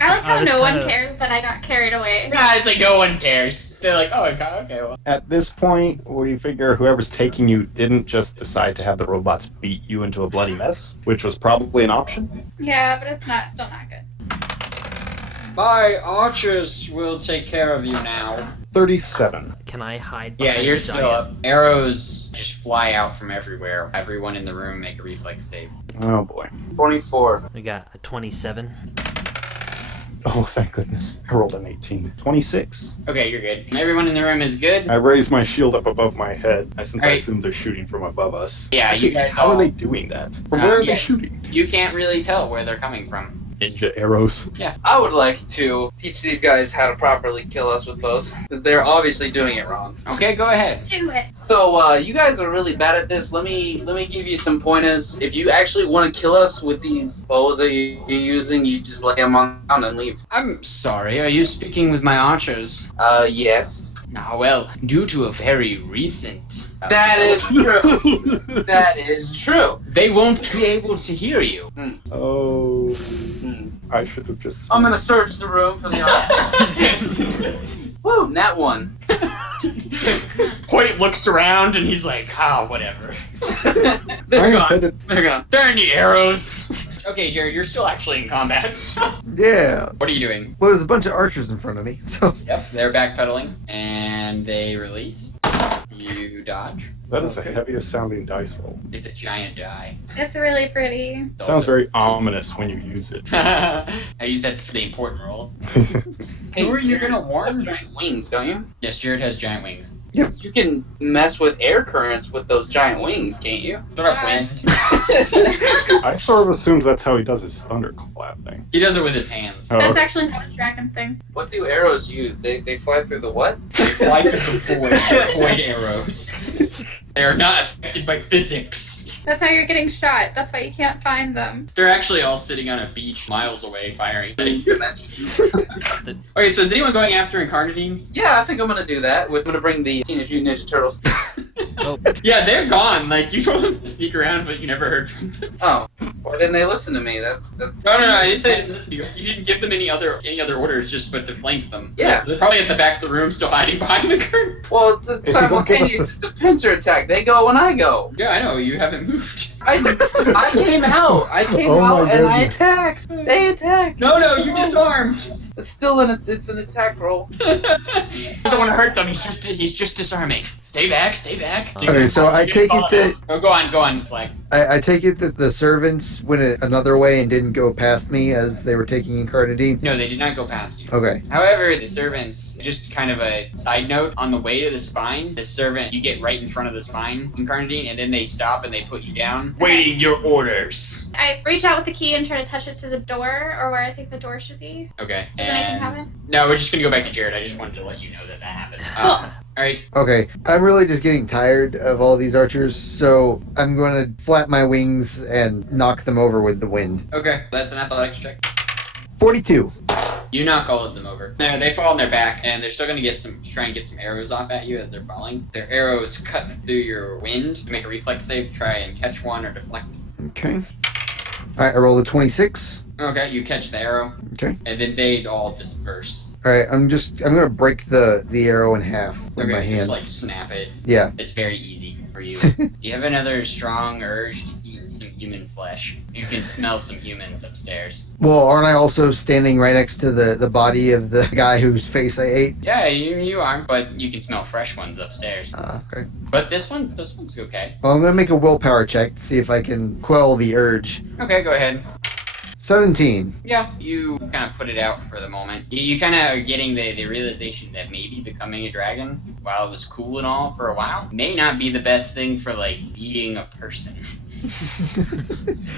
I like how I was no one kinda- cares that I got carried away. Nah, it's like no one cares. They're like, oh, okay, well. At this point, we figure whoever's taking you didn't just decide to have the robots beat you into a bloody mess, which was probably an option. Yeah, but it's still not good. My archers will take care of you now. 37. Can I hide Yeah, behind you're the still giant? up. Arrows just fly out from everywhere. Everyone in the room make a reflex save. Oh boy. 24. We got a 27. Oh, thank goodness. I rolled an 18. 26. Okay, you're good. Everyone in the room is good. I raised my shield up above my head, since I Right. assume they're shooting from above us. Yeah, you guys How all. are they doing that? From where are yeah. they shooting? You can't really tell where they're coming from. Ninja arrows. I would like to teach these guys how to properly kill us with bows, because they're obviously doing it wrong. Okay, go ahead. Do it. So, you guys are really bad at this. Let me give you some pointers. If you actually want to kill us with these bows that you're using, you just lay them on down and leave. I'm sorry, are you speaking with my archers? Yes. Ah, well, due to a very recent... That is true. That is true. They won't be able to hear you. Oh, Hmm. I should have just... I'm gonna search the room for the Woo, nat one. Hoyt looks around and he's like, whatever. They're I'm gone. headed- They're gone. Darn the arrows! Okay, Jared, you're still actually in combat. Yeah. What are you doing? Well, there's a bunch of archers in front of me, so. Yep, they're backpedaling, and they release. You dodge. That is the heaviest sounding dice roll. It's a giant die. It's really pretty. It's Sounds very ominous when you use it. I used that for the important roll. Hey, you're gonna warn giant wings, don't you? Yes, Jared has giant wings. You can mess with air currents with those giant wings, can't you? Throw up wind. I sort of assumed that's how he does his thunderclap thing. He does it with his hands. Oh, That's okay. actually not a dragon thing. What do arrows use? They fly through the what? They fly through the void arrows. They are not affected by physics. That's how you're getting shot. That's why you can't find them. They're actually all sitting on a beach miles away firing. You imagine. Okay, so is anyone going after Incarnadine? Yeah, I think I'm gonna do that. I'm gonna bring the Teenage Mutant Ninja Turtles. Yeah, they're gone. Like, you told them to sneak around, but you never heard from them. Oh, why didn't they listen to me? That's. No, I didn't say listen to you. You didn't give them any other orders, just but to flank them. Yeah. So they're probably at the back of the room, still hiding behind the curtain. Well, it's If you don't give us simultaneous. The pincer attack. They go when I go. Yeah, I know. You haven't moved. I came out. I came Oh my out and I goodness. attacked. They attacked. No, you disarmed. It's still it's an attack roll. Doesn't want to hurt them. He's just disarming. Stay back. Okay, so I take it that Oh, go on. Slag. I take it that the servants went another way and didn't go past me as they were taking Incarnadine. No, they did not go past you. Okay. However, the servants, just kind of a side note, on the way to the spine, the servant, you get right in front of the spine, Incarnadine, and then they stop and they put you down, waiting your orders. I reach out with the key and try to touch it to the door, or where I think the door should be. Okay. Does anything happen? No, we're just gonna go back to Jared. I just wanted to let you know that happened. Alright. Okay, I'm really just getting tired of all these archers, so I'm going to flap my wings and knock them over with the wind. Okay, that's an athletics check. 42. You knock all of them over. They fall on their back, and they're still gonna try and get some arrows off at you as they're falling. Their arrows cut through your wind. Make a reflex save to try and catch one or deflect. Okay. Alright, I rolled a 26. Okay, you catch the arrow. Okay. And then they all disperse. Alright, I'm gonna break the arrow in half with Okay, my hand. just like snap it. Yeah. It's very easy for you. You have another strong urge to eat some human flesh. You can smell some humans upstairs. Well, aren't I also standing right next to the body of the guy whose face I ate? Yeah, you are, but you can smell fresh ones upstairs. Okay. But this one's okay. Well, I'm gonna make a willpower check to see if I can quell the urge. Okay, go ahead. 17. Yeah, you kind of put it out for the moment. You kind of are getting the realization that maybe becoming a dragon, while it was cool and all for a while, may not be the best thing for, like, being a person.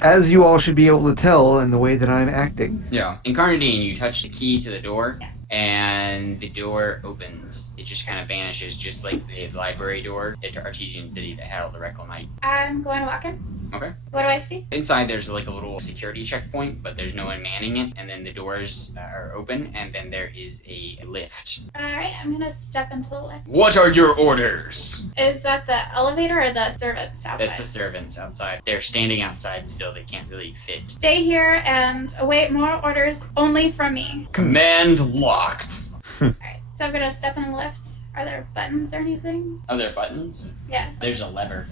As you all should be able to tell in the way that I'm acting. Yeah. Incarnadine, you touch the key to the door, Yes. and the door opens. It just kind of vanishes, just like the library door at Artesian City that had all the Reclamite. I'm going to walk in. Okay. What do I see? Inside, there's like a little security checkpoint, but there's no one manning it. And then the doors are open, and then there is a lift. Alright, I'm gonna step into the lift. What are your orders? Is that the elevator or the servants outside? That's the servants outside. They're standing outside still. They can't really fit. Stay here and await more orders only from me. Command locked. Alright, so I'm gonna step in the lift. Are there buttons or anything? Are there buttons? Yeah. There's a lever.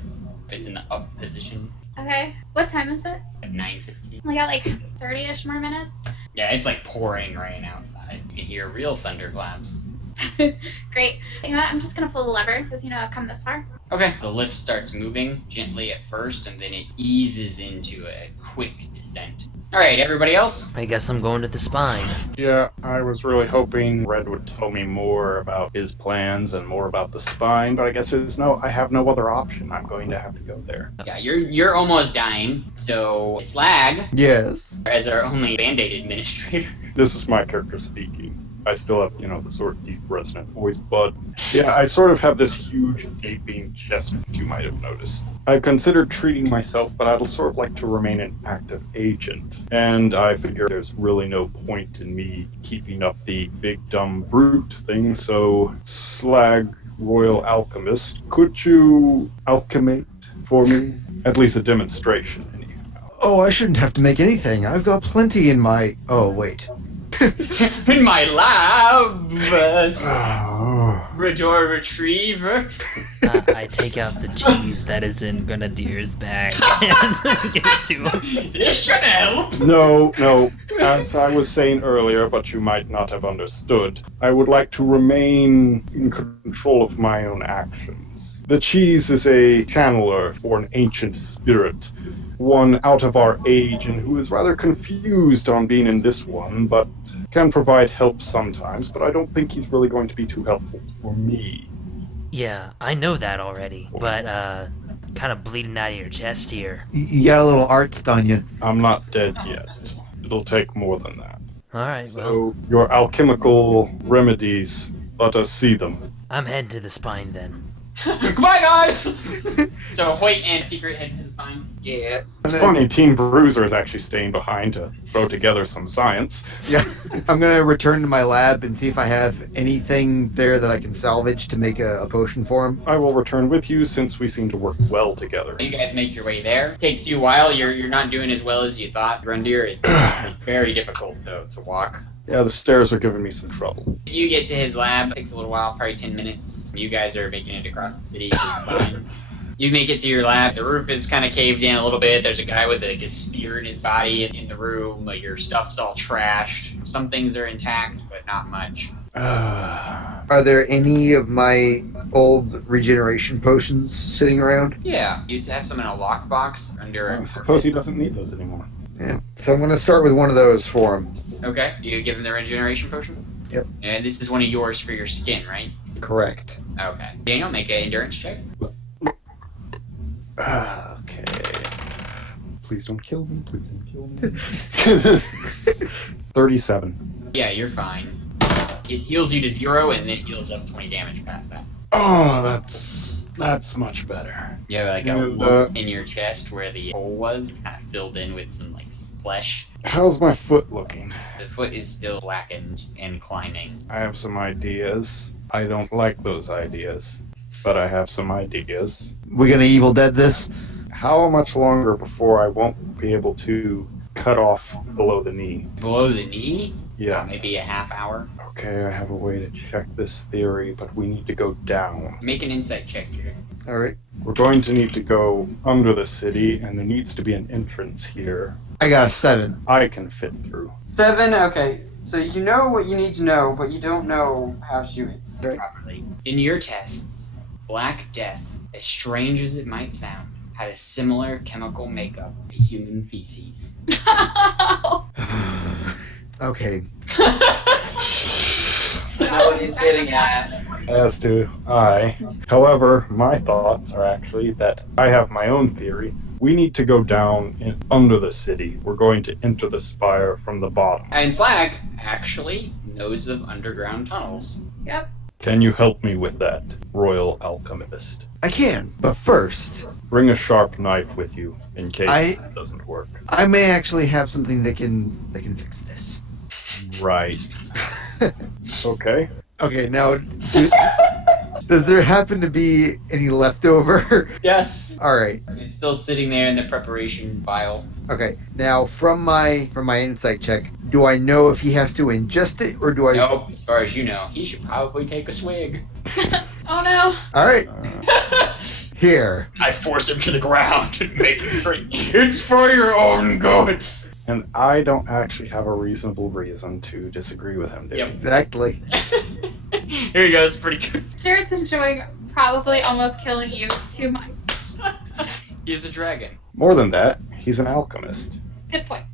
It's in the up position. Okay. What time is it? At 9:15. We got like 30-ish more minutes. Yeah, it's like pouring rain outside. You can hear real thunderclaps. Great. You know what? I'm just gonna pull the lever because I've come this far. Okay. The lift starts moving gently at first, and then it eases into a quick descent. All right, everybody else? I guess I'm going to the spine. Yeah, I was really hoping Red would tell me more about his plans and more about the spine, but I guess I have no other option. I'm going to have to go there. Yeah, you're almost dying. So Slag, Yes. as our only Band-Aid administrator. This is my character speaking. I still have, the sort of deep resonant voice, but yeah, I sort of have this huge gaping chest, you might have noticed. I've considered treating myself, but I'd sort of like to remain an active agent. And I figure there's really no point in me keeping up the big dumb brute thing, so Slag, Royal Alchemist, could you alchemate for me? At least a demonstration, anyhow. Oh, I shouldn't have to make anything. I've got plenty in my... Oh, wait. In my lab, Oh. Redor Retriever. I take out the cheese that is in Grenadier's bag and give it to him. This should help. No, as I was saying earlier, but you might not have understood, I would like to remain in control of my own actions. The cheese is a channeler for an ancient spirit, one out of our age and who is rather confused on being in this one, but can provide help sometimes, but I don't think he's really going to be too helpful for me. Yeah, I know that already, but kind of bleeding out of your chest here. You got a little arts on you. I'm not dead yet. It'll take more than that. Alright, well, So, your alchemical remedies, let us see them. I'm heading to the spine then. Goodbye, guys. So Hoyt and Secret head to the spine. Yes. It's funny, Team Bruiser is actually staying behind to throw together some science. Yeah. I'm going to return to my lab and see if I have anything there that I can salvage to make a potion for him. I will return with you since we seem to work well together. You guys make your way there. Takes you a while. You're not doing as well as you thought. Grenadier, it's very difficult to walk. Yeah, the stairs are giving me some trouble. You get to his lab. Takes a little while, probably 10 minutes. You guys are making it across the city to the spine. You make it to your lab. The roof is kind of caved in a little bit. There's a guy with like a spear in his body in the room. Your stuff's all trashed. Some things are intact, but not much. Are there any of my old regeneration potions sitting around? Yeah, you have some in a lockbox under. I suppose he doesn't need those anymore. Yeah. So I'm gonna start with one of those for him. Okay, you give him the regeneration potion? Yep. And this is one of yours for your skin, right? Correct. Okay. Daniel, make an endurance check. Okay. Please don't kill me. Please don't kill me. 37. Yeah, you're fine. It heals you to 0 and then heals up 20 damage past that. Oh, that's much better. You have like a And, lump in your chest where the hole was. It's kind of filled in with some like flesh. How's my foot looking? The foot is still blackened and climbing. I have some ideas. I don't like those ideas, but I have some ideas. We gonna Evil Dead this? How much longer before I won't be able to cut off below the knee? Below the knee? Yeah. Maybe a half hour. Okay, I have a way to check this theory, but we need to go down. Make an insight check, Jared. All right. We're going to need to go under the city, and there needs to be an entrance here. I got a 7. I can fit through. 7? Okay. So you know what you need to know, but you don't know how to do it. Properly. In your tests, Black Death, as strange as it might sound, had a similar chemical makeup to human feces. Okay. I know what he's getting at. As do I. However, my thoughts are actually that I have my own theory. We need to go down under the city. We're going to enter the spire from the bottom. And Slag actually knows of underground tunnels. Yep. Can you help me with that, Royal Alchemist? I can, but first, Bring a sharp knife with you in case it doesn't work. I may actually have something that can fix this. Right. Okay. Okay, now, does there happen to be any leftover? Yes. All right. It's still sitting there in the preparation vial. Okay. Now, from my insight check, do I know if he has to ingest it, or do I? Nope. As far as you know, he should probably take a swig. Oh no. All right. Here. I force him to the ground and make him drink. It's for your own good. And I don't actually have a reasonable reason to disagree with him, do Yep. you? Exactly. Here you go. It's pretty good. Jared's enjoying probably almost killing you too much. He's a dragon. More than that, he's an alchemist. Good point.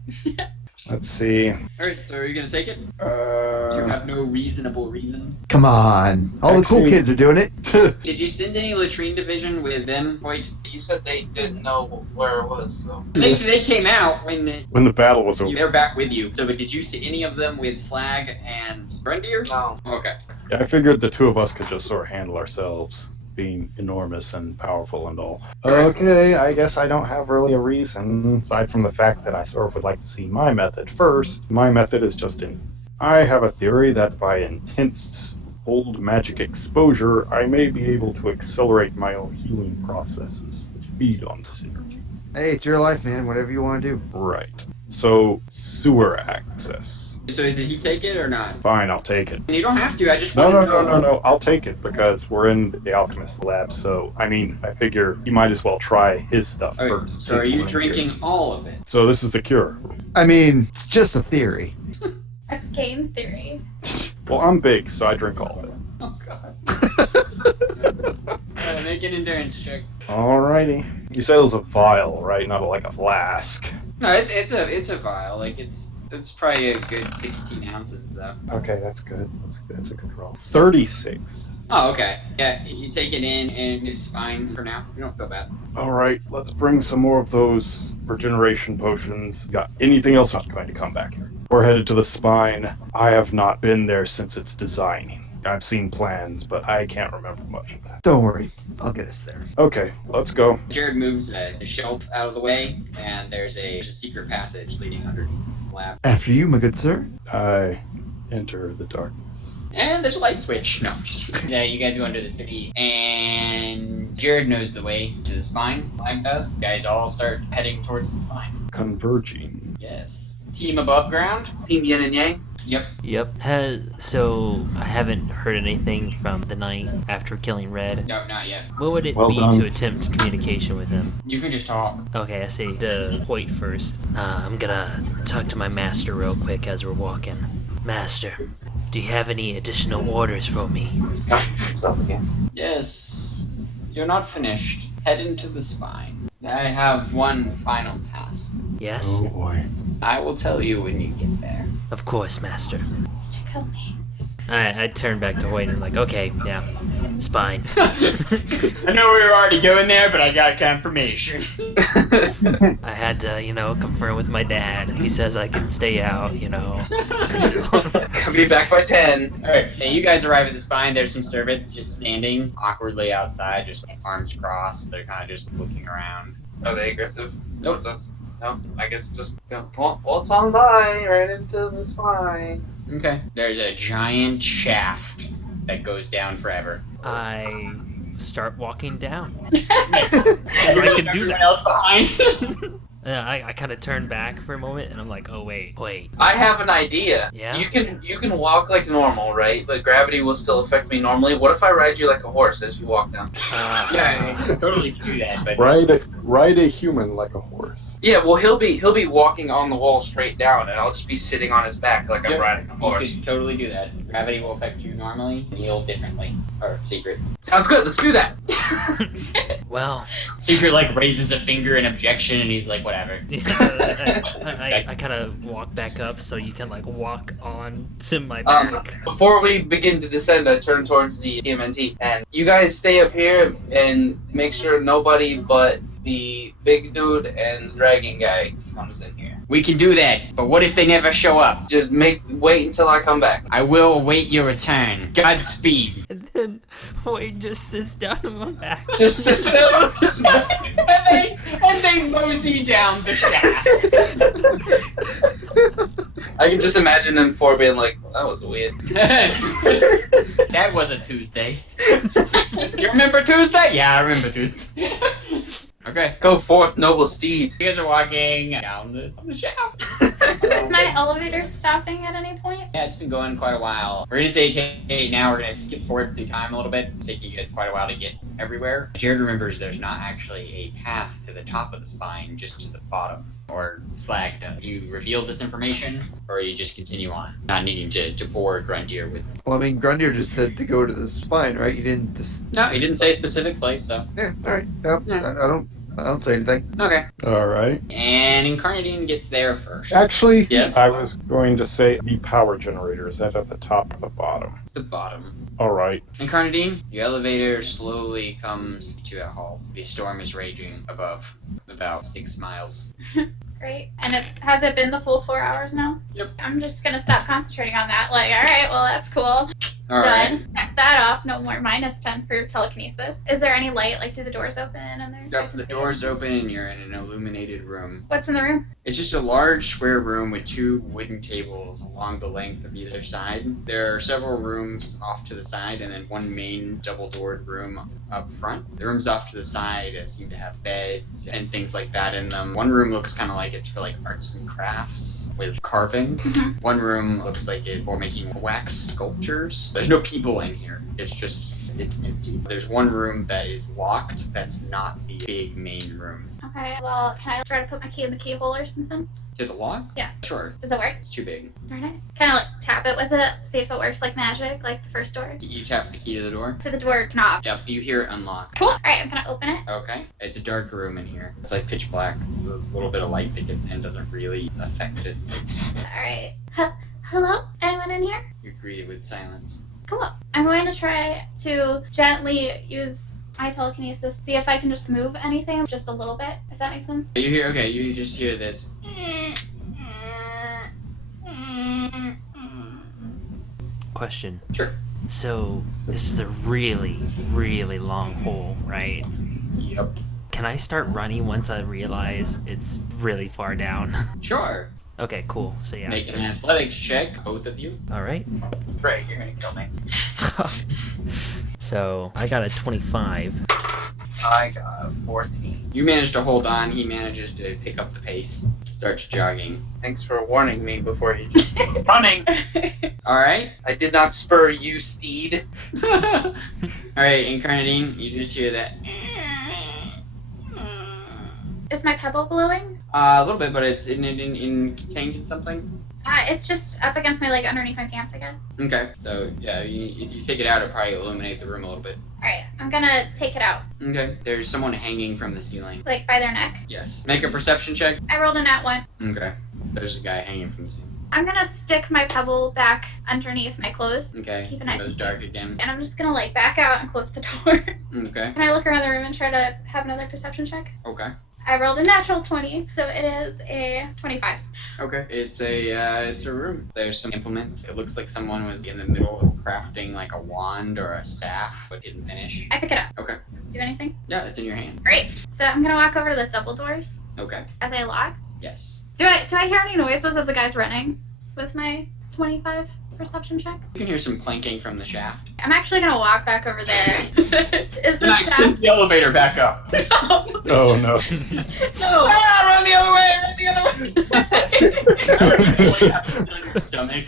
Let's see. Alright, so are you gonna take it? You Uh, have no reasonable reason. Come on. All the cool Actually- kids are doing it. Did you send any latrine division with them, Hoyt? You said they didn't know where it was, so. They came out when when the battle was over. they're back with you. So, but did you see any of them with Slag and Grundier? No. Okay. Yeah, I figured the two of us could just sort of handle ourselves, being enormous and powerful and all. Okay, I guess I don't have really a reason, aside from the fact that I sort of would like to see my method first. My method is just I have a theory that by intense old magic exposure, I may be able to accelerate my own healing processes, which feed on this energy. Hey, it's your life, man. Whatever you want to do. Right. So, sewer access. So did he take it or not? Fine, I'll take it. You don't have to. I just No, want no, to know. no. I'll take it because we're in the alchemist lab. So, I mean, I figure you might as well try his stuff Okay, first. so are since you we're in here. drinking all of it? So this is the cure. I mean, it's just a theory. A game theory. Well, I'm big, so I drink all of it. Oh god. Make an endurance check. Alrighty. You said it was a vial, right? Not like a flask. No, it's a vial. Like it's probably a good 16 ounces though. Okay, that's good. That's a good roll. 36. Oh, okay. Yeah, you take it in and it's fine for now. You don't feel bad. Alright, let's bring some more of those regeneration potions. Got anything else not going to come back here? We're headed to the spine. I have not been there since its designing. I've seen plans, but I can't remember much of that. Don't worry. I'll get us there. Okay, let's go. Jared moves a shelf out of the way, and there's a secret passage leading underneath the lab. After you, my good sir. I enter the darkness. And there's a light switch. No, I'm just kidding. Yeah, you guys go under the city, and Jared knows the way to the spine. Lag does. You guys all start heading towards the spine. Converging. Yes. Team above ground? Team Yin and Yang. Yep. Yep. So I haven't heard anything from the knight after killing Red. No, not yet. What would it Well be done. to attempt communication with him? You can just talk. Okay, I say to Hoyt first. I'm gonna talk to my master real quick as we're walking. Master, do you have any additional orders for me? Stop again. Yes. You're not finished. Head into the spine. I have one final task. Yes? Oh boy. I will tell you when you get there. Of course, master. It's to kill me. I turn back to Hoyt and I'm like, okay, yeah, spine. I know we were already going there, but I got confirmation. I had to, confirm with my dad. He says I can stay out, until... I'll be back by 10. Alright, hey, you guys arrive at the spine. There's some servants just standing awkwardly outside, just like arms crossed. They're kind of just looking around. Are they aggressive? Nope. No, I guess just go. Waltz on by, right into the spine. Okay. There's a giant shaft that goes down forever. I start walking down. I can do that. else behind. I kind of turn back for a moment and I'm like, oh wait. I have an idea. Yeah? You can walk like normal, right? But gravity will still affect me normally. What if I ride you like a horse as you walk down? Yeah, I totally do that, but Ride a human like a horse. Yeah, well he'll be walking on the wall straight down, and I'll just be sitting on his back like I'm Yep. riding a you horse. could totally do that. Gravity will affect you normally, heal differently. Or secret. Sounds good. Let's do that. Well, Secret like raises a finger in objection, and he's like, whatever. I kind of walk back up so you can like walk on to my back. Before we begin to descend, I turn towards the TMNT, and you guys stay up here and make sure nobody but the big dude and the dragon guy comes in here. We can do that, but what if they never show up? Just wait until I come back. I will await your return. Godspeed. And then Hoyt just sits down on my back. Just sit down. and they mosey down the shaft. I can just imagine them four being like, well, that was weird. That was a Tuesday. You remember Tuesday? Yeah, I remember Tuesday. Okay. Go forth, noble steed. You guys are walking down the shaft. Is my elevator stopping at any point? Yeah, it's been going quite a while. We're gonna say take now. We're gonna skip forward through time a little bit. It's taking you guys quite a while to get everywhere. Jared remembers there's not actually a path to the top of the spine, just to the bottom. Or Slag does. Do you reveal this information, or you just continue on, not needing to bore Grundier with? Well, I mean, Grundier just said to go to the spine, right? You didn't just... No, he didn't say a specific place, so. Yeah, alright. Yeah. I don't say anything. Okay. All right. And Incarnadine gets there first. Actually, Yes. I was going to say the power generator. Is that at the top or the bottom? The bottom. All right. Incarnadine, your elevator slowly comes to a halt. The storm is raging above, about 6 miles. Great. And has it been the full 4 hours now? Yep. I'm just gonna stop concentrating on that. Like, alright, well that's cool. All right. Done. Check that off. No more -10 for telekinesis. Is there any light? Like, do the doors open in there? so I Yep, can the see? doors open and you're in an illuminated room. What's in the room? It's just a large square room with 2 wooden tables along the length of either side. There are several rooms off to the side and then one main double-doored room up front. The rooms off to the side seem to have beds and things like that in them. One room looks kind of like it's for like arts and crafts with carving. Mhm. One room looks like it's for making wax sculptures. There's no people in here. It's empty. There's one room that is locked that's not the big main room. Okay, well, can I try to put my key in the keyhole or something? To the lock? Yeah. Sure. Does it work? It's too big. Alright. Kind of like tap it with it, see if it works like magic, like the first door. You tap the key to the door? To the door knob. Yep, you hear it unlock. Cool. Alright, I'm gonna open it. Okay. It's a dark room in here. It's like pitch black. A little bit of light that gets in doesn't really affect it. Alright. Hello? Anyone in here? You're greeted with silence. Cool. I'm going to try to gently use my telekinesis, see if I can just move anything just a little bit, if that makes sense. You just hear this. Question. Sure. So, this is a really, really long hole, right? Yep. Can I start running once I realize it's really far down? Sure. Okay, cool. So yeah. Make an athletics check, both of you. Alright. Great, you're gonna kill me. So, I got a 25. I got 14. You manage to hold on. He manages to pick up the pace. Starts jogging. Thanks for warning me before he just running. All right. I did not spur you, steed. All right, Incarnadine, you just hear that. Is my pebble glowing? A little bit, but it's contained in something. It's just up against my leg underneath my pants, I guess. Okay. So yeah, if you take it out, it'll probably illuminate the room a little bit. Alright, I'm gonna take it out. Okay. There's someone hanging from the ceiling. Like, by their neck. Yes. Make a perception check. I rolled a nat 1. Okay. There's a guy hanging from the ceiling. I'm gonna stick my pebble back underneath my clothes. Okay. Keep it nice It goes and dark again. And I'm just gonna, like, back out and close the door. Okay. Can I look around the room and try to have another perception check? Okay. I rolled a natural 20, so it is a 25. Okay. It's a room. There's some implements. It looks like someone was in the middle of crafting like a wand or a staff, but didn't finish. I pick it up. Okay. Do anything? Yeah, it's in your hand. Great. So I'm gonna walk over to the double doors. Okay. Are they locked? Yes. Do I hear any noises as the guy's running with my 25 perception check? You can hear some clanking from the shaft. I'm actually gonna walk back over there. Is And I this send the elevator back up. No. Oh no. No. Run the other way! Run the other way! Stomach.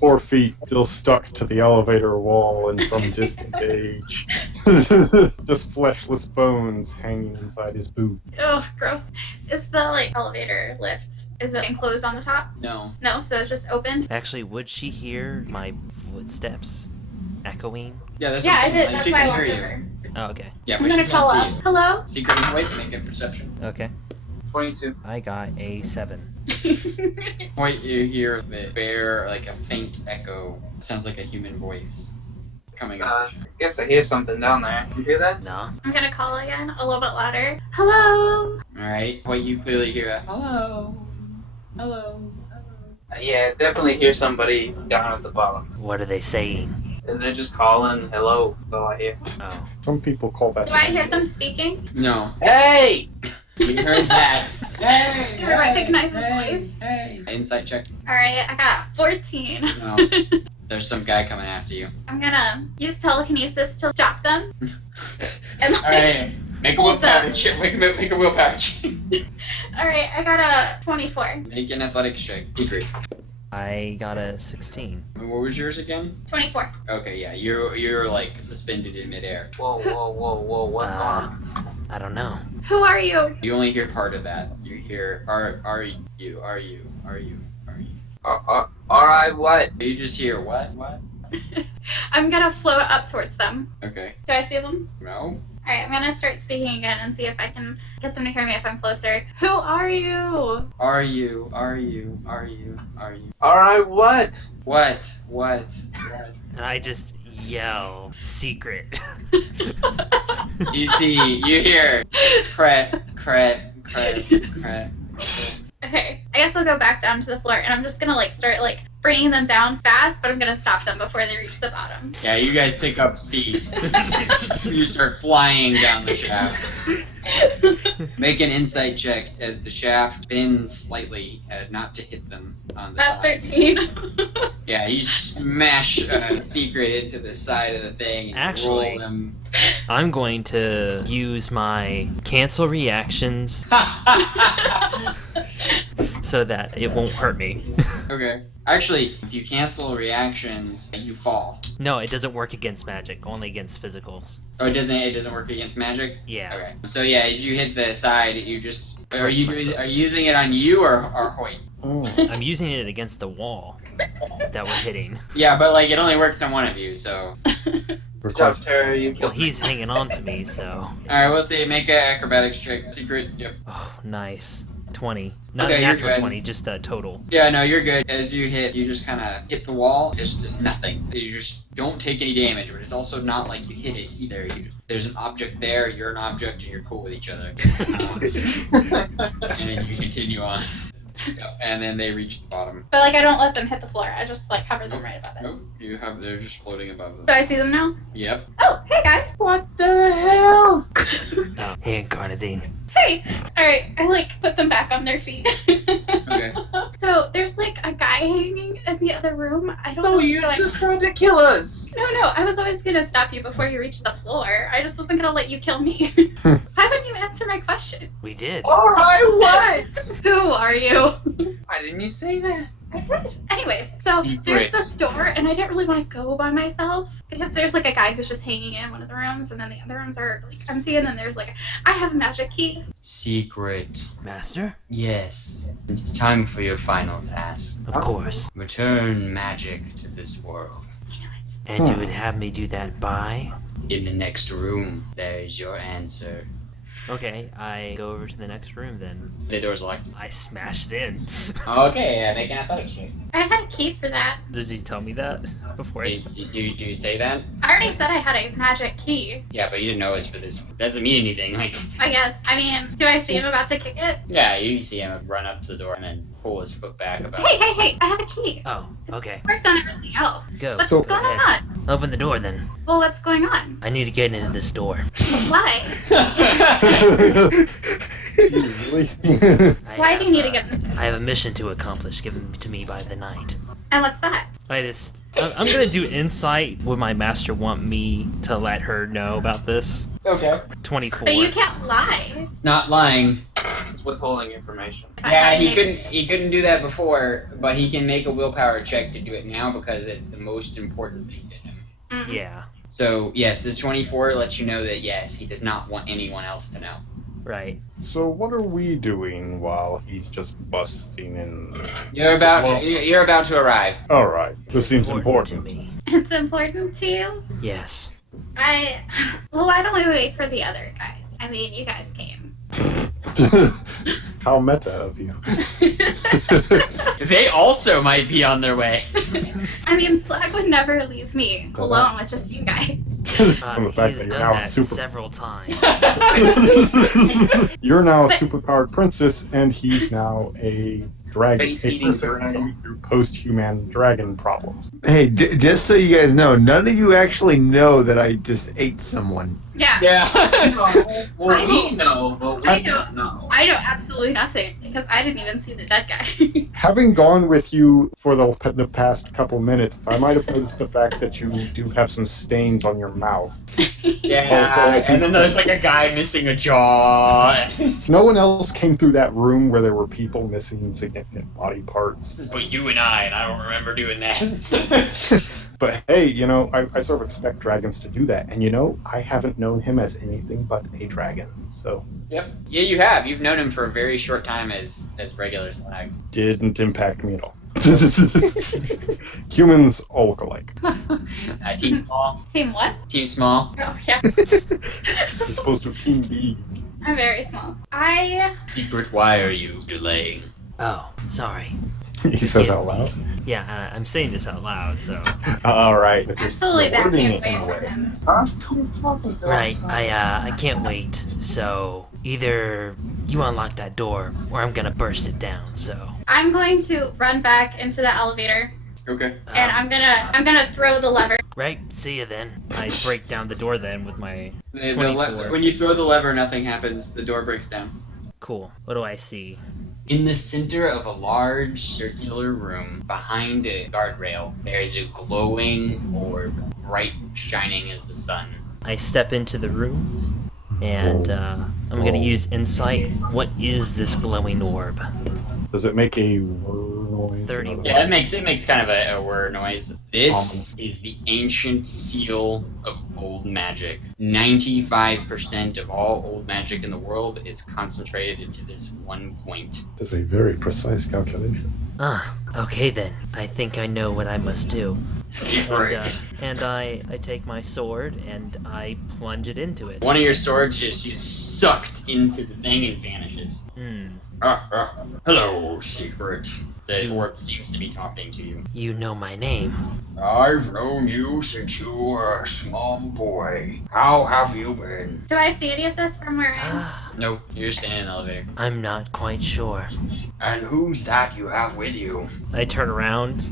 4 feet still stuck to the elevator wall in some distant age. Just fleshless bones hanging inside his boot. Ugh, gross. Is the elevator lift? Is it enclosed on the top? No. No, so it's just opened. Actually, would she hear my footsteps echoing? Yeah, that's Yeah, what I I'm did. saying. That's She why I can walked hear you. over. Oh, okay. Yeah, I'm but she gonna call can't up. see you. Hello. Secret and wait, make a perception. Okay. 22. I got a 7. Wait, you hear the bare, like a faint echo. Sounds like a human voice coming up. I guess I hear something down there. You hear that? No. I'm gonna call again, a little bit louder. Hello. Alright. Wait, you clearly hear a hello. Hello. Yeah, definitely hear somebody down at the bottom. What are they saying? And they're just calling hello. That's all I hear. Oh. Some people call that. Do I hear them speaking? No. Hey! You heard that. Hey! Do I recognize his voice? Hey! Insight check. Alright, I got 14. No. There's some guy coming after you. I'm gonna use telekinesis to stop them. And Alright. Make a hold willpower them. check. Make a willpower check. Alright, I got a 24. Make an athletics check. Secret. I got a 16. And what was yours again? 24. Okay, yeah. You're like suspended in midair. Whoa, whoa, whoa, whoa, what's going on? I don't know. Who are you? You only hear part of that. You hear are you. Alright, what? You just hear what? I'm gonna float up towards them. Okay. Do I see them? No. Alright, I'm gonna start speaking again and see if I can get them to hear me if I'm closer. Who are you? Are you? Alright, what? What? And I just yell, secret. You hear cret. Okay, I guess I'll go back down to the floor and I'm just gonna start bringing them down fast, but I'm gonna stop them before they reach the bottom. Yeah, you guys pick up speed. You start flying down the shaft. Make an insight check as the shaft bends slightly, not to hit them on the At sides. 13. Yeah, you smash Secret into the side of the thing and Actually- roll them. I'm going to use my cancel reactions so that it won't hurt me. Okay. Actually, if you cancel reactions, you fall. No, it doesn't work against magic, only against physicals. Oh, it doesn't work against magic? Yeah. Okay. So yeah, as you hit the side, you just are Correct you myself. using it on you or Hoyt? Oh. I'm using it against the wall that we're hitting. Yeah, but it only works on one of you, so. Good job, Terry. You Well, killed me. he's hanging on to me, so. Alright, we'll see. Make an acrobatics check. Secret. Yep. Oh, nice. 20. Not Okay, a you're natural good. 20, just a total. Yeah, no, you're good. As you just kind of hit the wall. It's just nothing. You just don't take any damage, but it's also not like you hit it either. There's an object there, you're an object, and you're cool with each other. And then you continue on. Yep, and then they reach the bottom. But I don't let them hit the floor. I just hover them right above it. Nope, they're just floating above them. Do I see them now? Yep. Oh, hey guys. What the hell? Oh, hey, Incarnadine. Hey. Alright, I put them back on their feet. Okay. So there's a guy hanging in the other room. I don't So know you what's going just tried to kill us. No, I was always gonna stop you before you reached the floor. I just wasn't gonna let you kill me. Why wouldn't you answer my question? We did. Alright, what? Who are you? Why didn't you say that? I did. Anyways, so there's this door, and I didn't really want to go by myself because there's like a guy who's just hanging in one of the rooms, and then the other rooms are like empty, and then there's like I have a magic key. Secret. Master? Yes. It's time for your final task. Of course. Return magic to this world. And you would have me do that by? In the next room, there is your answer. Okay, I go over to the next room then. The door's locked. I smashed in. Okay, make an athletics check. I had a key for that. Did you tell me that before? Do you say that? I already said I had a magic key. Yeah, but you didn't know it was for this. That doesn't mean anything. Like, I guess. I mean, do I see him about to kick it? yeah, you see him run up to the door and then pull his foot back about. Hey! I have a key. Oh, okay. Worked on everything else. Go. What's So- going Go ahead. on? Open the door then. Well, what's going on? I need to get into this door. Why? Really? I Why have, do you need to get in this? I have a mission to accomplish given to me by the knight. And what's that? I'm gonna do insight. Would my master want me to let her know about this? Okay. 24. But you can't lie. It's not lying. It's withholding information. Yeah, he couldn't do that before, but he can make a willpower check to do it now because it's the most important thing to him. Mm. Yeah, So yes, the 24 lets you know that yes, he does not want anyone else to know. right. So what are we doing while he's just busting in? You're about to arrive. All right, this seems to important. me. It's important to you? Yes. Well, why don't we wait for the other guys? I mean, you guys came. How meta of you. They also might be on their way. I mean, Slag would never leave me alone with just you guys. From the fact He's that you're done now that super. several times. You're now a But- superpowered princess, and he's now a dragon. Face-eating A person dragon. going through post-human dragon problems. Hey, just so you guys know, none of you actually know that I just ate someone. Yeah. Well, I we know. know, but we I know. don't know. I know absolutely nothing because I didn't even see the dead guy. Having gone with you for the past couple minutes, I might have noticed the fact that you do have some stains on your mouth. Yeah, and then there's like a guy missing a jaw. No one else came through that room where there were people missing significant body parts. But you and I don't remember doing that. But hey, I sort of expect dragons to do that, and I haven't known him as anything but a dragon, so Yep. Yeah, you have. You've known him for a very short time as regular Slag. didn't impact me at all. Humans all look alike. Team Small. Team what? Team Small. Oh, yeah. As opposed to Team B. I'm very small. Secret, why are you delaying? Oh, sorry. He says out loud. Yeah, I'm saying this out loud, so. All right. If you're Absolutely wording backing it away in from a way. him. Right, I can't wait. So, either you unlock that door, or I'm gonna burst it down, so. I'm going to run back into the elevator Okay. and I'm gonna throw the lever. Right, see ya then. I break down the door then with my. When you throw the lever, nothing happens. The door breaks down. Cool. What do I see? In the center of a large circular room, behind a guardrail, there is a glowing orb, bright shining as the sun. I step into the room, and I'm gonna use insight. What is this glowing orb? Does it make a whir noise? 31. Yeah, it makes kind of a whir noise. This is the ancient seal of old magic. 95% of all old magic in the world is concentrated into this one point. That's a very precise calculation. Okay then. I think I know what I must do. Secret. And I take my sword and I plunge it into it. One of your swords is sucked into the thing and vanishes. Hello, Secret. The orb seems to be talking to you. You know my name. I've known you since you were a small boy. How have you been? Do I see any of this from where I am? Nope, you're standing in the elevator. I'm not quite sure. And who's that you have with you? I turn around.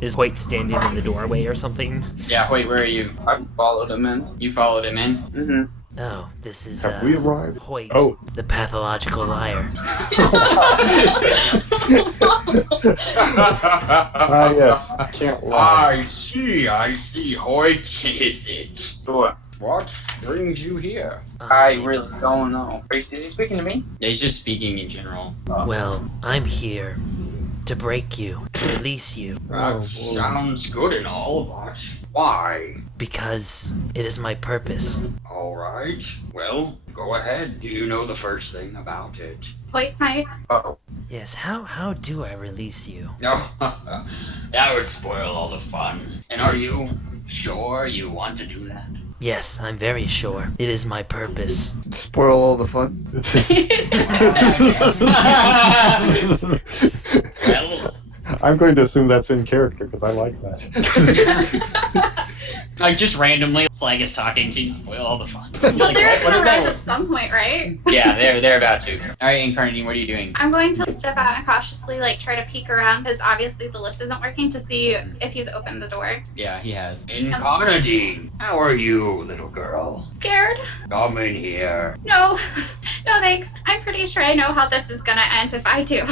Is Hoyt standing in the doorway or something? Yeah, wait, where are you? I followed him in. You followed him in? Mm-hmm. Oh, this is Have we arrived? Hoyt, Oh. the pathological liar. Ah, yes. Can't lie. I see. What is it? What brings you here? I really don't know. Is he speaking to me? He's just speaking in general. Well, I'm here to break you, to release you, That sounds good and all, but why? because it is my purpose. Alright, well, go ahead. Do you know the first thing about it? Wait, my. Uh-oh. Yes, how do I release you? No, that would spoil all the fun. And are you sure you want to do that? Yes, I'm very sure. It is my purpose. Spoil all the fun. Well, I'm going to assume that's in character because I like that. like just randomly, Flag is talking to you, spoil all the fun. Well, Like, they're what gonna is rise that? at some point, right? Yeah, they're about to. Alright, Incarnadine, what are you doing? I'm going to step out and cautiously, like, try to peek around because obviously the lift isn't working to see if he's opened the door. Yeah, he has. Incarnadine, how are you, little girl? Scared? Come in here. No. No, thanks. I'm pretty sure I know how this is gonna end if I do.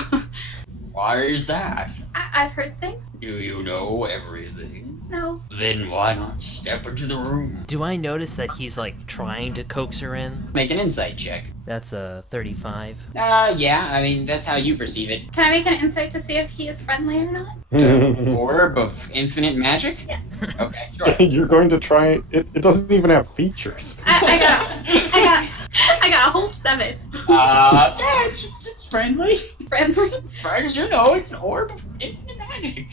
Why is that? I've heard things. Do you know everything? No. Then why not step into the room? Do I notice that he's like trying to coax her in? Make an insight check. That's a 35. Yeah, I mean, that's how you perceive it. Can I make an insight to see if he is friendly or not? Orb of infinite magic? Yeah. Okay, sure. You're going to try it. It doesn't even have features. I got a whole 7. Yeah, it's friendly. Friendly? As far as you know, it's an orb of infinite magic.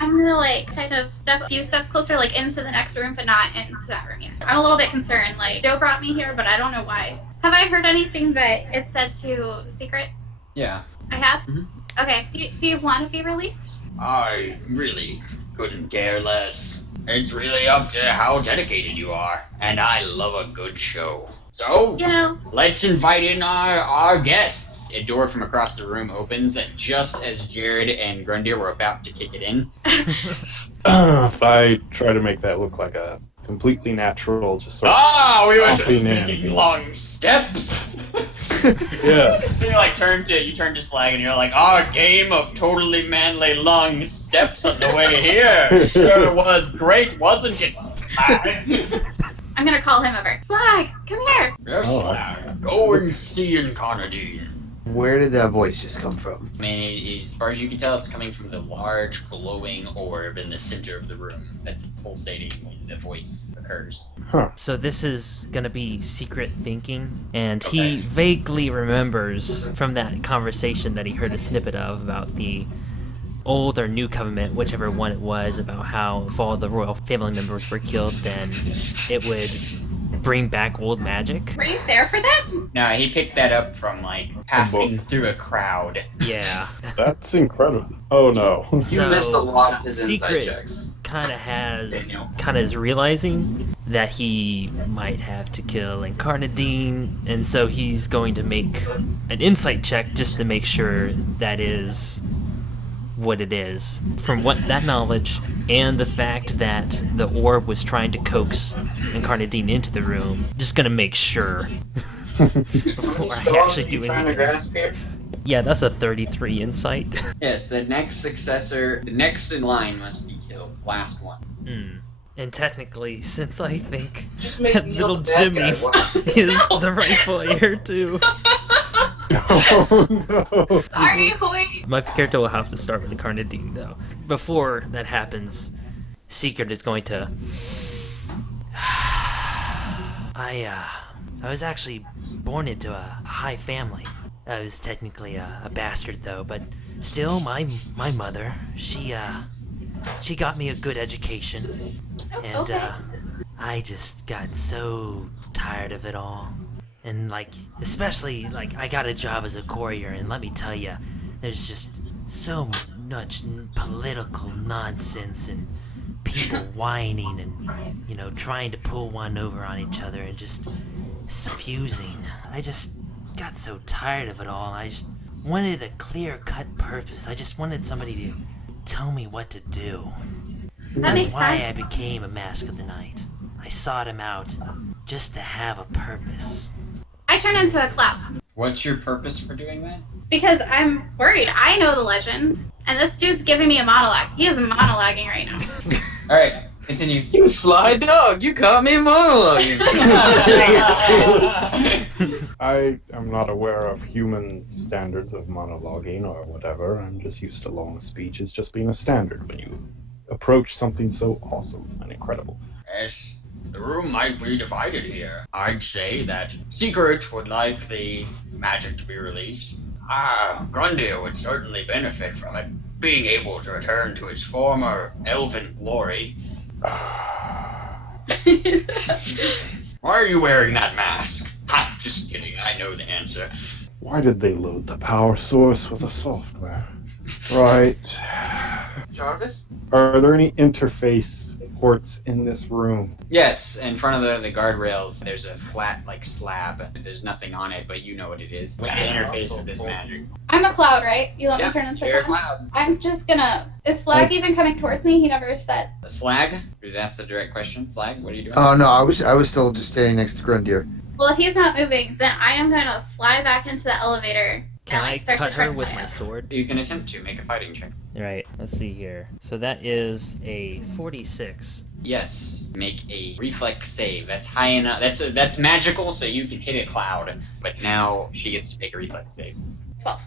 I'm gonna like kind of step a few steps closer, like into the next room, but not into that room yet. I'm a little bit concerned. Like Joe brought me here, but I don't know why. Have I heard anything that it said to secret? Yeah. I have. Mhm. Okay. Do you want to be released? I really couldn't care less. It's really up to how dedicated you are, and I love a good show. So, You know. let's invite in our guests. A door from across the room opens, and just as Jared and Grundir were about to kick it in, If I try to make that look like a completely natural, just sort of we were just Jumping in. taking long steps. Yes. So you turn to Slag, and you're like, our game of totally manly long steps on the way here sure was great, wasn't it, Slag? I'm gonna call him over. Slag, come here. Yes, Oh. Slag. Go and see Incarnadine. Where did that voice just come from? I mean, as far as you can tell, it's coming from the large glowing orb in the center of the room that's pulsating when the voice occurs. So this is gonna be secret thinking, and he Okay. vaguely remembers from that conversation that he heard a snippet of about the old or new covenant, whichever one it was, about how if all the royal family members were killed, then it would bring back old magic. Were you there for that? No, he picked that up from, like, passing through a crowd. Yeah. That's incredible. Oh no. You So, missed a lot of his secret insight checks. kind of is realizing that he might have to kill Incarnadine, and so he's going to make an insight check just to make sure that is what it is. From what that knowledge and the fact that the orb was trying to coax Incarnadine into the room, just gonna make sure before I actually do trying to anything. grasp here? Yeah, that's a 33 insight. Yes, the next in line must be killed. Last one. And technically, since I think Just make that me little the bad Jimmy guy. Wow. is the rightful heir too, Oh no. Sorry, Hoy. my character will have to start with Incarnadine though. Before that happens, Secret is going to. I was actually born into a high family. I was technically a bastard though, but still, my mother, she got me a good education, Oh, and okay. I just got so tired of it all. And like, especially like, I got a job as a courier, and let me tell you, there's just so much political nonsense and people whining and, you know, trying to pull one over on each other, and just it's confusing. I just got so tired of it all, and I just wanted a clear-cut purpose. I just wanted somebody to tell me what to do. That That's makes why sense. I became a Mask of the Night. I sought him out just to have a purpose. I turn into a cloud. What's your purpose for doing that? Because I'm worried. I know the legend, and this dude's giving me a monologue. He is monologuing right now. All right, continue. You sly dog, you caught me monologuing. I am not aware of human standards of monologuing or whatever. I'm just used to long speeches just being a standard when you approach something so awesome and incredible. Yes, the room might be divided here. I'd say that Secret would like the magic to be released. Grundir would certainly benefit from it, being able to return to its former elven glory. Why are you wearing that mask? I'm just kidding, I know the answer. Why did they load the power source with the software? Right. Jarvis? Are there any interface ports in this room? Yes, in front of the guardrails, there's a flat, slab. There's nothing on it, but you know what it is. What's the interface with this magic? I'm a cloud, right? You let Yep, me turn into you're a cloud? I'm just gonna... Is Slag even coming towards me? He never said. Slag? Who's asked the direct question? Slag, what are you doing? Oh no, I was still just standing next to Grundir. Well, if he's not moving, then I am gonna fly back into the elevator Can and I start cut to try her to with fly my up. sword? You can attempt to make a fighting check. Right, let's see here. So that is a 46. Yes, make a reflex save. That's high enough. That's magical, so you can hit a cloud. But now she gets to make a reflex save. 12.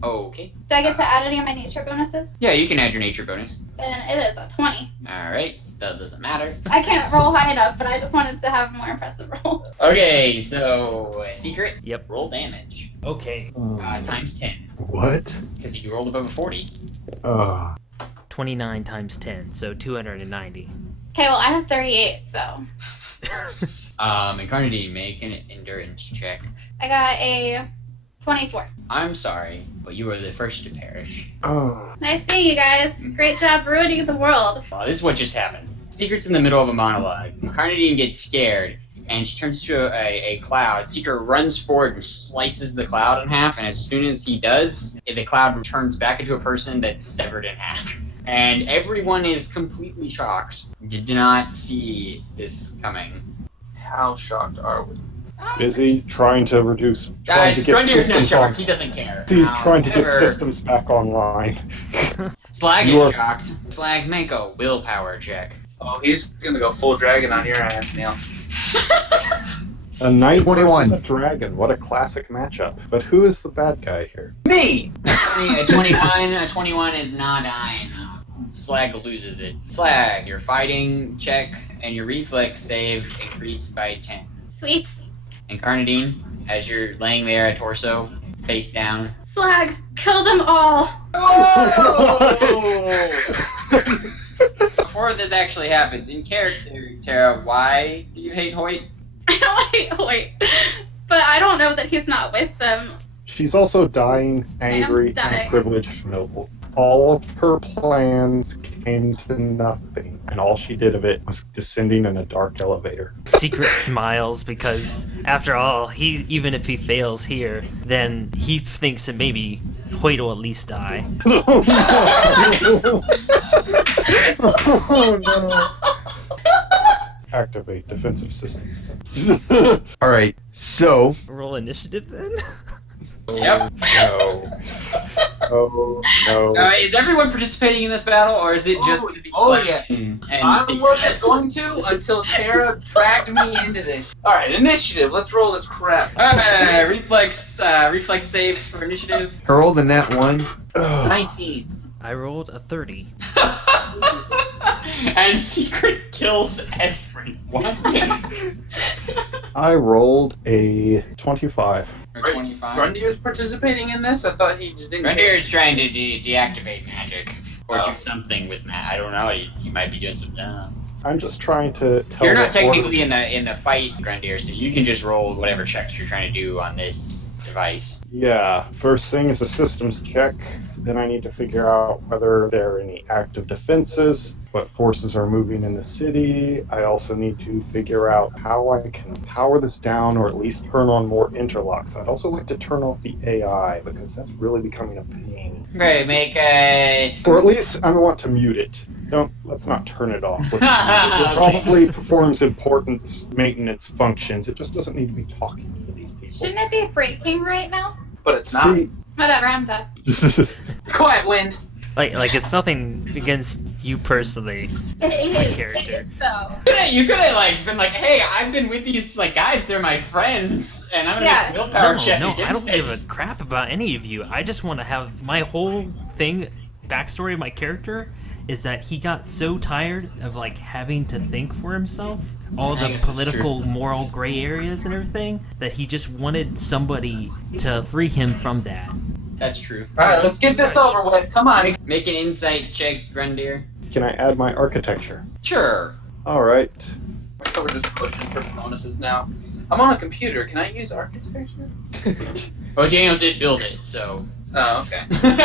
Okay. Do I get to add any of my nature bonuses? Yeah, you can add your nature bonus. Then it is a 20. All right, that doesn't matter. I can't roll high enough, but I just wanted to have a more impressive roll. Okay, so secret. Yep. Roll damage. Okay. Times 10. What? Because you rolled above a 40. 29 times 10, so 290. Okay, well, I have 38, so. Incarnadine, make an endurance check. I got a 24. I'm sorry, but you are the first to perish. Nice seeing you guys. Great job ruining the world. This is what just happened. Secret's in the middle of a monologue. Incarnadine gets scared, and she turns to a cloud. Secret runs forward and slices the cloud in half, and as soon as he does, the cloud returns back into a person that's severed in half. And everyone is completely shocked. Did not see this coming. How shocked are we? Busy trying to trying to get Grundir's not systems shocked. on. He doesn't care. Trying to get However, systems back online. Slag You is are- shocked. Slag, make a willpower check. Oh, he's gonna go full dragon on your ass, Neil. A knight 21. versus a dragon. What a classic matchup. But who is the bad guy here? Me! A 21 is not dying. Slag loses it. Slag, your fighting check and your reflex save increase by 10. Sweet. Incarnadine, as you're laying there at torso, face down. Slag, kill them all. Before this actually happens, in character, Tara, why do you hate Hoyt? Wait. But I don't know that he's not with them. She's also dying, angry, dying. and privileged noble. All of her plans came to nothing, and all she did of it was descending in a dark elevator. Secret smiles because, after all, even if he fails here, then he thinks that maybe Hoyt will at least die. Oh no. Activate defensive systems. All right, so Roll initiative then? Yep. No. Oh no. Is everyone participating in this battle, or is it just the yeah. and I Secret? wasn't going to until Tara dragged me into this. Alright, initiative. Let's roll this crap. Alright, reflex saves for initiative. I rolled a nat 1. 19. I rolled a 30. And Secret kills everyone. I rolled a 25. Or Right. 25. Grundier's participating in this? I thought he just didn't. Grenadier is trying to deactivate magic. Or Oh. do something with magic. I don't know. He might be doing some. I'm just trying to tell You're not the order- technically in the fight, Grenadier, so you can just roll whatever checks you're trying to do on this device. Yeah, first thing is a systems check. Then I need to figure out whether there are any active defenses, what forces are moving in the city. I also need to figure out how I can power this down or at least turn on more interlocks. I'd also like to turn off the AI because that's really becoming a pain. Okay, make a. Or at least I want to mute it. Let's not turn it off. It probably performs important maintenance functions. It just doesn't need to be talking to these people. Shouldn't it be breaking right now? But it's not. See, Whatever, I'm done. Quiet, Wind. Like it's nothing against you personally. It My is. character. It is though. You could have like been like, hey, I've been with these like guys. They're my friends, and I'm gonna Yeah. make a willpower No, check no, against I don't give a it. crap about any of you. I just want to have my whole thing, backstory of my character is that he got so tired of like having to think for himself, all I the guess that's political, moral gray areas and everything, that he just wanted somebody to free him from that. That's true. Alright, let's get this over with. Come on. Make an insight check, Grundeer. can I add my architecture? Sure. All right. So we're just pushing for bonuses now. I'm on a computer. Can I use architecture? Well, Daniel did build it, so. Oh, okay.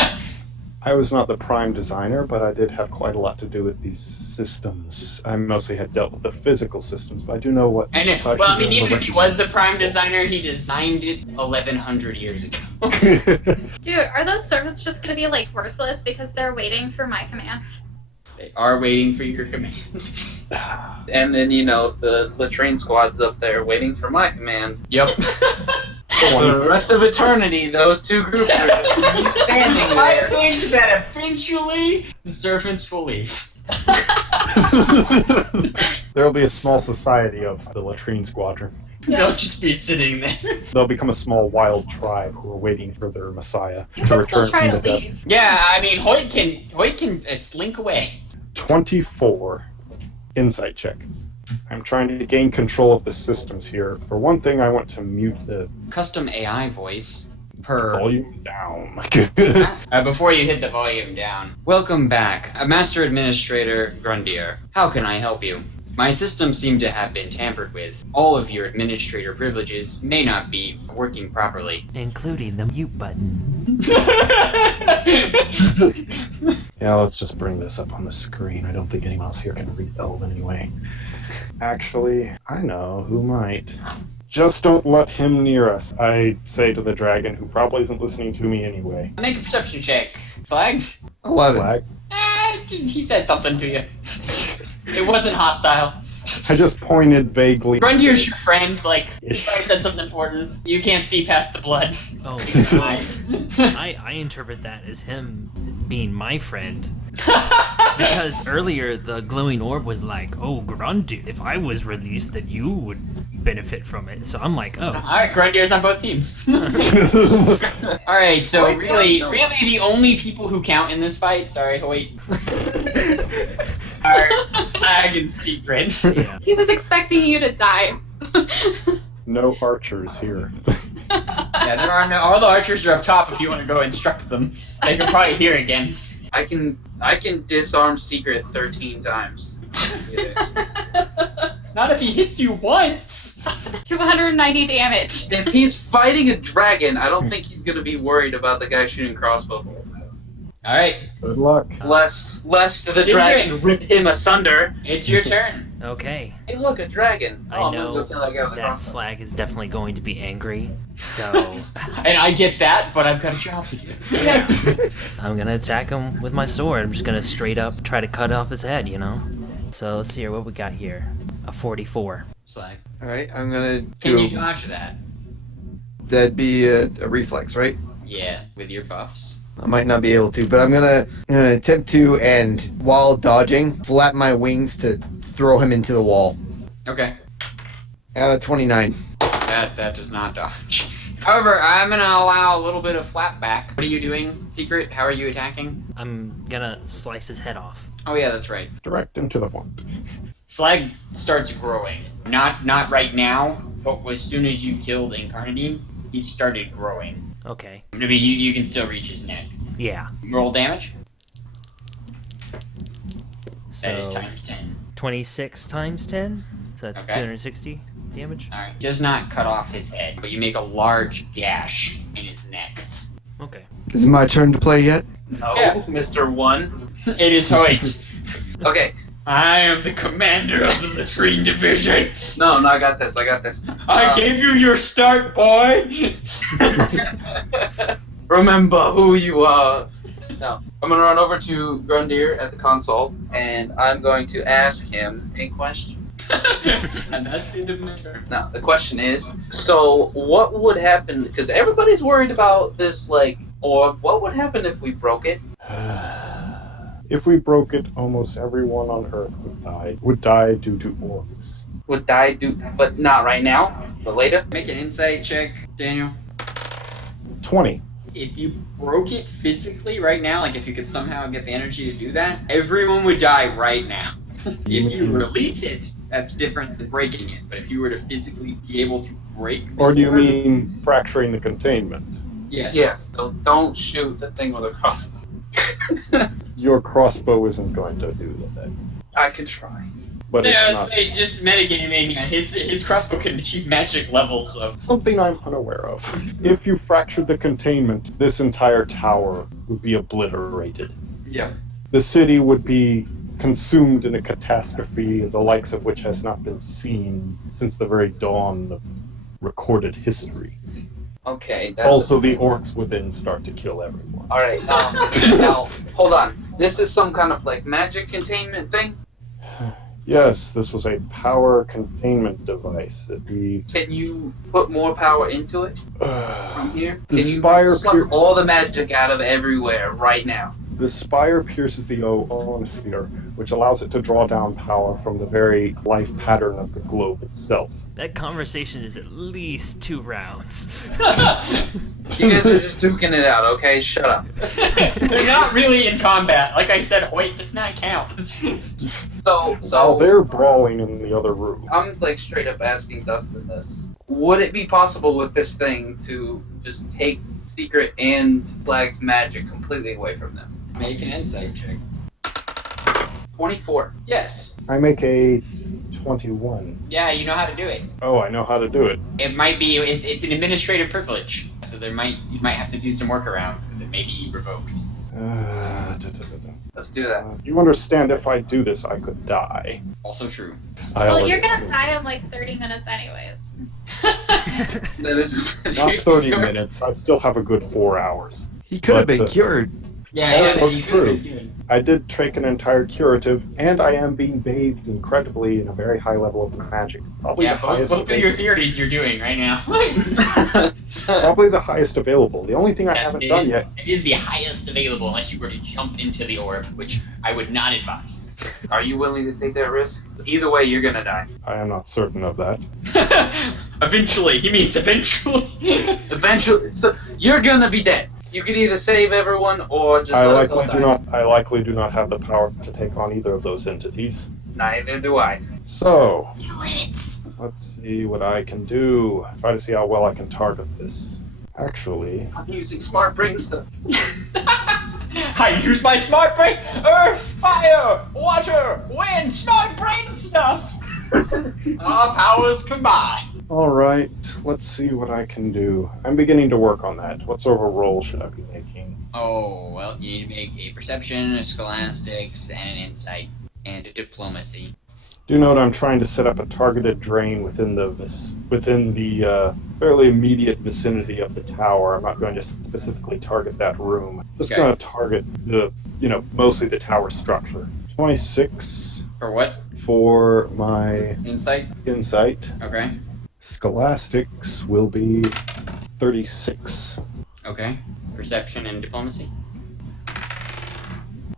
I was not the prime designer, but I did have quite a lot to do with these systems. I mostly had dealt with the physical systems, but I do know what. I know. I Well, I should mean, be able even to if he was the prime designer, he designed it 1,100 years ago. recognize- Dude, are those servants just gonna be like worthless because they're waiting for my command? They are waiting for your command. And then, you know, the latrine squad's up there waiting for my command. Yep. For the rest of eternity, those two groups are just gonna be standing I there. think that eventually the servants will leave. There will be a small society of the latrine squadron. They'll just be sitting there. They'll become a small wild tribe who are waiting for their messiah You to can return still try from to the dead. leave. Yeah, I mean, Hoyt can slink away. 24 insight check. I'm trying to gain control of the systems here. For one thing, I want to mute the Custom AI voice per. volume down. Before you hit the volume down. Welcome back, Master Administrator Grundeer. How can I help you? My systems seem to have been tampered with. All of your administrator privileges may not be working properly. Including the mute button. Yeah, let's just bring this up on the screen. I don't think anyone else here can read Elven anyway. Actually, I know who might. Just don't let him near us, I say to the dragon, who probably isn't listening to me anyway. Make a perception check. Slag? 11. Flag. He said something to you. It wasn't hostile. I just pointed vaguely. Grundeer's your friend, like, Ish. I said something important. You can't see past the blood. Oh, Nice. I interpret that as him being my friend. Because earlier the glowing orb was like, oh, Grundy, if I was released, then you would benefit from it. So I'm like, oh. Alright, Grundeer's on both teams. Alright, so really the only people who count in this fight, sorry, Hoyt, are Flag and Secret. Yeah. He was expecting you to die. No archers here. Yeah, there are no. All the archers are up top if you want to go instruct them. They can probably hear again. I can disarm Secret 13 times. Not if he hits you once. 290 damage. If he's fighting a dragon, I don't think he's gonna be worried about the guy shooting crossbow bolts. Alright, Good luck. Lest the Secret. dragon rip him asunder. it's your turn. Okay. Hey, look, a dragon. I I'm know gonna go kill that guy with a that crossbow. Slag is definitely going to be angry. So And I get that, but I've got a job to do. I'm gonna attack him with my sword. I'm just gonna straight up try to cut off his head, you know? So let's see here, what we got here. A 44. Slag. Alright, I'm gonna Can do. you dodge that? That'd be a reflex, right? Yeah, with your buffs. I might not be able to, but I'm gonna attempt to, and while dodging, flap my wings to throw him into the wall. Okay. Out of 29. That does not dodge. However, I'm gonna allow a little bit of flap back. What are you doing, Secret? How are you attacking? I'm gonna slice his head off. Oh yeah, that's right. Direct into the point. Slag starts growing. Not right now, but as soon as you killed Incarnadine, he started growing. Okay. I mean, you can still reach his neck. Yeah. Roll damage. That is So, times 10. 26 times 10? So that's Okay. 260 damage? Alright. Does not cut off his head, but you make a large gash in his neck. Okay. Is it my turn to play yet? No, Yeah. Mr. 1. It is Hoyt. Okay. I am the commander of the latrine division. No, I got this. I gave you your start, boy. Remember who you are. No. I'm gonna run over to Grundeer at the console, and I'm going to ask him a question. And that's the end of my turn. Now, the question is, so what would happen, because everybody's worried about this, like, or what would happen if we broke it? If we broke it, almost everyone on Earth would die due to orcs. Would die do, but not right now, but later? Make an insight check, Daniel. 20. If you broke it physically right now, like if you could somehow get the energy to do that, everyone would die right now. If you release it, that's different than breaking it. But if you were to physically be able to break the Or do you orb- mean fracturing the containment? Yes. Yeah, so don't shoot the thing with a crossbow. Your crossbow isn't going to do that. I could try. But it's Yeah, not say just metagaming. His crossbow can achieve magic levels of. something I'm unaware of. If you fractured the containment, this entire tower would be obliterated. Yep. The city would be consumed in a catastrophe, the likes of which has not been seen since the very dawn of recorded history. Okay, that's Also, the orcs would then start to kill everyone. alright, now, hold on. This is some kind of, like, magic containment thing? Yes, this was a power containment device that we... Can you put more power into it from here? The Can you spire suck all the magic out of everywhere right now? The spire pierces the ionosphere, which allows it to draw down power from the very life pattern of the globe itself. That conversation is at least 2 rounds. You guys are just duking it out, okay? Shut up. They're not really in combat. Like I said, Hoyt does not count. So, While they're brawling in the other room. I'm like straight up asking Dustin this. Would it be possible with this thing to just take Secret and Flag's magic completely away from them? Make an insight check. 24. Yes. I make a 21. Yeah, you know how to do it. Oh, I know how to do it. It might be. It's an administrative privilege, so you might have to do some workarounds because it may be revoked. Let's do that. You understand, if I do this, I could die. Also true. Well, you're gonna die in like 30 minutes anyways. That is Not 30 minutes. I still have a good 4 hours. He could have But, been cured. Also you true. could. I did take an entire curative, and I am being bathed incredibly in a very high level of magic. Probably Yeah, the highest both of your available. theories you're doing right now. Probably the highest available. The only thing I haven't done yet. It is the highest available unless you were to jump into the orb, which I would not advise. Are you willing to take that risk? Either way, you're gonna die. I am not certain of that. Eventually. He means eventually. Eventually, so you're gonna be dead. You can either save everyone or just I let us all likely die. do not. I likely do not have the power to take on either of those entities. Neither do I. So Do it! let's see what I can do. Try to see how well I can target this. Actually, I'm using smart brain stuff. I use my smart brain. Earth, fire, water, wind, smart brain stuff. Our powers combined. all right. Let's see what I can do. I'm beginning to work on that. What sort of a roll should I be making? Oh, well, you need to make a perception, a scholastics, and an insight, and a diplomacy. Do note I'm trying to set up a targeted drain within the fairly immediate vicinity of the tower. I'm not going to specifically target that room. Just Okay. going to target mostly the tower structure. 26 For what? for my Insight? insight. Okay. Scholastics will be 36. Okay. Perception and diplomacy?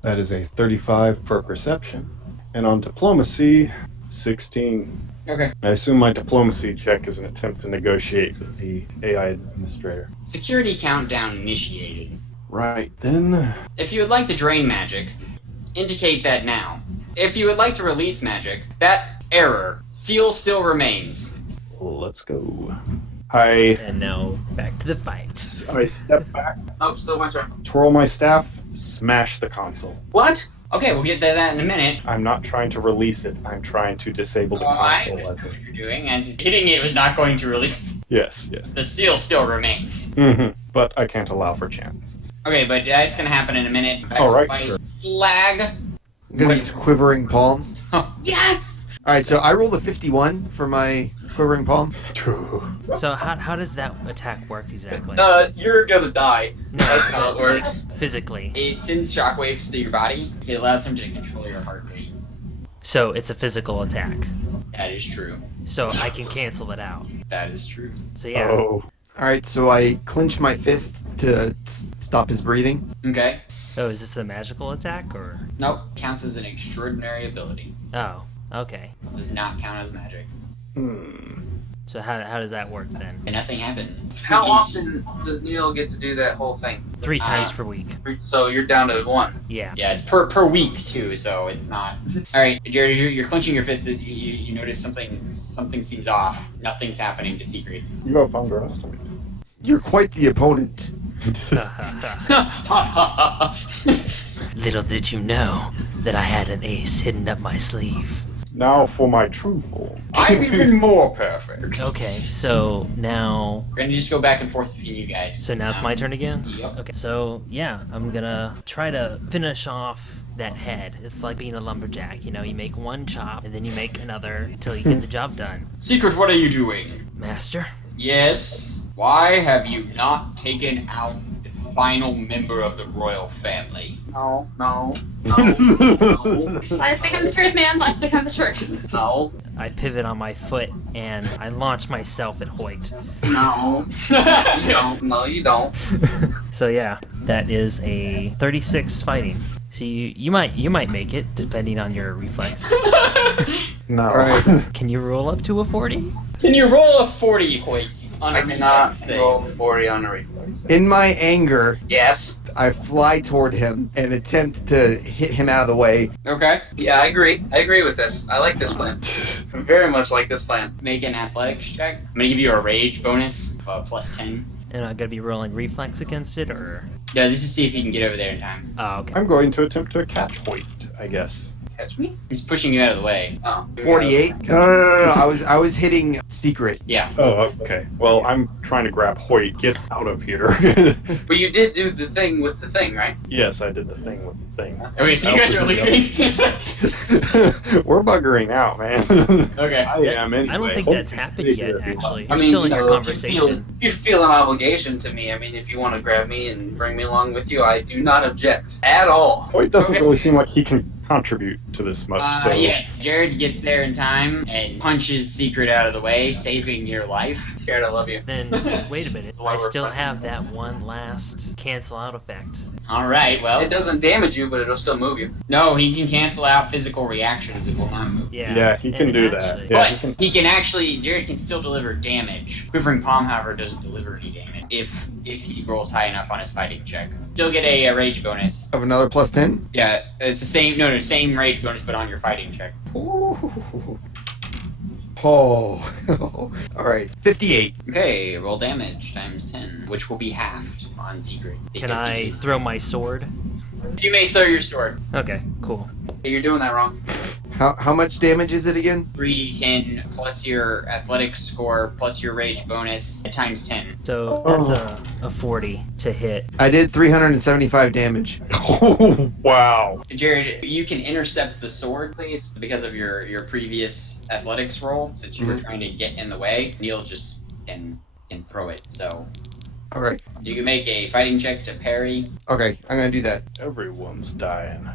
That is a 35 for perception. And on diplomacy, 16. Okay. I assume my diplomacy check is an attempt to negotiate with the AI administrator. Security countdown initiated. Right, then. If you would like to drain magic, indicate that now. If you would like to release magic, that error. Seal still remains. Let's go. I And now back to the fight. step back, Oh, still my turn. twirl my staff, smash the console. What? Okay, we'll get to that in a minute. I'm not trying to release it, I'm trying to disable the I console. understand what you're doing, and hitting it was not going to release. Yes, yes. The seal still remains. But I can't allow for chance. Okay, but that's gonna happen in a minute. Back All to right, fight. sure. Slag. I'm gonna use quivering palm. Yes! Alright, so I rolled a 51 for my quivering palm. So how does that attack work exactly? You're gonna die. That's how it works. Physically. It sends shockwaves through your body. It allows him to control your heart rate. So it's a physical attack. That is true. So I can cancel it out. That is true. So yeah. Oh. Alright, so I clench my fist to stop his breathing. Okay. Oh, is this a magical attack or? Nope. Counts as an extraordinary ability. Oh, okay. Does not count as magic. So how does that work then? And nothing happened. How often does Neil get to do that whole thing? 3 times per week. So you're down to 1. Yeah. Yeah, it's per week too, so it's not. All right, Jared, you're clenching your fist. You notice something seems off. Nothing's happening to Secret. You have underestimated. You're quite the opponent. Little did you know that I had an ace hidden up my sleeve. Now for my true form. I'm even more perfect. Okay, so now. We're gonna just go back and forth between you guys. So now it's my turn again? Yep. Okay, so yeah, I'm gonna try to finish off that head. It's like being a lumberjack, you know, you make one chop and then you make another until you get the job done. Secret, what are you doing? Master? Yes. Why have you not taken out the final member of the royal family? No. Let's become the truth, man. Let's become the truth. No. I pivot on my foot and I launch myself at Hoyt. No. You don't. No, you don't. So yeah, that is a 36 fighting. So you might make it depending on your reflex. No. Alright. Can you roll up to a 40? Can you roll a 40, Hoyt? On I a cannot reflex save? roll 40 on a reflex. In my anger, Yes. I fly toward him and attempt to hit him out of the way. Okay. Yeah, I agree. I agree with this. I like this plan. I very much like this plan. Make an athletics check. I'm gonna give you a rage bonus of plus 10. And I'm gonna be rolling reflex against it, or? Yeah, let's just see if you can get over there in time. Oh, okay. I'm going to attempt to catch Hoyt, I guess. Catch me? He's pushing you out of the way. Oh. 48? No. I was hitting Secret. Yeah. Oh, okay. Well, I'm trying to grab Hoyt. Get out of here. But you did do the thing with the thing, right? Yes, I did the thing with the thing. Okay, so you guys are leaving. We're buggering out, man. Okay. I am anyway. I don't think Hope that's you happened stay yet, here. actually. I You're mean, still in you your know, conversation. If you feel an obligation to me, I mean, if you want to grab me and bring me along with you, I do not object at all. Hoyt doesn't Okay. really seem like he can contribute to this much. So Yes. Jared gets there in time and punches Secret out of the way, saving your life. Jared, I love you. Then, wait a minute. Why I we're still fighting. have that one last cancel out effect. All right. Well, It doesn't damage you, but it'll still move you. no, he can cancel out physical reactions. It will not move. Yeah. he can and do that. actually- Yeah, But he can actually, Jared can still deliver damage. Quivering Palm, however, doesn't deliver any damage if he rolls high enough on his fighting check. Still get a rage bonus. Of another plus 10? Yeah, it's the same. No, same rage bonus, but on your fighting check. Ooh. Oh. Alright. 58. Okay, roll damage times 10, which will be halved on Secret. Can because I he is- throw my sword? You may throw your sword. Okay, cool. You're doing that wrong. How much damage is it again? 3d10 plus your athletics score plus your rage bonus times 10. So that's a 40 to hit. I did 375 damage. Oh, wow. Jared, you can intercept the sword, please, because of your previous athletics roll, since you were trying to get in the way. Neil just can throw it, so Alright. you can make a fighting check to parry. Okay, I'm gonna do that. Everyone's dying.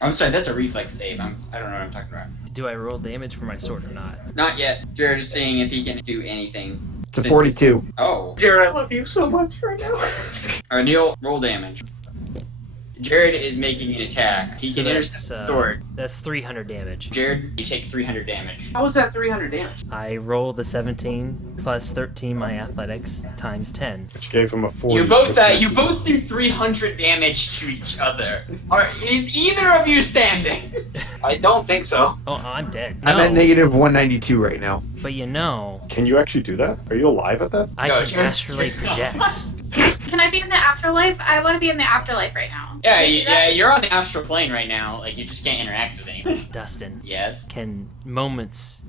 I'm sorry, that's a reflex save. I don't know what I'm talking about. Do I roll damage for my sword or not? Not yet. Jared is seeing if he can do anything. It's a 42. Oh. Jared, I love you so much right now. Alright, Neil, roll damage. Jared is making an attack. He can intercept the sword. That's 300 damage. Jared, you take 300 damage. How was that 300 damage? I roll the 17 plus 13 my athletics times 10. Which gave him a 40. You both do 300 damage to each other. Is either of you standing? I don't think so. Oh, I'm dead. I'm No, at negative 192 right now. but you know, Can you actually do that? Are you alive at that? I No, can Jared's astrally just project. Can I be in the afterlife? I want to be in the afterlife right now. Yeah, Can I do that? you're on the astral plane right now. Like, you just can't interact with anyone. Dustin, Yes? can milliseconds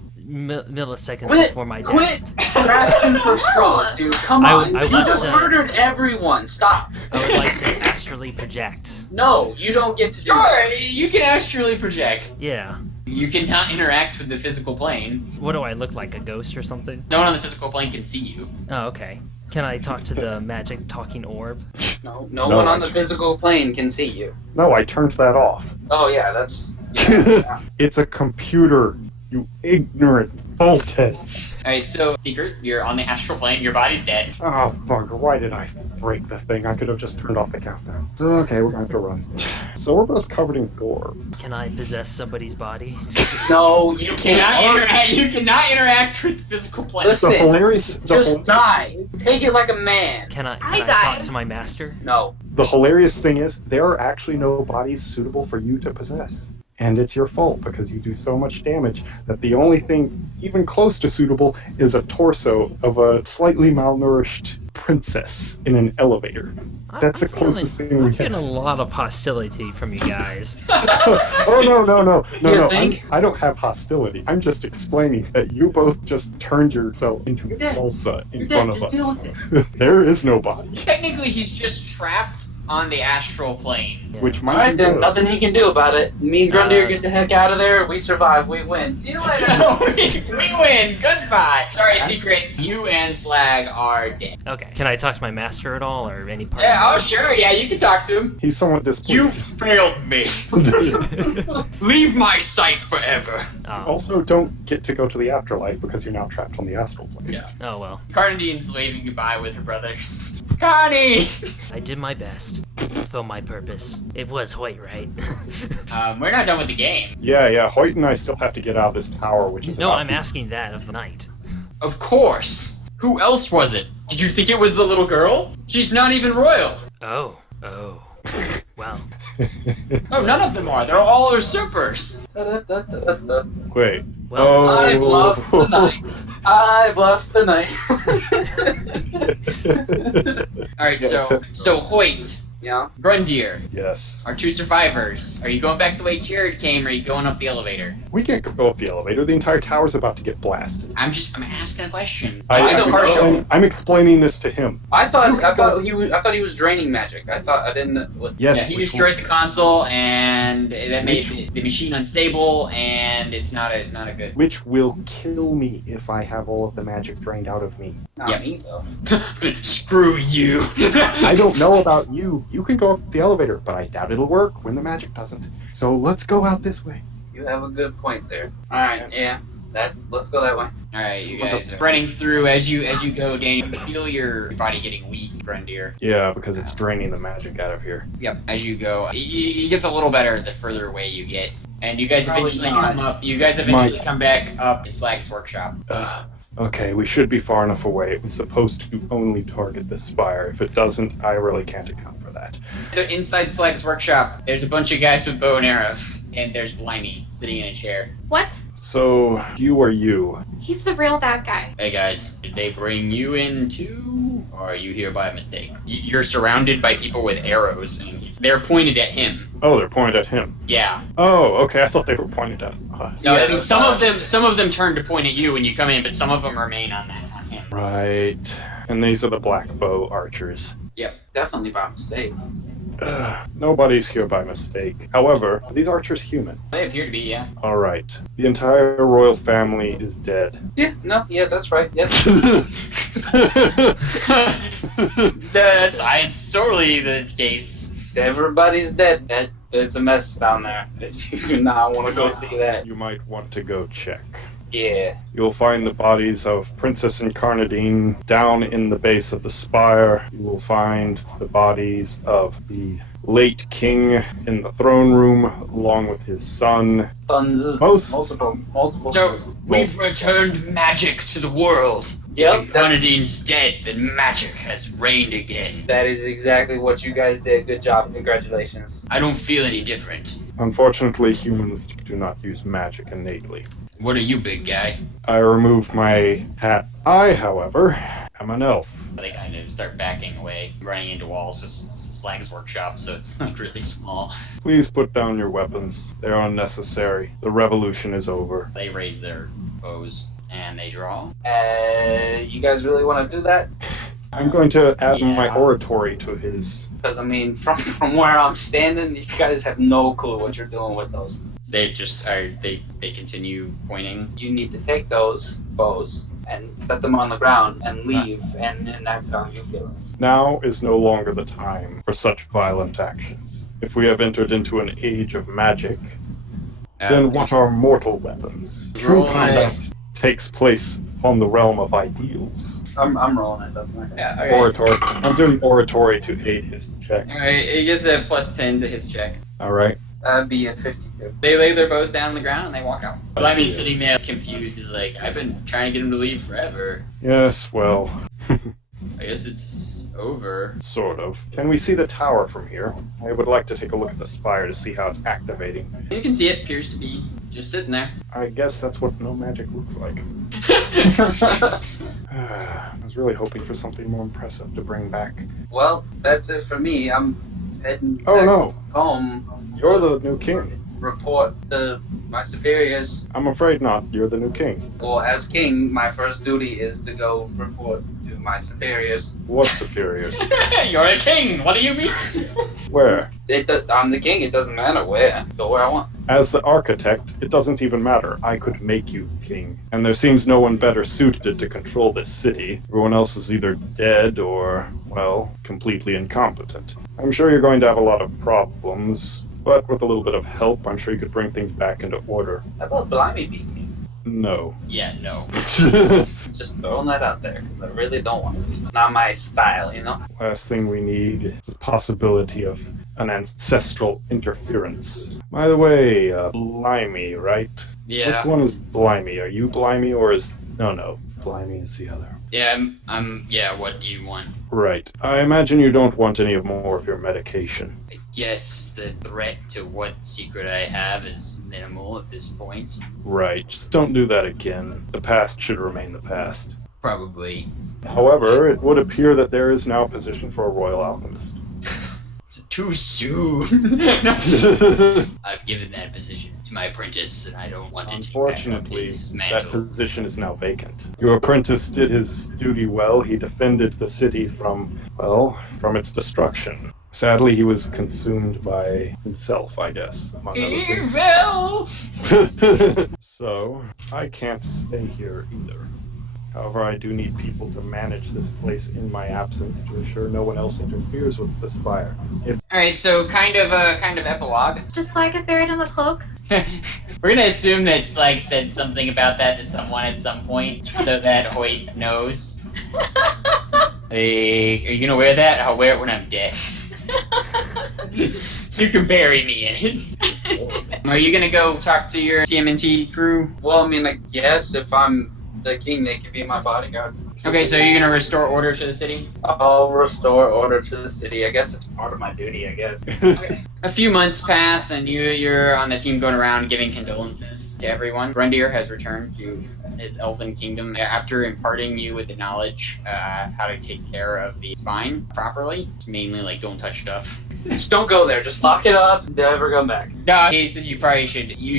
Quit! before my Quit! death, Grasping for straws, dude. Come I- on. I you want just to- murdered everyone. Stop. I would like to astrally project. No, you don't get to do that. Sure, you can astrally project. Yeah. You cannot interact with the physical plane. What do I look like, a ghost or something? No one on the physical plane can see you. Oh, okay. Can I talk to the magic talking orb? No No, one on I- the physical plane can see you. No, I turned that off. Oh, yeah, that's... Yeah. It's a computer. You ignorant boltheads. Alright, so, Secret, you're on the astral plane, your body's dead. Oh, bugger, why did I break the thing? I could have just turned off the countdown. Okay, we're gonna have to run. So we're both covered in gore. Can I possess somebody's body? No, You cannot interact with the physical plane. Listen, The hilarious... just die. Take it like a man. Can I I talk died. to my master? No. The hilarious thing is, there are actually no bodies suitable for you to possess. And it's your fault, because you do so much damage that the only thing even close to suitable is a torso of a slightly malnourished princess in an elevator. That's the closest thing we I'm getting a have. lot of hostility from you guys. Oh, no. You think? I don't have hostility. I'm just explaining that you both just turned yourself into You're dead. salsa in You're front dead. of Just deal us. with There is no body. Technically, he's just trapped on the astral plane. Which might Alright, be then worse. nothing he can do about it. Me and Grundy get the heck out of there. We survive. We win. See you later. we win. Goodbye. Sorry, Secret. You and Slag are dead. Okay. Can I talk to my master at all, or any part? Yeah, oh of sure. Yeah, you can talk to him. He's somewhat You displeased. failed me. Leave my sight forever. Also, don't get to go to the afterlife because you're now trapped on the astral plane. Yeah. Oh well. Carnadine's waving goodbye with her brothers. Connie! I did my best. Fulfill my purpose. It was Hoyt, right? We're not done with the game. Yeah, Hoyt and I still have to get out of this tower, which is No, about I'm to- asking that of the knight. Of course. Who else was it? Did you think it was the little girl? She's not even royal. Oh. Well. Oh, none of them are. They're all usurpers. Wait. Well, Oh. I bluffed the night. I bluffed the night. All right, Yeah, so Hoyt, Yeah. Grundier, Yes. our two survivors. Are you going back the way Jared came, or are you going up the elevator? We can't go up the elevator. The entire tower's about to get blasted. I'm asking a question. I'm explaining this to him. I thought he was draining magic. I didn't. Yes, Yeah, he which destroyed the console, and that made the machine unstable, and it's not a good. Which will kill me if I have all of the magic drained out of me. Not Yeah. me though. Screw you. I don't know about you. You can go up the elevator, but I doubt it'll work when the magic doesn't. So let's go out this way. You have a good point there. All right. Yeah. Let's go that way. All right, you What's guys up? are running through as you go. Daniel, you feel your body getting weak, Grundier. Yeah, because it's draining the magic out of here. Yep. As you go, it gets a little better the further away you get, and you guys Probably eventually not. come up. You guys eventually come back up in Slag's workshop. Okay, we should be far enough away. It was supposed to only target the spire. If it doesn't, I really can't account for that. They're inside Slag's workshop. There's a bunch of guys with bow and arrows, and there's Blimey sitting in a chair. What? So, you are you. He's the real bad guy. Hey guys, did they bring you in too, or are you here by mistake? You're surrounded by people with arrows, and they're pointed at him. Oh, they're pointed at him. Yeah. Oh, okay, I thought they were pointed at us. No, Yeah, I mean that's some fine. of them turn to point at you when you come in, but some of them remain on him. Right. And these are the black bow archers. Definitely by mistake. Nobody's here by mistake. However, are these archers human? They appear to be, yeah. Alright. The entire royal family is dead. Yeah. No. Yeah. That's right. Yep. That's totally the case. Everybody's dead. There's a mess down there. You do not want to go see that. You might want to go check. Yeah. You'll find the bodies of Princess Incarnadine down in the base of the spire. You will find the bodies of the late king in the throne room, along with his son. Tons. Multiple. So we've returned magic to the world. Yep. If Carnadine's dead, then magic has reigned again. That is exactly what you guys did. Good job. Congratulations. I don't feel any different. Unfortunately, humans do not use magic innately. What are you, big guy? I removed my hat. I, however, am an elf. They kind of start backing away, running into walls. This is Slag's workshop, so it's not really small. Please put down your weapons. They're unnecessary. The revolution is over. They raise their bows and they draw. You guys really want to do that? I'm going to add my Yeah. oratory to his. Because I mean, from where I'm standing, you guys have no clue what you're doing with those. They just are. They continue pointing. You need to take those bows and set them on the ground and leave, and that's how you kill us. Now is no longer the time for such violent actions. If we have entered into an age of magic, Then what are mortal weapons? True Roll combat takes place on the realm of ideals. I'm rolling it. That's not gonna. Yeah, okay. Oratory. I'm doing oratory to aid his check. Alright, he gets a +10 to his check. Alright. That'd be a 52. They lay their bows down on the ground and they walk out. Blimey's Yes. sitting there confused. He's like, I've been trying to get him to leave forever. Yes, well, I guess it's over. sort of. Can we see the tower from here? I would like to take a look at the spire to see how it's activating. You can see it appears to be just sitting there. I guess that's what no magic looks like. I was really hoping for something more impressive to bring back. Well, that's it for me. I'm heading Oh back no, home. you're the new king. Report to my superiors. I'm afraid not. You're the new king. Well, as king, my first duty is to go report to my superiors. What superiors? You're a king. What do you mean? Where? I'm the king. It doesn't matter where. Go where I want. As the architect, it doesn't even matter. I could make you king. And there seems no one better suited to control this city. Everyone else is either dead or, well, completely incompetent. I'm sure you're going to have a lot of problems, but with a little bit of help, I'm sure you could bring things back into order. How about Blimey be king? No. Yeah, no. Just throwing that out there. 'Cause I really don't want to. Not my style, you know? Last thing we need is the possibility of an ancestral interference. By the way, Blimey, right? Yeah. Which one is Blimey? Are you Blimey or is... No, Blimey is the other. Yeah, yeah, what do you want? Right. I imagine you don't want any more of your medication. I guess the threat to what secret I have is minimal at this point. Right. Just don't do that again. The past should remain the past. Probably. However, it would appear that there is now a position for a royal alchemist. It's too soon. I've given that position to my apprentice, and I don't want to take back up Unfortunately, his that mantle. position is now vacant. Your apprentice did his duty well. He defended the city from its destruction. Sadly, he was consumed by himself, I guess, among other things. Evil! So, I can't stay here either. However, I do need people to manage this place in my absence to ensure no one else interferes with the spire. Alright, so kind of epilogue. Just like it buried in the cloak. We're gonna assume that Slag said something about that to someone at some point, so that Hoyt knows. Hey, are you gonna wear that? I'll wear it when I'm dead. You can bury me in it. Are you gonna go talk to your TMNT crew? Well, I mean, I guess if I'm the king, they can be my bodyguards. Okay, so you're gonna restore order to the city? I'll restore order to the city. I guess it's part of my duty, I guess. A few months pass, and you're on the team going around giving condolences to everyone. Grundir has returned to his elven kingdom after imparting you with the knowledge how to take care of the spine properly. Mainly, like, don't touch stuff. Just don't go there. Just lock it up and never come back. No, he says you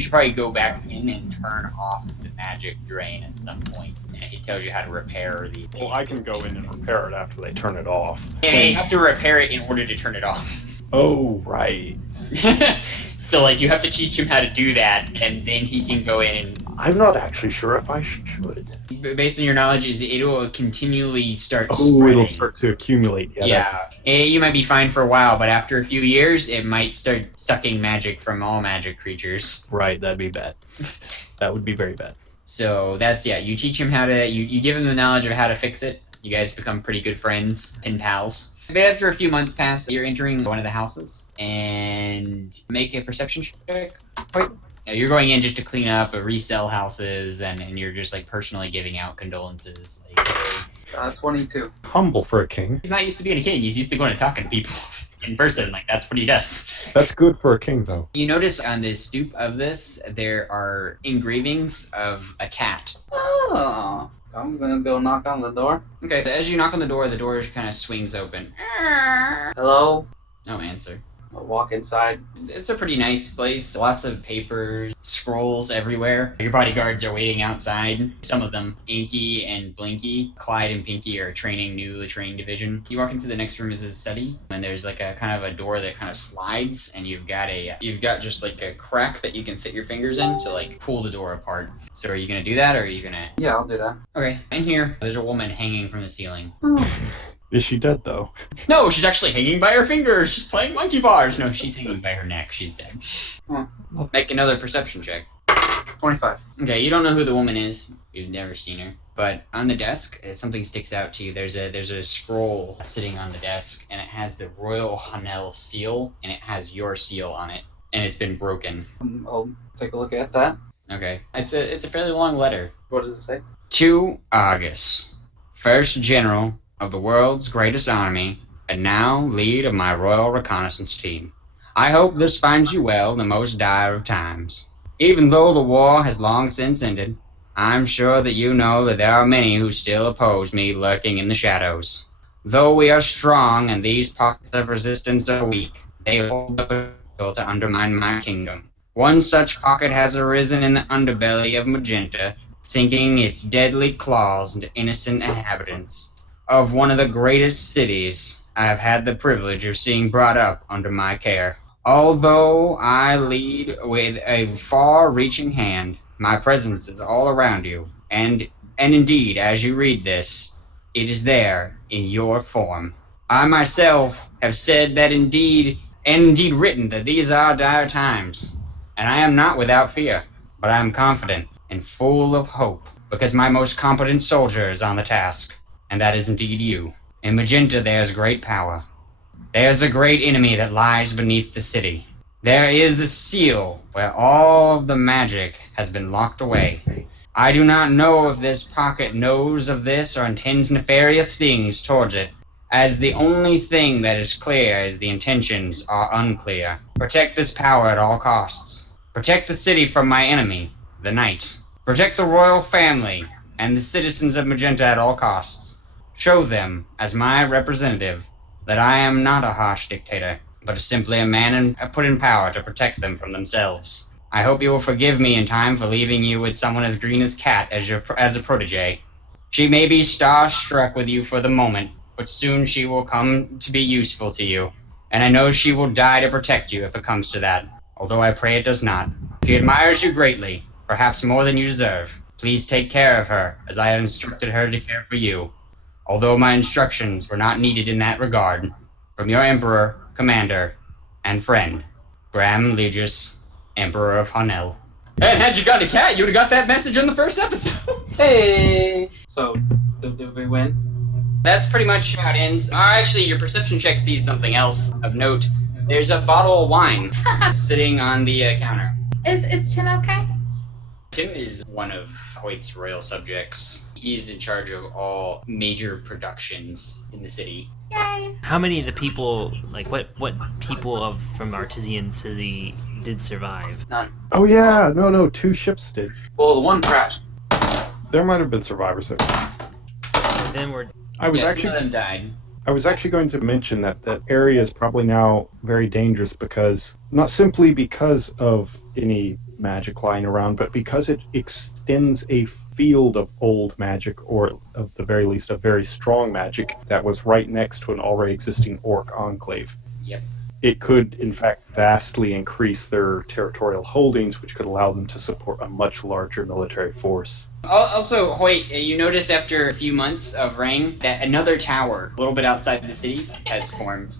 should probably go back in and turn off the magic drain at some point. And he tells you how to repair the. Well, I can go in and repair it after they turn it off. Yeah, you have to repair it in order to turn it off. Oh, right. So, like, you have to teach him how to do that, and then he can go in and. I'm not actually sure if I should. Based on your knowledge, it'll continually start Oh, spreading. it'll start to accumulate. Yeah. You might be fine for a while, but after a few years, it might start sucking magic from all magic creatures. Right, that'd be bad. That would be very bad. So that's, you teach him how to, you give him the knowledge of how to fix it. You guys become pretty good friends and pals. But after a few months pass, you're entering one of the houses, and make a perception check. Wait. Now, you're going in just to clean up, resell houses, and you're just, like, personally giving out condolences. Like, hey. 22. Humble for a king. He's not used to being a king. He's used to going and talking to people in person. Like, that's what he does. That's good for a king, though. You notice on the stoop of this, there are engravings of a cat. Oh. I'm gonna go knock on the door. Okay, as you knock on the door kind of swings open. Hello? No answer. I'll walk inside. It's a pretty nice place. Lots of papers, scrolls everywhere. Your bodyguards are waiting outside. Some of them, Inky and Blinky. Clyde and Pinky are training newly trained division. You walk into the next room is a study, and there's like a kind of a door that kind of slides, and you've got just like a crack that you can fit your fingers in to like pull the door apart. So are you gonna do that, or are you gonna? Yeah, I'll do that. Okay. In here, there's a woman hanging from the ceiling. Is she dead, though? No, she's actually hanging by her fingers. She's playing monkey bars. No, she's hanging by her neck. She's dead. Make another perception check. 25. Okay, you don't know who the woman is. You've never seen her. But on the desk, something sticks out to you. There's a scroll sitting on the desk, and it has the Royal Hanel seal, and it has your seal on it, and it's been broken. I'll take a look at that. Okay, it's a fairly long letter. What does it say? To Argus, first general of the world's greatest army, and now lead of my royal reconnaissance team. I hope this finds you well in the most dire of times. Even though the war has long since ended, I'm sure that you know that there are many who still oppose me lurking in the shadows. Though we are strong and these pockets of resistance are weak, they hold the potential to undermine my kingdom. One such pocket has arisen in the underbelly of Magenta, sinking its deadly claws into innocent inhabitants of one of the greatest cities I have had the privilege of seeing brought up under my care. Although I lead with a far-reaching hand, my presence is all around you, and indeed, as you read this, it is there in your form. I myself have said that indeed written that these are dire times, and I am not without fear, but I am confident and full of hope, because my most competent soldier is on the task, and that is indeed you. In Magenta there is great power. There is a great enemy that lies beneath the city. There is a seal where all of the magic has been locked away. I do not know if this pocket knows of this or intends nefarious things towards it, as the only thing that is clear is the intentions are unclear. Protect this power at all costs. Protect the city from my enemy, the Knight. Protect the royal family and the citizens of Magenta at all costs. Show them, as my representative, that I am not a harsh dictator, but simply a man put in power to protect them from themselves. I hope you will forgive me in time for leaving you with someone as green as Cat as a protege. She may be starstruck with you for the moment, but soon she will come to be useful to you, and I know she will die to protect you if it comes to that, although I pray it does not. She admires you greatly, perhaps more than you deserve. Please take care of her, as I have instructed her to care for you, although my instructions were not needed in that regard. From your Emperor, Commander, and friend, Graham Legis, Emperor of Hanel. And had you got a cat, you would have got that message in the first episode. Hey! So, did we win? That's pretty much how it ends. Actually, your perception check sees something else of note. There's a bottle of wine sitting on the counter. Is Tim okay? Tim is one of Hoyt's royal subjects. He's in charge of all major productions in the city. Yay! How many of the people, like, what people from Artesian City did survive? None. Oh yeah, no, 2 ships did. Well, the one crashed. There might have been survivors there. And then we're... I was Some of them died. I was actually going to mention that that area is probably now very dangerous because, not simply because of any magic lying around, but because it extends a field of old magic, or at the very least a very strong magic, that was right next to an already existing orc enclave. Yep. It could, in fact, vastly increase their territorial holdings, which could allow them to support a much larger military force. Also, Hoyt, you notice after a few months of rain that another tower, a little bit outside the city, has formed.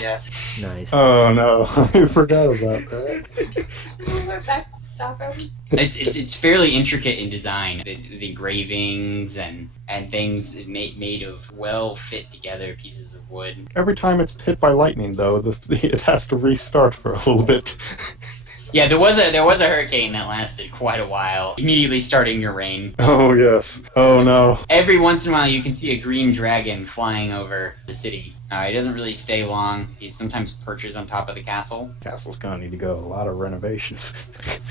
Yeah. Nice. Oh no, I forgot about that. Stop him. It's fairly intricate in design. The engravings and things made of well fit together pieces of wood. Every time it's hit by lightning, though, it has to restart for a little bit. Yeah, there was a hurricane that lasted quite a while, immediately starting your rain. Oh yes. Oh no. Every once in a while you can see a green dragon flying over the city. He doesn't really stay long. He sometimes perches on top of the castle. Castle's gonna need to go a lot of renovations.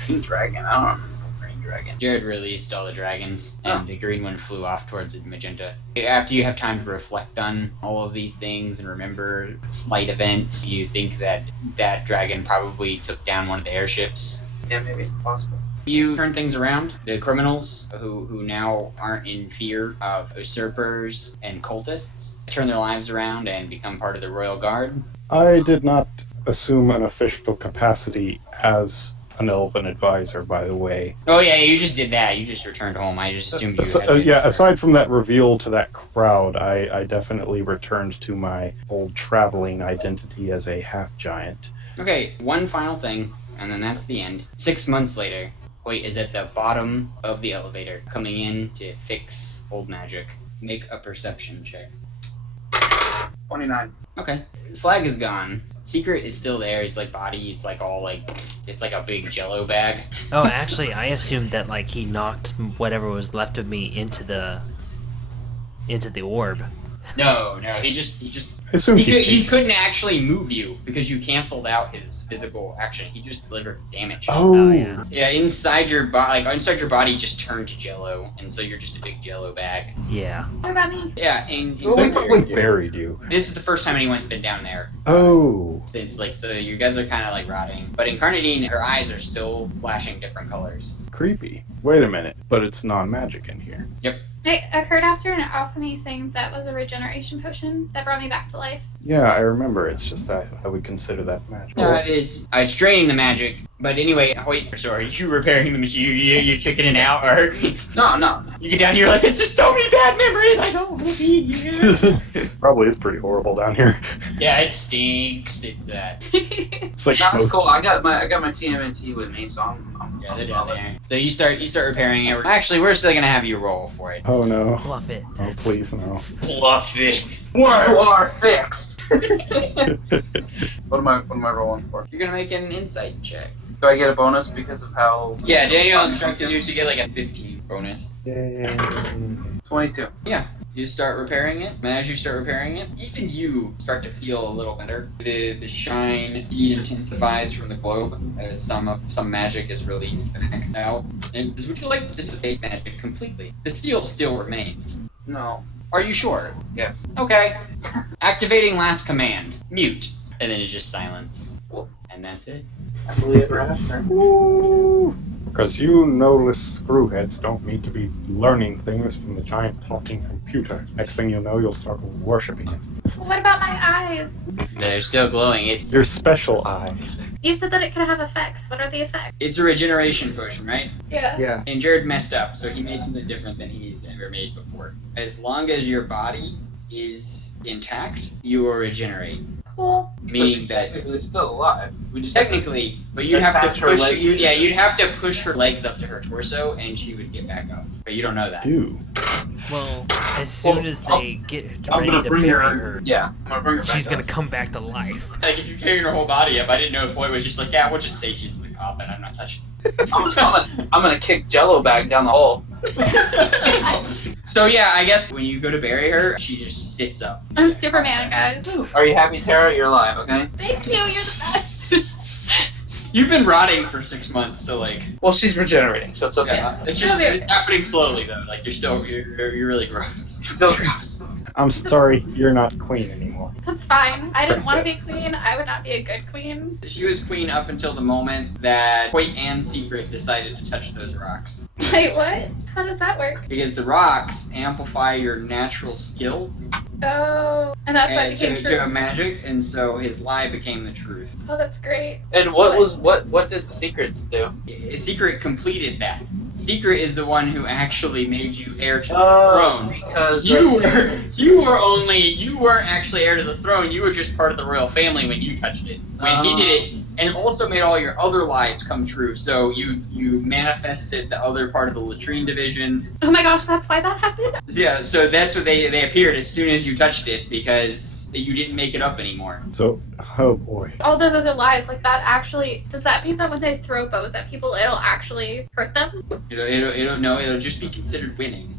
Green dragon. I don't remember green dragon. Jared released all the dragons, and the green one flew off towards Magenta. After you have time to reflect on all of these things and remember slight events, you think that that dragon probably took down one of the airships. Yeah, maybe possible. You turn things around. The criminals, who now aren't in fear of usurpers and cultists, turn their lives around and become part of the Royal Guard. I did not assume an official capacity as an elven advisor, by the way. Oh yeah, you just did that. You just returned home. I just assumed you. Had Yeah, aside from that reveal to that crowd, I definitely returned to my old traveling identity as a half giant. Okay, one final thing, and then that's the end. 6 months later, Hoyt is at the bottom of the elevator, coming in to fix old magic. Make a perception check. 29. Okay. Slag is gone. Secret is still there. His like body, it's like all like, it's like a big Jello bag. Oh, actually, I assumed that like he knocked whatever was left of me into the orb. No, he couldn't actually move you because you canceled out his physical action. He just delivered damage. Oh yeah. Yeah, inside your body just turned to Jello, and so you're just a big Jello bag. Yeah. What about me? Yeah, and Well, we probably buried you. this is the first time anyone's been down there. Oh. Since like, so you guys are kind of like rotting. But Incarnadine, her eyes are still flashing different colors. Creepy. Wait a minute, but it's non-magic in here. It occurred after an alchemy thing that was a regeneration potion that brought me back to life. Yeah, I remember. It's just that I would consider that magic. No, it is. It's draining the magic. But anyway, Hoyt, sorry, you repairing the machine, you checking it out, or No. you get down here like, it's just so many bad memories, I don't want to be here. Probably is pretty horrible down here. Yeah, it stinks. It's that. It's like That's most- cool. I got my TMNT with me, so I'm Yeah, they're down solid. there. So you start repairing it. Actually, we're still gonna have you roll for it. Oh no. Fluff it. Oh please no. Fluff it. You are fixed. What am I rolling for? You're gonna make an insight check. Do I get a bonus because of how? Yeah, Daniel instructed you to get like a 15 bonus. Yay. 22. You start repairing it. And as you start repairing it, even you start to feel a little better. The shine intensifies from the globe as some magic is released back out. And it says, would you like to dissipate magic completely? The seal still remains. No. Are you sure? Yes. Okay. Activating last command. Mute. And then it's just silence. And that's it. I believe it right after. Because you knowless screwheads don't need to be learning things from the giant talking computer. Next thing you know, you'll start worshipping it. What about my eyes? They're still glowing. It's Your special eyes. You said that it could have effects. What are the effects? it's a regeneration potion, right? Yeah. Yeah. And Jared messed up, so he made something different than he's ever made before. As long as your body is intact, you will regenerate. Cool. Meaning that Technically, still alive. We just have to- technically, but you'd have Attach to her push legs you'd have to push her legs up to her torso, and she would get back up. But you don't know that. Ew. Well, as soon Well, as they get I'm ready gonna to bring bury her. her, Yeah, I'm gonna bring her back. she's gonna up. come back to life. Like if you're carrying her whole body up, I didn't know if Hoyt was just like, yeah, we'll just say she's in the coffin. I'm not touching. I'm gonna kick Jello bag down the hole. So yeah, I guess when you go to bury her, she just sits up. I'm Superman, guys. Are you happy, Tara? You're alive, okay? Thank you. You're the best. You've been rotting for 6 months, so like, Well, she's regenerating, so it's okay. yeah, it's just Okay. it's happening slowly though. Like you're really gross. Still gross. I'm sorry, you're not queen anymore. That's fine. I didn't want to be queen. I would not be a good queen. She was queen up until the moment that Hoyt and Secret decided to touch those rocks. Wait, what? How does that work? Because the rocks amplify your natural skill Oh, and that's why it and became to true. a magic, and so his lie became the truth. Oh, that's great. And what did Secrets do? Secret completed that. Secret is the one who actually made you heir to the Oh, throne. because You weren't actually heir to the throne. You were just part of the royal family when you touched it. When he did it, and it also made all your other lies come true. So you manifested the other part of the latrine division. Oh my gosh, that's why that happened? Yeah, so that's what they appeared as soon as you touched it because you didn't make it up anymore. So, oh boy. All those other lies, like that actually, does that mean that when they throw bows at people, it'll actually hurt them? It'll just be considered winning.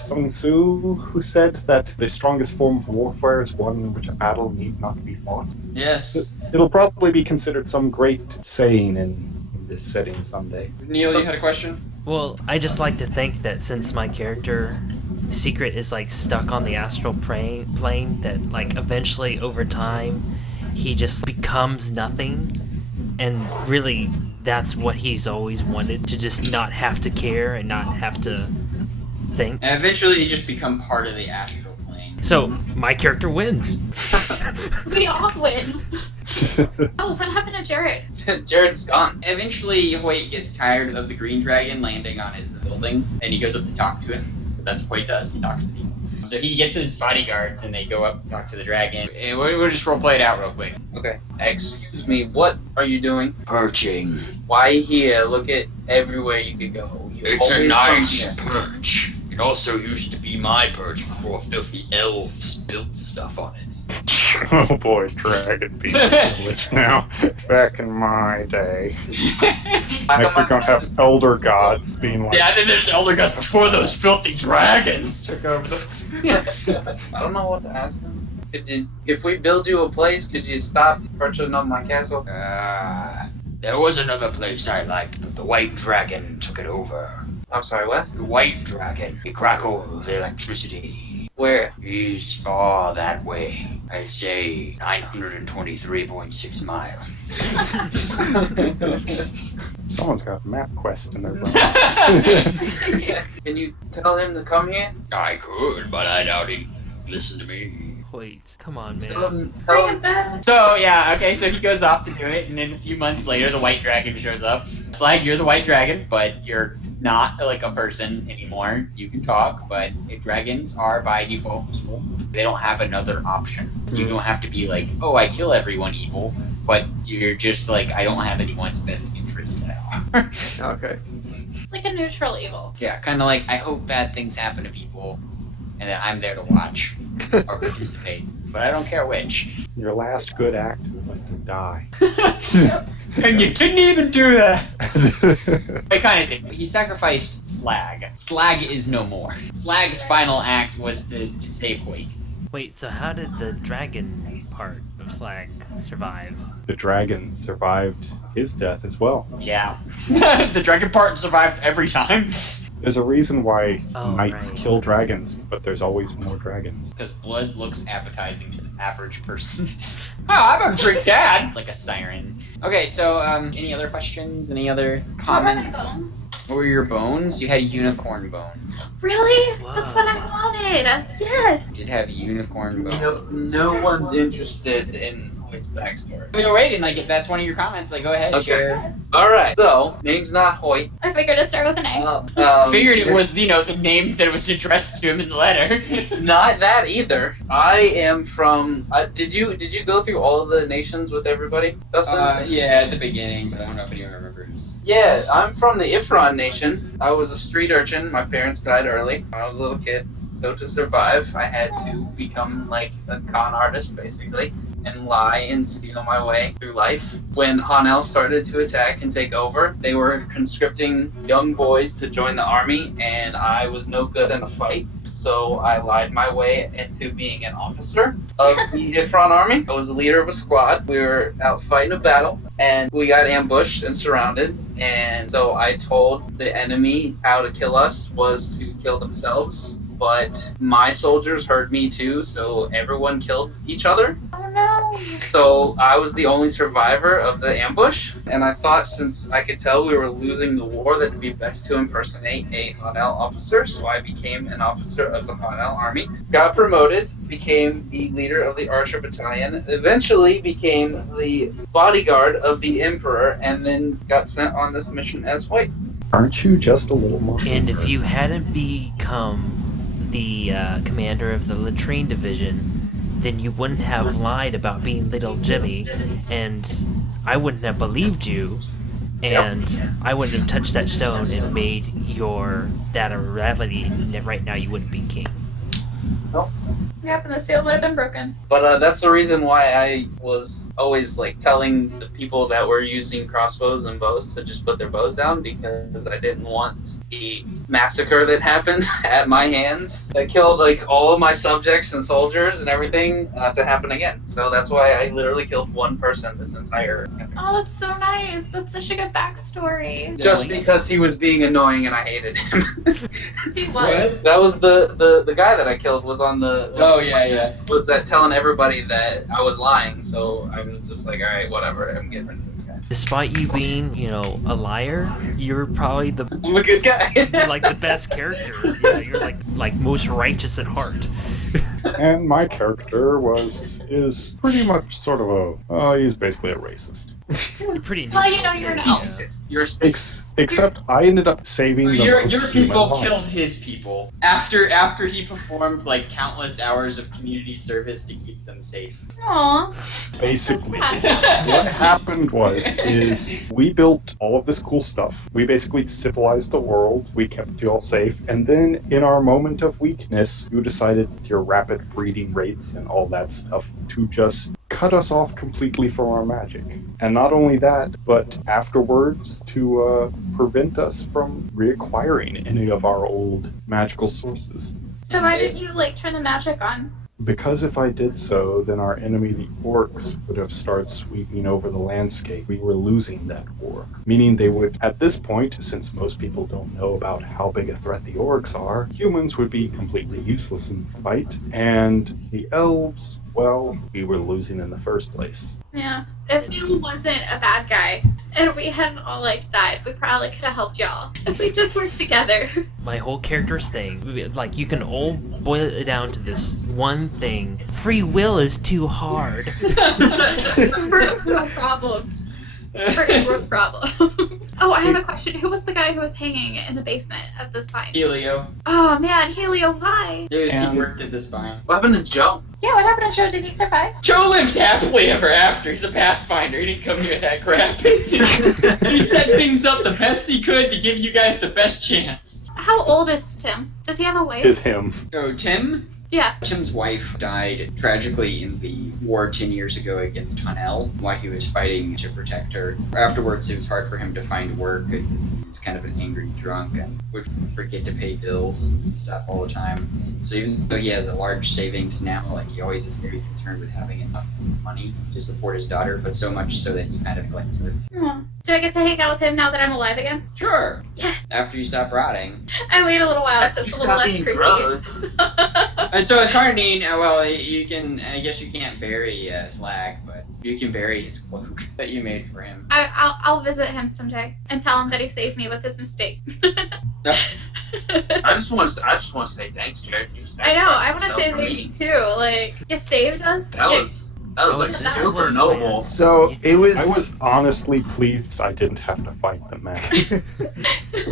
Sun Tzu, who said that the strongest form of warfare is one in which a battle need not be fought. Yes. It'll probably be considered some great saying in this setting someday. Neil, you had a question? Well, I just like to think that since my character Secret is like stuck on the astral plane, that like eventually over time he just becomes nothing, and really that's what he's always wanted, to just not have to care and not have to think. And eventually you just become part of the astral plane. So my character wins. We all win. Oh, what happened to Jared? Jared's gone. Eventually, Hoyt gets tired of the green dragon landing on his building, and he goes up to talk to him. That's what Hoyt does. He talks to people. So he gets his bodyguards, and they go up to talk to the dragon. And we'll just roleplay it out real quick. Okay. Excuse me, what are you doing? Perching. Why here? Look at everywhere you could go. You It's a always come nice here. perch. It also used to be my perch before filthy elves built stuff on it. Oh boy, dragon people village now. Back in my day. Next we're gonna have elder gods being like, Yeah, then there's elder gods before those filthy dragons took over the... I don't know what to ask him. If we build you a place, could you stop perching on my castle? There was another place I liked, but the white dragon took it over. I'm sorry, what? The white dragon. He crackled electricity. Where? He's far that way. I'd say 923.6 miles. someone's got MapQuest in their brain. Can you tell him to come here? I could, but I doubt he'd listen to me. Wait, come on, Tell man. him, Bring tell it him. back. So, yeah, okay, so he goes off to do it, and then a few months later, the white dragon shows up. Slag, you're the white dragon, but you're not, like, a person anymore. You can talk, but dragons are, by default, evil. They don't have another option. You don't have to be like, oh, I kill everyone evil, but you're just like, I don't have anyone's best interest at all. Okay. Like a neutral evil. Yeah, kind of like, I hope bad things happen to people, and then I'm there to watch or participate, but I don't care which. Your last good act was to die. And you didn't even do that! I kind of think. He sacrificed Slag. Slag is no more. Slag's final act was to save Hoyt. Wait, so how did the dragon part of Slag survive? The dragon survived his death as well. Yeah. The dragon part survived every time. There's a reason why Oh, knights right. kill dragons, but there's always more dragons. Because blood looks appetizing to the average person. Oh, I'm gonna drink that! Like a siren. Okay, so, any other questions? Any other comments? What were my bones? What were your bones? You had a unicorn bone. Really? Wow. That's what I wanted. Yes. You did have a unicorn bone. No one's interested in Hoyt's backstory. We were waiting, like, if that's one of your comments, like, go ahead, share. Alright, so, name's not Hoyt. I figured it'd start with an A. Figured it was, you know, the name that was addressed to him in the letter. Not that either. I am from. Did you go through all of the nations with everybody, Dustin? Yeah, at the beginning, but I don't know if anyone remembers. Yeah, I'm from the Ifron nation. I was a street urchin. My parents died early when I was a little kid. So to survive, I had to become like a con artist, basically, and lie and steal my way through life. When Hanel started to attack and take over, they were conscripting young boys to join the army, and I was no good in a fight. So I lied my way into being an officer of the Ifron army. I was the leader of a squad. We were out fighting a battle, and we got ambushed and surrounded. And so I told the enemy how to kill us was to kill themselves. But my soldiers heard me too, so everyone killed each other. Oh no. So I was the only survivor of the ambush, and I thought since I could tell we were losing the war that it'd be best to impersonate a Hanel officer, so I became an officer of the Hanel army. Got promoted, became the leader of the Archer Battalion, eventually became the bodyguard of the Emperor, and then got sent on this mission as White. Aren't you just a little more? And if you hadn't become the commander of the latrine division, then you wouldn't have lied about being little Jimmy, and I wouldn't have believed you, and I wouldn't have touched that stone and made that a reality, and right now you wouldn't be king. Yep, and the seal would have been broken. But that's the reason why I was always like telling the people that were using crossbows and bows to just put their bows down, because I didn't want the massacre that happened at my hands that killed like all of my subjects and soldiers and everything to happen again. So that's why I literally killed one person this entire Oh, that's so nice. That's such a good backstory. just because he was being annoying and I hated him. He was. That was the guy that I killed was on the Oh, yeah. was that telling everybody that I was lying, so I was just like, alright, whatever, I'm getting rid of this guy. Despite you being, a liar, you're probably I'm a good guy. like the best character. Yeah, you're like most righteous at heart. And my character is pretty much sort of he's basically a racist. You're pretty Well, you neutral, know, you're an too, elf. you know. You're a space. Except I ended up saving the Your most human people lives. killed his people after he performed like countless hours of community service to keep them safe. Aww. Basically, what happened is we built all of this cool stuff. We basically civilized the world. We kept you all safe. And then in our moment of weakness, you decided with your rapid breeding rates and all that stuff to just cut us off completely from our magic. And not only that, but afterwards to prevent us from reacquiring any of our old magical sources. So why didn't you like turn the magic on? Because if I did so, then our enemy, the orcs, would have started sweeping over the landscape. We were losing that war. Meaning they would, at this point, since most people don't know about how big a threat the orcs are, humans would be completely useless in the fight. And the elves, well, we were losing in the first place. Yeah. If you wasn't a bad guy and we hadn't all like died, we probably could have helped y'all. If we just worked together. My whole character's thing, like, you can all boil it down to this one thing. Free will is too hard. First world problems. First world problems. Oh, I have a question. Who was the guy who was hanging in the basement at the spine? Helio. Oh man, Helio, why? He worked at the spine. What happened to Joe? Yeah, what happened to Joe? Did he survive? Joe lived happily ever after. He's a pathfinder. He didn't come here with that crap. He set things up the best he could to give you guys the best chance. How old is Tim? Does he have a wife? Is him. Oh, Tim? Yeah. Tim's wife died tragically in the war 10 years ago against Hanel while he was fighting to protect her. Afterwards, it was hard for him to find work because he was kind of an angry drunk and would forget to pay bills and stuff all the time. So even though he has a large savings now, like he always is very concerned with having enough money to support his daughter, but so much so that he kind of neglects her. Do I get to hang out with him now that I'm alive again? Sure. Yes. After you stop rotting. I wait a little while so You it's a little stop less being creepy. gross. And so at Carnine, well, you can, I guess you can't bury Slag, but you can bury his cloak that you made for him. I'll visit him someday and tell him that he saved me with his mistake. I just want to say thanks, Jared. You saved I know. I want to myself say from me. thanks too. Like, you saved us. That was like That super was- noble. So it I was. was honestly pleased I didn't have to fight the man.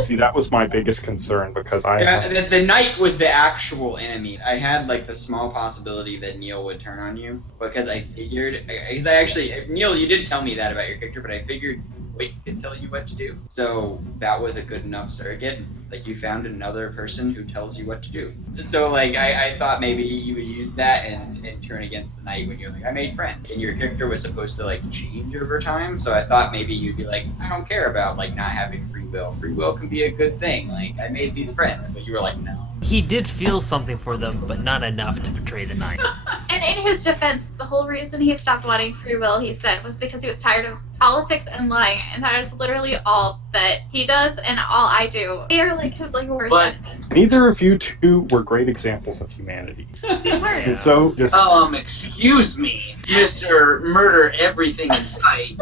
See, that was my biggest concern because Yeah, the knight was the actual enemy. I had like the small possibility that Neil would turn on you because I figured, because I actually, Neil, you did tell me that about your character, but I figured Wait could tell you what to do. So that was a good enough surrogate. Like you found another person who tells you what to do. So like I thought maybe you would use that and turn against the knight when you're like, I made friends. And your character was supposed to like change over time. So I thought maybe you'd be like, I don't care about like not having free will. Free will can be a good thing. Like I made these friends, but you were like, no. He did feel something for them, but not enough to betray the knight. And in his defense, the whole reason he stopped wanting free will, he said, was because he was tired of politics and lying, and that is literally all that he does and all I do. They are like his like worst enemies. Neither of you two were great examples of humanity. We weren't. And so, just Excuse me, Mr. Murder Everything in Sight.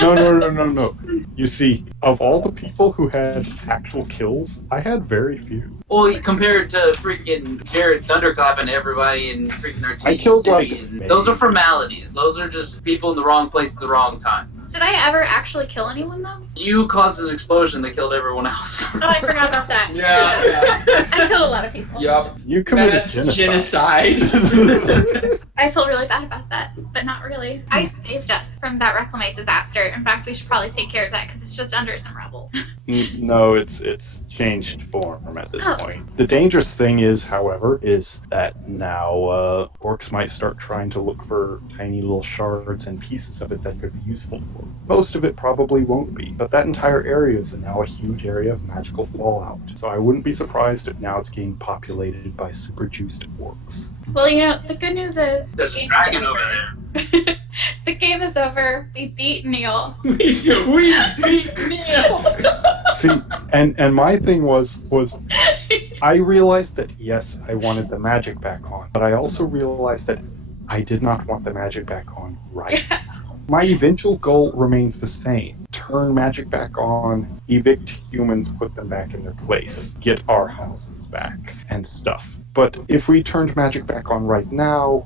no. You see, of all the people who had actual kills, I had very few. Well, compared to freaking Jared thunderclapping everybody and freaking our I killed like those are formalities. Those are just people in the wrong place at the wrong time. Did I ever actually kill anyone though? You caused an explosion that killed everyone else. Oh, I forgot about that. Yeah. I killed a lot of people. Yup. You committed That's genocide. I feel really bad about that, but not really. Ice saved us from that Reclamate disaster. In fact, we should probably take care of that because it's just under some rubble. No, it's changed form at this Oh. point. The dangerous thing is, however, is that now orcs might start trying to look for tiny little shards and pieces of it that could be useful for them. Most of it probably won't be, but that entire area is now a huge area of magical fallout. So I wouldn't be surprised if now it's getting populated by super juiced orcs. Well, you know, the good news is There's the a game dragon is over over. The game is over. We beat Neil. we beat Neil. See, and my thing was I realized that yes, I wanted the magic back on, but I also realized that I did not want the magic back on right. My eventual goal remains the same. Turn magic back on, evict humans, put them back in their place, get our houses back, and stuff. But if we turned magic back on right now,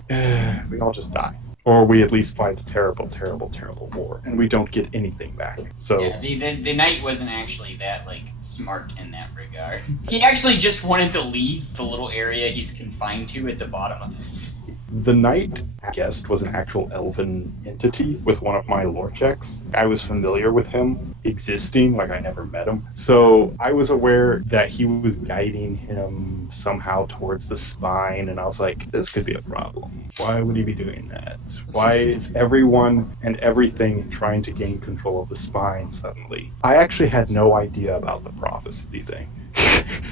we all just die. Or we at least fight a terrible, terrible, terrible war, and we don't get anything back. So Yeah, the knight wasn't actually that, like, smart in that regard. He actually just wanted to leave the little area he's confined to at the bottom of this. the knight, I guessed, was an actual elven entity with one of my lore checks. I was familiar with him existing, like I never met him. So I was aware that he was guiding him somehow towards the spine, and I was like, this could be a problem. Why would he be doing that? Why is everyone and everything trying to gain control of the spine suddenly? I actually had no idea about the prophecy thing.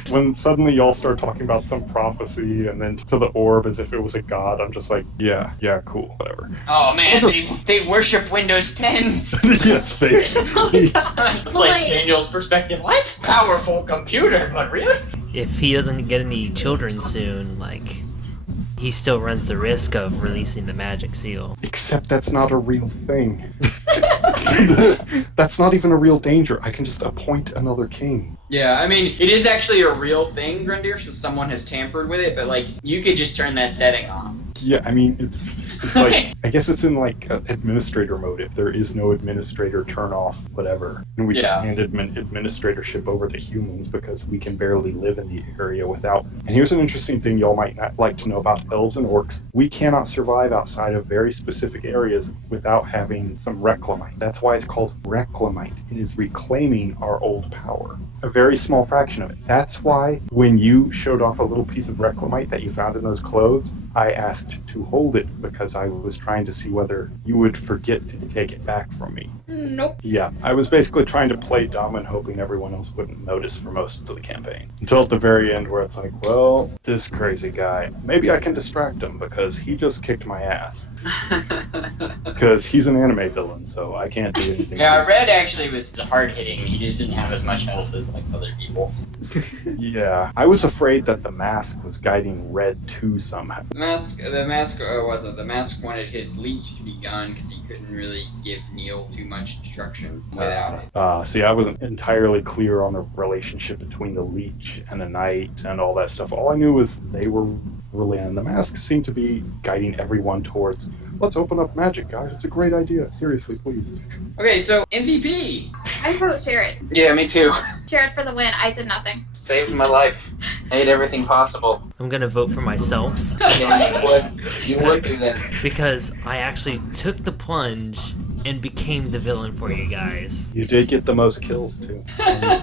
When suddenly y'all start talking about some prophecy and then to the orb as if it was a god, I'm just like, yeah, cool, whatever. Oh man, they worship Windows 10. Yes, basically. It's like Daniel's perspective. What? Powerful computer, but really? If he doesn't get any children soon, like, he still runs the risk of releasing the magic seal. Except that's not a real thing. That's not even a real danger. I can just appoint another king. Yeah, I mean, it is actually a real thing, Grundir, since someone has tampered with it, but, like, you could just turn that setting off. Yeah, I mean, it's like, I guess it's in, like, administrator mode. If there is no administrator, turn off whatever. And we just hand administratorship over to humans because we can barely live in the area without. And here's an interesting thing y'all might not like to know about elves and orcs. We cannot survive outside of very specific areas without having some reclamite. That's why it's called reclamite. It is reclaiming our old power. A very small fraction of it. That's why when you showed off a little piece of reclamite that you found in those clothes, I asked to hold it because I was trying to see whether you would forget to take it back from me. Nope. Yeah, I was basically trying to play dumb and hoping everyone else wouldn't notice for most of the campaign. Until at the very end where it's like, well, this crazy guy, maybe I can distract him because he just kicked my ass. Because he's an anime villain, so I can't do anything. Yeah, Red actually was hard-hitting. He just didn't have as much health as, like, other people. Yeah, I was afraid that the mask was guiding Red too somehow. The mask wanted his leech to be gone because he couldn't really give Neil too much destruction without it. See, I wasn't entirely clear on the relationship between the leech and the knight and all that stuff. All I knew was they were really, and the mask seemed to be guiding everyone towards, let's open up magic, guys. It's a great idea. Seriously, please. Okay, so MVP. I vote Jared. Yeah, me too. Jared for the win. I did nothing. Saved my life. Made everything possible. I'm gonna vote for myself Yeah, you would do that. because I actually took the plunge and became the villain for you guys. You did get the most kills, too.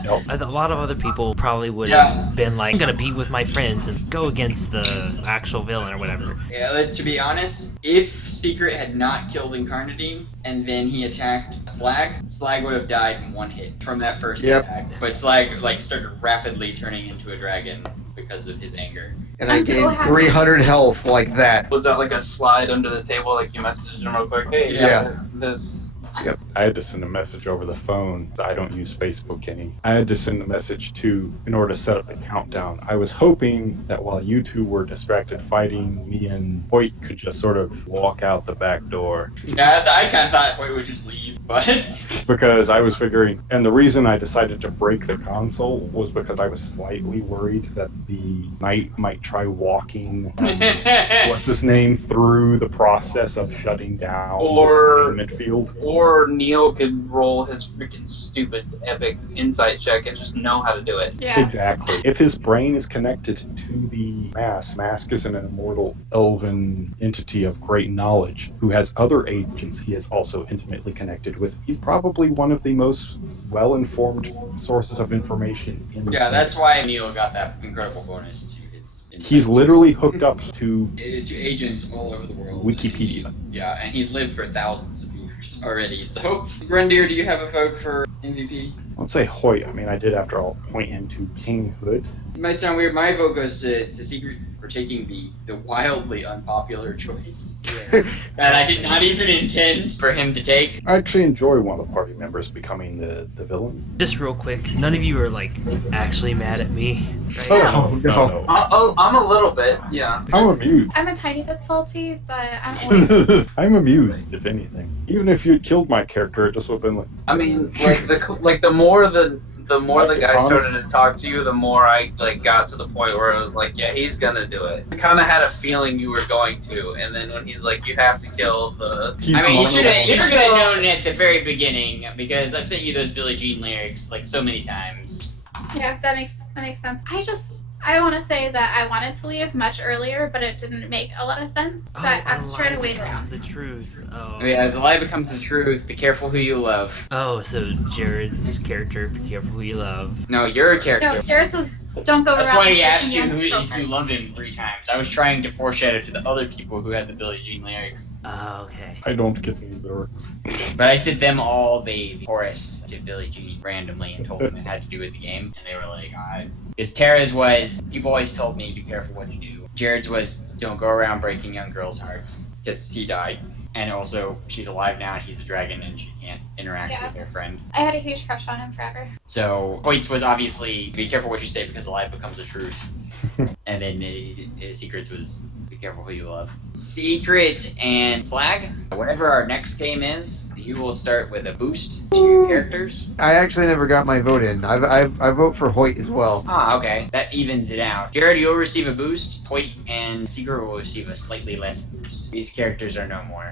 Nope. A lot of other people probably would Yeah. have been like, I'm gonna be with my friends and go against the actual villain or whatever. Yeah, to be honest, if Secret had not killed Incarnadine and then he attacked Slag would have died in one hit from that first attack. But Slag, like, started rapidly turning into a dragon because of his anger. And I gained 300 health like that. Was that like a slide under the table, like you messaged him real quick? Hey, Yeah. this. Yep. I had to send a message over the phone. I don't use Facebook any. I had to send a message in order to set up the countdown. I was hoping that while you two were distracted fighting, me and Hoyt could just sort of walk out the back door. Yeah, I kind of thought Hoyt would just leave, but... Because I was figuring, and the reason I decided to break the console was because I was slightly worried that the knight might try walking, what's his name, through the process of shutting down Or- the midfield. Or Neil could roll his freaking stupid epic insight check and just know how to do it. Yeah. Exactly. If his brain is connected to the mask is an immortal elven entity of great knowledge who has other agents he is also intimately connected with. He's probably one of the most well-informed sources of information in the Yeah, that's why Neil got that incredible bonus to his... He's literally hooked up to to agents all over the world. Wikipedia. Yeah, and he's lived for thousands of years already. So, Grundir, do you have a vote for MVP? Let's say Hoyt. I mean, I did, after all, point him to kinghood. It might sound weird. My vote goes to Secret for taking the wildly unpopular choice that I did not even intend for him to take. I actually enjoy one of the party members becoming the villain. Just real quick, none of you are like actually mad at me right now. Oh, no. I'm a little bit, yeah. I'm amused. I'm a tiny bit salty, but I'm only... I'm amused, if anything. Even if you'd killed my character, it just would have been like, I mean, like the more the the more the guy Honest- started to talk to you, the more I like got to the point where I was like, yeah, he's gonna do it. I kind of had a feeling you were going to, and then when he's like, you have to kill the. He's I mean, you should monologuing. have known at the very beginning because I've sent you those Billie Jean lyrics like so many times. Yeah, that makes sense. I want to say that I wanted to leave much earlier, but it didn't make a lot of sense. Oh, But I'm a just trying lie to wait becomes around. the truth. Oh. Yeah, as a lie becomes the truth, be careful who you love. Oh, so Jared's character, be careful who you love. No, you're a character. No, Jared's was don't go That's around. why he picking asked you young who, if girlfriends. you loved him 3 times. I was trying to foreshadow to the other people who had the Billie Jean lyrics. Oh, okay. I don't get any lyrics. But I sent them all the chorus to Billie Jean randomly and told them it had to do with the game. And they were like, because Tara's was, people always told me, be careful what you do. Jared's was, don't go around breaking young girls' hearts. Because he died. And also, she's alive now and he's a dragon and she can't interact Yeah. with her friend. I had a huge crush on him forever. So, Hoyt's was obviously, be careful what you say because a lie becomes the truth. And then Secrets was, be careful who you love. Secret and Slag, whatever our next game is, you will start with a boost to your characters. I actually never got my vote in. I vote for Hoyt as well. Ah, okay. That evens it out. Jared, you'll receive a boost. Hoyt and Secret will receive a slightly less boost. These characters are no more.